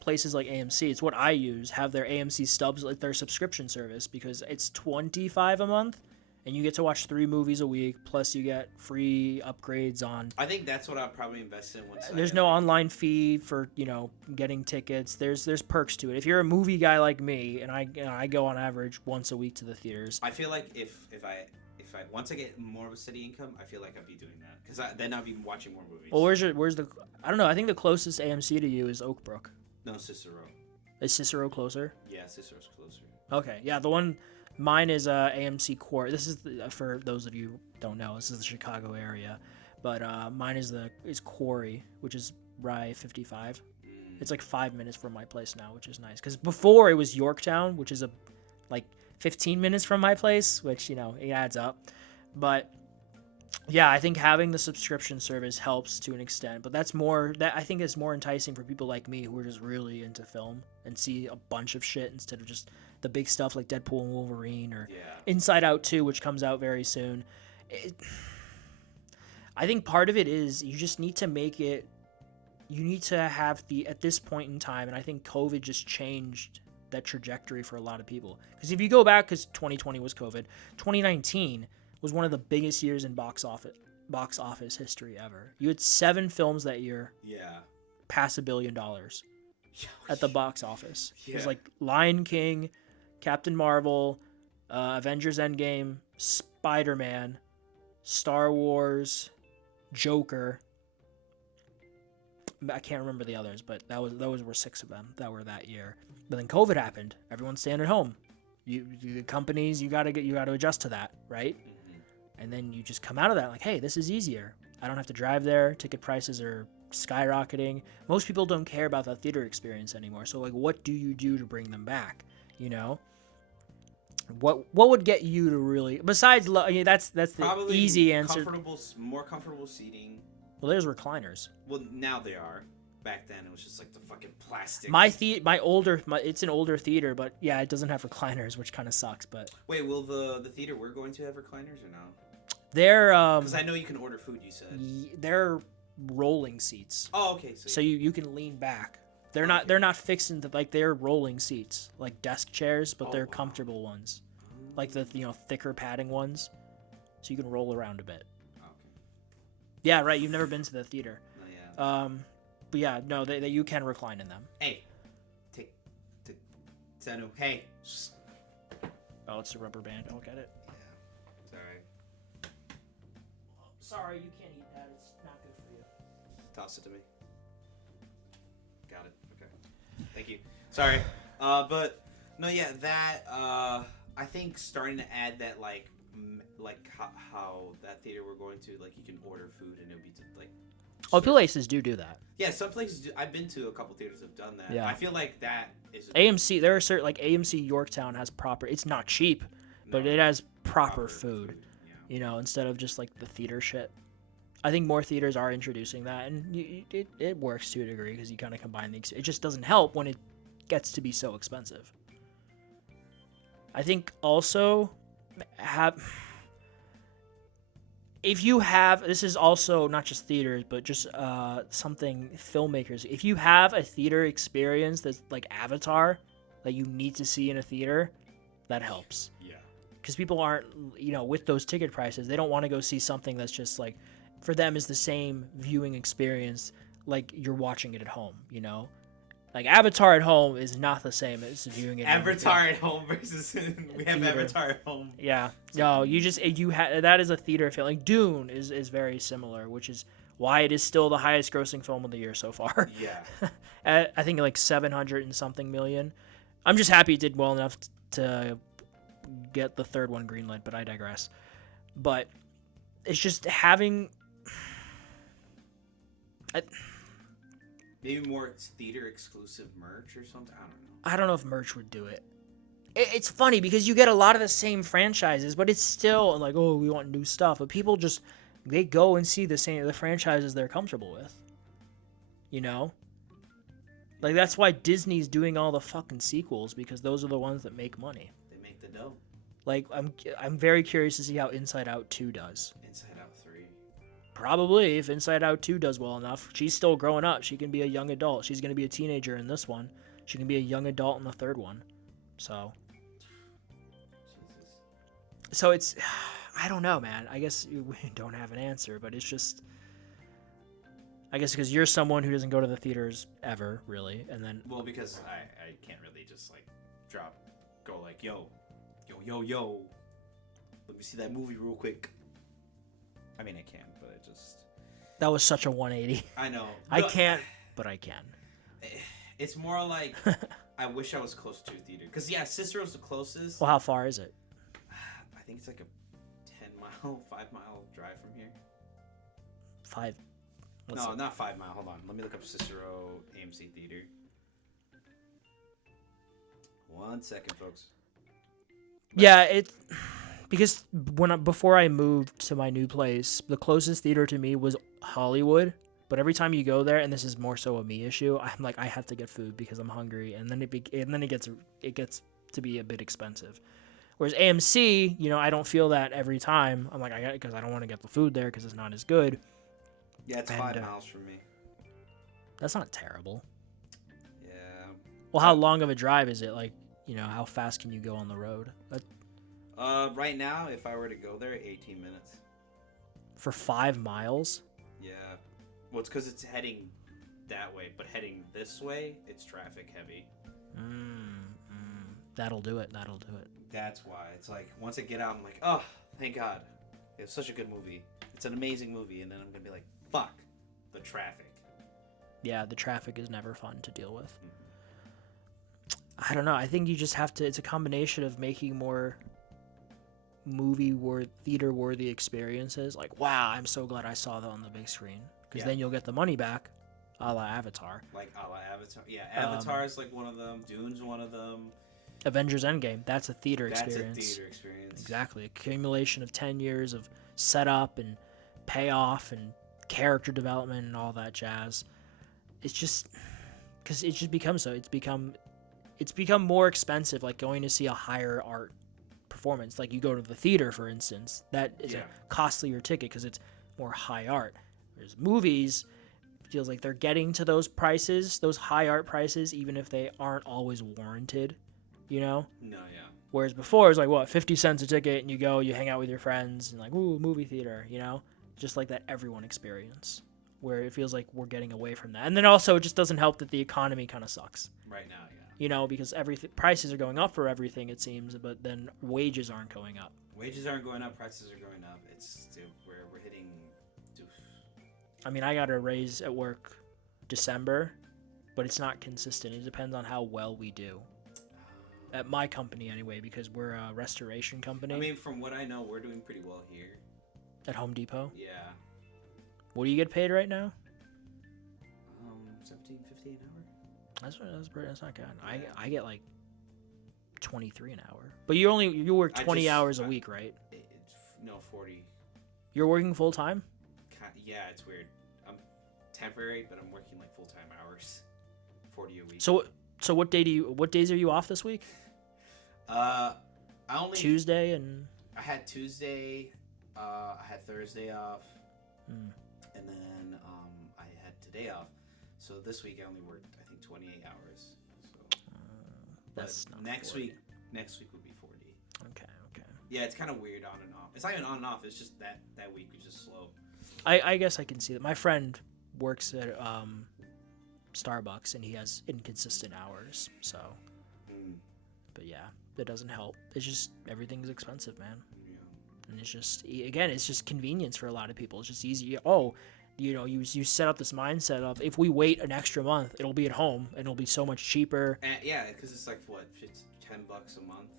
places like AMC, it's what I use, have their AMC stubs, like their subscription service, because it's $25 a month, and you get to watch 3 movies a week, plus you get free upgrades on. I think that's what I'll probably invest in once. There's no online fee for getting tickets. There's perks to it. If you're a movie guy like me, and I go on average once a week to the theaters. I feel like if I once I get more of a steady income, I feel like I'd be doing that, because then I'll be watching more movies. Well, where's the? I don't know. I think the closest AMC to you is Oakbrook. No, Cicero. Is Cicero closer? Yeah, Cicero's closer. Okay, yeah, the one. Mine is AMC Quarry. This is for those of you who don't know. This is the Chicago area, but mine is Quarry, which is Rye 55. It's like 5 minutes from my place now, which is nice. Because before it was Yorktown, which is like 15 minutes from my place, which it adds up. But yeah, I think having the subscription service helps to an extent. But that I think is more enticing for people like me who are just really into film and see a bunch of shit instead of just the big stuff like Deadpool and Wolverine or Inside Out 2, which comes out very soon. I think part of it is you just need to make it. You need to have at this point in time, and I think COVID just changed that trajectory for a lot of people. Because if you go back, because 2020 was COVID, 2019 was one of the biggest years in box office history ever. You had 7 films that year. Yeah. Pass $1 billion at the box office. Yeah. It was like Lion King, Captain Marvel, Avengers Endgame, Spider-Man, Star Wars, Joker. I can't remember the others, but those were 6 of them that were that year. But then COVID happened. Everyone's staying at home. The companies, you got to adjust to that, right? Mm-hmm. And then you just come out of that like, hey, this is easier. I don't have to drive there. Ticket prices are skyrocketing. Most people don't care about that theater experience anymore. So like, what do you do to bring them back? What would get you to really, besides that's the probably easy answer. More comfortable seating. Well, there's recliners. Well, now they are. Back then, it was just like the fucking plastic. It's an older theater, but yeah, it doesn't have recliners, which kind of sucks. But wait, will the theater we're going to have recliners or no? They're because I know you can order food. You said they're rolling seats. Oh, okay. So you can lean back. They're not fixed into they're rolling seats, like desk chairs, but they're comfortable ones, like the thicker padding ones, so you can roll around a bit. Okay. Yeah, right. You've never been to the theater. Oh, yeah. But yeah, no, they you can recline in them. Hey, take Senu. Hey. Oh, it's a rubber band. I'll get it. Yeah, it's alright. Sorry, you can't eat that. It's not good for you. Toss it to me. Got it. Okay. Thank you. Sorry. But no, yeah, that I think starting to add that like how that theater we're going to, like, you can order food and it'll be like. Oh, places do that. Yeah, some places do. I've been to a couple theaters that have done that. Yeah. I feel like that is AMC. There are certain AMC Yorktown has proper. It's not cheap, but it has proper food. Yeah. Instead of just like the theater shit. I think more theaters are introducing that, and it works to a degree because you kind of combine the. It just doesn't help when it gets to be so expensive. I think also if you have, this is also not just theaters, but just something filmmakers. If you have a theater experience that's like Avatar that you need to see in a theater, that helps. Yeah. Because people aren't, with those ticket prices, they don't want to go see something that's just like, for them is the same viewing experience like you're watching it at home, Like Avatar at home is not the same as viewing it. Avatar at home versus we have theater. Avatar at home. Yeah, no, that is a theater feeling. Dune is very similar, which is why it is still the highest grossing film of the year so far. Yeah. I think like 700 and something million. I'm just happy it did well enough to get the third one greenlit, but I digress. But it's just having Maybe more theater exclusive merch or something. I don't know. I don't know if merch would do it. It's funny because you get a lot of the same franchises, but it's still like, oh, we want new stuff. But people they go and see the franchises they're comfortable with. You know? Like, that's why Disney's doing all the fucking sequels, because those are the ones that make money. They make the dough. Like, I'm very curious to see how Inside Out 2 does. Inside Out 3. Probably, if Inside Out 2 does well enough. She's still growing up. She can be a young adult. She's going to be a teenager in this one. She can be a young adult in the third one. So it's, I don't know, man. I guess we don't have an answer, but it's just, I guess because you're someone who doesn't go to the theaters ever, really, and then... Well, because I can't really just, like, go like, yo, let me see that movie real quick. I mean, I can, but it just... That was such a 180. I know. I can't, but I can. It's more like, I wish I was close to a theater. Because, yeah, Cicero's the closest. Well, how far is it? I think it's like a 5-mile drive from here. 5... No, not 5 mile. Hold on. Let me look up Cicero AMC Theater. 1 second, folks. Yeah, because before I moved to my new place, the closest theater to me was Hollywood. But every time you go there, and this is more so a me issue, I'm like, I have to get food because I'm hungry, and then it gets to be a bit expensive. Whereas AMC, I don't feel that every time. I'm like, because I don't want to get the food there because it's not as good. Yeah, it's 5 miles from me. That's not terrible. Yeah. Well, how long of a drive is it? Like, how fast can you go on the road? Right now, if I were to go there, 18 minutes. For 5 miles? Yeah. Well, it's because it's heading that way, but heading this way, it's traffic heavy. That'll do it. That's why. It's like, once I get out, I'm like, oh, thank God. It's such a good movie. It's an amazing movie, and then I'm going to be like, fuck, the traffic. Yeah, the traffic is never fun to deal with. I don't know. I think you just have to... It's a combination of making more theater-worthy experiences. Like, wow, I'm so glad I saw that on the big screen. Because then you'll get the money back, a la Avatar. Like, a la Avatar. Yeah, Avatar is like one of them. Dune's one of them. Avengers Endgame. That's a theater experience. That's a theater experience. Exactly. Accumulation of 10 years of setup and payoff and character development and all that jazz. It's just... Because it just becomes so. It's become more expensive, like going to see a higher art performance. Like you go to the theater, for instance. That is a costlier ticket because it's more high art. Whereas movies, it feels like they're getting to those prices, those high art prices, even if they aren't always warranted, No, yeah. Whereas before, it was like, 50 cents a ticket, and you go, you hang out with your friends, and like, ooh, movie theater, Just like that everyone experience, where it feels like we're getting away from that. And then also, it just doesn't help that the economy kind of sucks. Right now, yeah. Because prices are going up for everything, it seems, but then wages aren't going up. Wages aren't going up, prices are going up. We're hitting... I mean, I got a raise at work December, but it's not consistent. It depends on how well we do. At my company, anyway, because we're a restoration company. I mean, from what I know, we're doing pretty well here. At Home Depot? Yeah. What do you get paid right now? $17.50 an hour. That's not good. Yeah. I get like $23 an hour. But you work 20 hours a week, right? No, 40. You're working full time? Yeah, it's weird. I'm temporary, but I'm working like full-time hours. 40 a week. So what days are you off this week? Tuesday and... I had Tuesday, I had Thursday off, and then I had today off. So this week I only worked, I think, 28 hours. So that's not next 40. week would be 40. Okay. Yeah, it's kind of weird on and off. It's not even on and off. It's just that week was just slow. I guess I can see that. My friend works at Starbucks, and he has inconsistent hours. So, but yeah, it doesn't help. It's just everything's expensive, man. Yeah. And it's just, again, it's just convenience for a lot of people. It's just easy. Oh, you set up this mindset of, if we wait an extra month, it'll be at home and it'll be so much cheaper. And, yeah, because it's like what, it's $10 a month,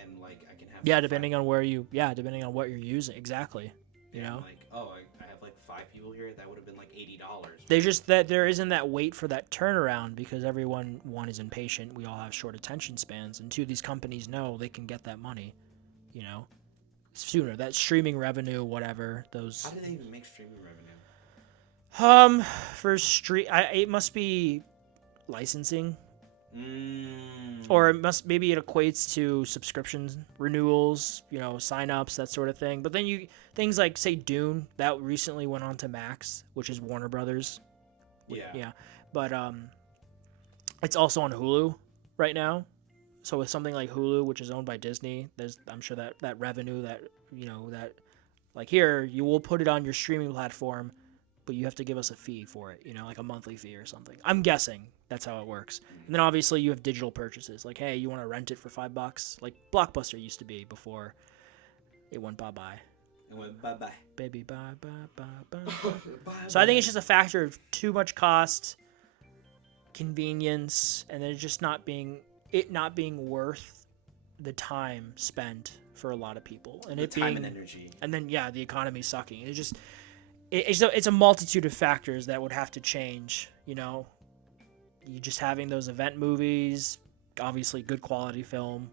and like I can have depending on what you're using, exactly. You know, like, oh, I have like 5 people here. That would have been like $80. They just that there isn't that wait for that turnaround because everyone, one, is impatient. We all have short attention spans, and two, these companies know they can get that money, you know, sooner. That streaming revenue, whatever those. How do they even make streaming revenue? For it must be licensing. Mm. Or maybe it equates to subscription renewals, you know, sign-ups, that sort of thing. But then things like, say, Dune, that recently went on to Max, which is Warner Brothers. Yeah. But it's also on Hulu right now. So with something like Hulu, which is owned by Disney, I'm sure that revenue that, you know, that, like, here, you will put it on your streaming platform, but you have to give us a fee for it, you know, like a monthly fee or something. I'm guessing that's how it works. And then obviously you have digital purchases. Like, hey, you want to rent it for $5? Like Blockbuster used to be before it went bye-bye. It went bye-bye. Baby, bye. So I think it's just a factor of too much cost, convenience, and then just not being worth the time spent for a lot of people. And time and energy. And then, the economy sucking. It's a multitude of factors that would have to change, you know. You just having those event movies, obviously good quality film,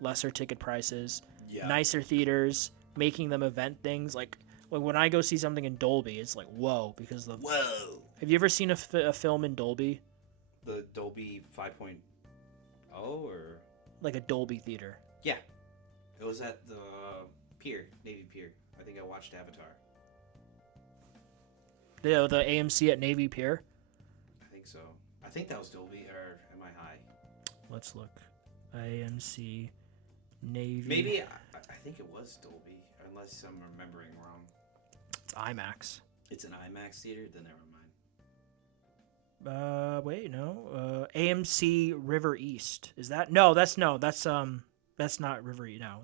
lesser ticket prices, nicer theaters, making them event things. Like when I go see something in Dolby, it's like, whoa, because whoa. Have you ever seen a film in Dolby? The Dolby 5.0 or? Like a Dolby theater. Yeah. It was at the pier, Navy Pier. I think I watched Avatar. The AMC at Navy Pier? I think so. I think that was Dolby, or am I high? Let's look. AMC Navy. Maybe, I think it was Dolby, unless I'm remembering wrong. It's IMAX. It's an IMAX theater? Then never mind. Wait, no. AMC River East. Is that? No, that's not River East. No,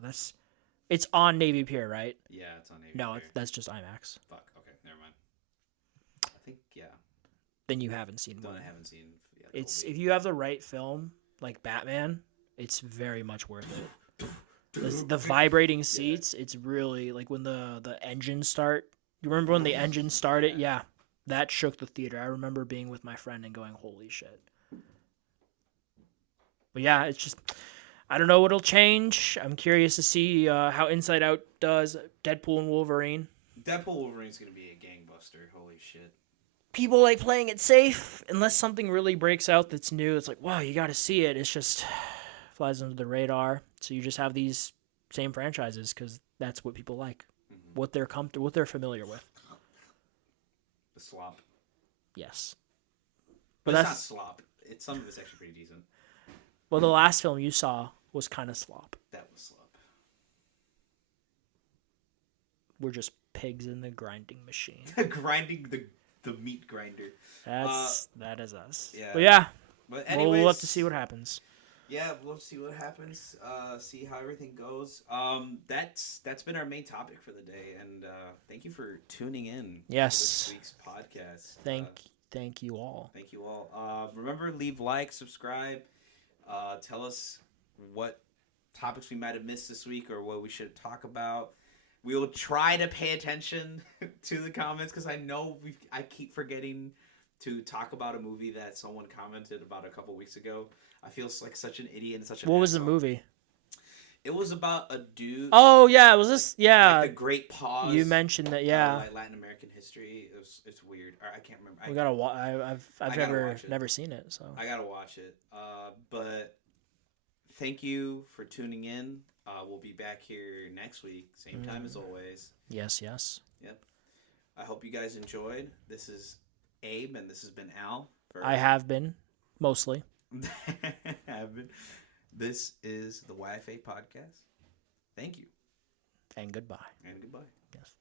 it's on Navy Pier, right? Yeah, it's on Navy No, Pier. that's just IMAX. Fuck, okay, never mind. I think, yeah. Then you haven't seen one. I haven't seen. Yeah, it's if you have the right film, like Batman, it's very much worth it. The vibrating seats, it's really like when the engines start. You remember when the engine started? Yeah, that shook the theater. I remember being with my friend and going, "Holy shit!" But yeah, it's just, I don't know what'll change. I'm curious to see how Inside Out does. Deadpool and Wolverine. Deadpool Wolverine's gonna be a gangbuster. Holy shit. People like playing it safe unless something really breaks out that's new. It's like, wow, you got to see it. It's just flies under the radar. So you just have these same franchises because that's what people like, what they're comfortable, what they're familiar with. The slop. Yes, but that's not slop. Some of it's actually pretty decent. Well, the last film you saw was kind of slop. That was slop. We're just pigs in the grinding machine. Grinding the meat grinder. That is us. Yeah. But yeah. But anyways, we'll have to see what happens. Yeah, we'll have to see what happens. See how everything goes. That's been our main topic for the day, and thank you for tuning in. Yes. To this week's podcast. Thank you all. Thank you all. Remember, leave like, subscribe. Tell us what topics we might have missed this week or what we should talk about. We will try to pay attention to the comments because I know I keep forgetting to talk about a movie that someone commented about a couple weeks ago. I feel like such an idiot and such an What was asshole. the movie? It was about a dude. Oh yeah, was this? Yeah, like the Great Pause. You mentioned that, yeah. Like Latin American history. It's weird. I can't remember. We gotta. I've never seen it, so I gotta watch it. But thank you for tuning in. We'll be back here next week, same time as always. Yes. Yep. I hope you guys enjoyed. This is Abe, and this has been Al. I have been, mostly. This is the YFA podcast. Thank you. And goodbye. Yes.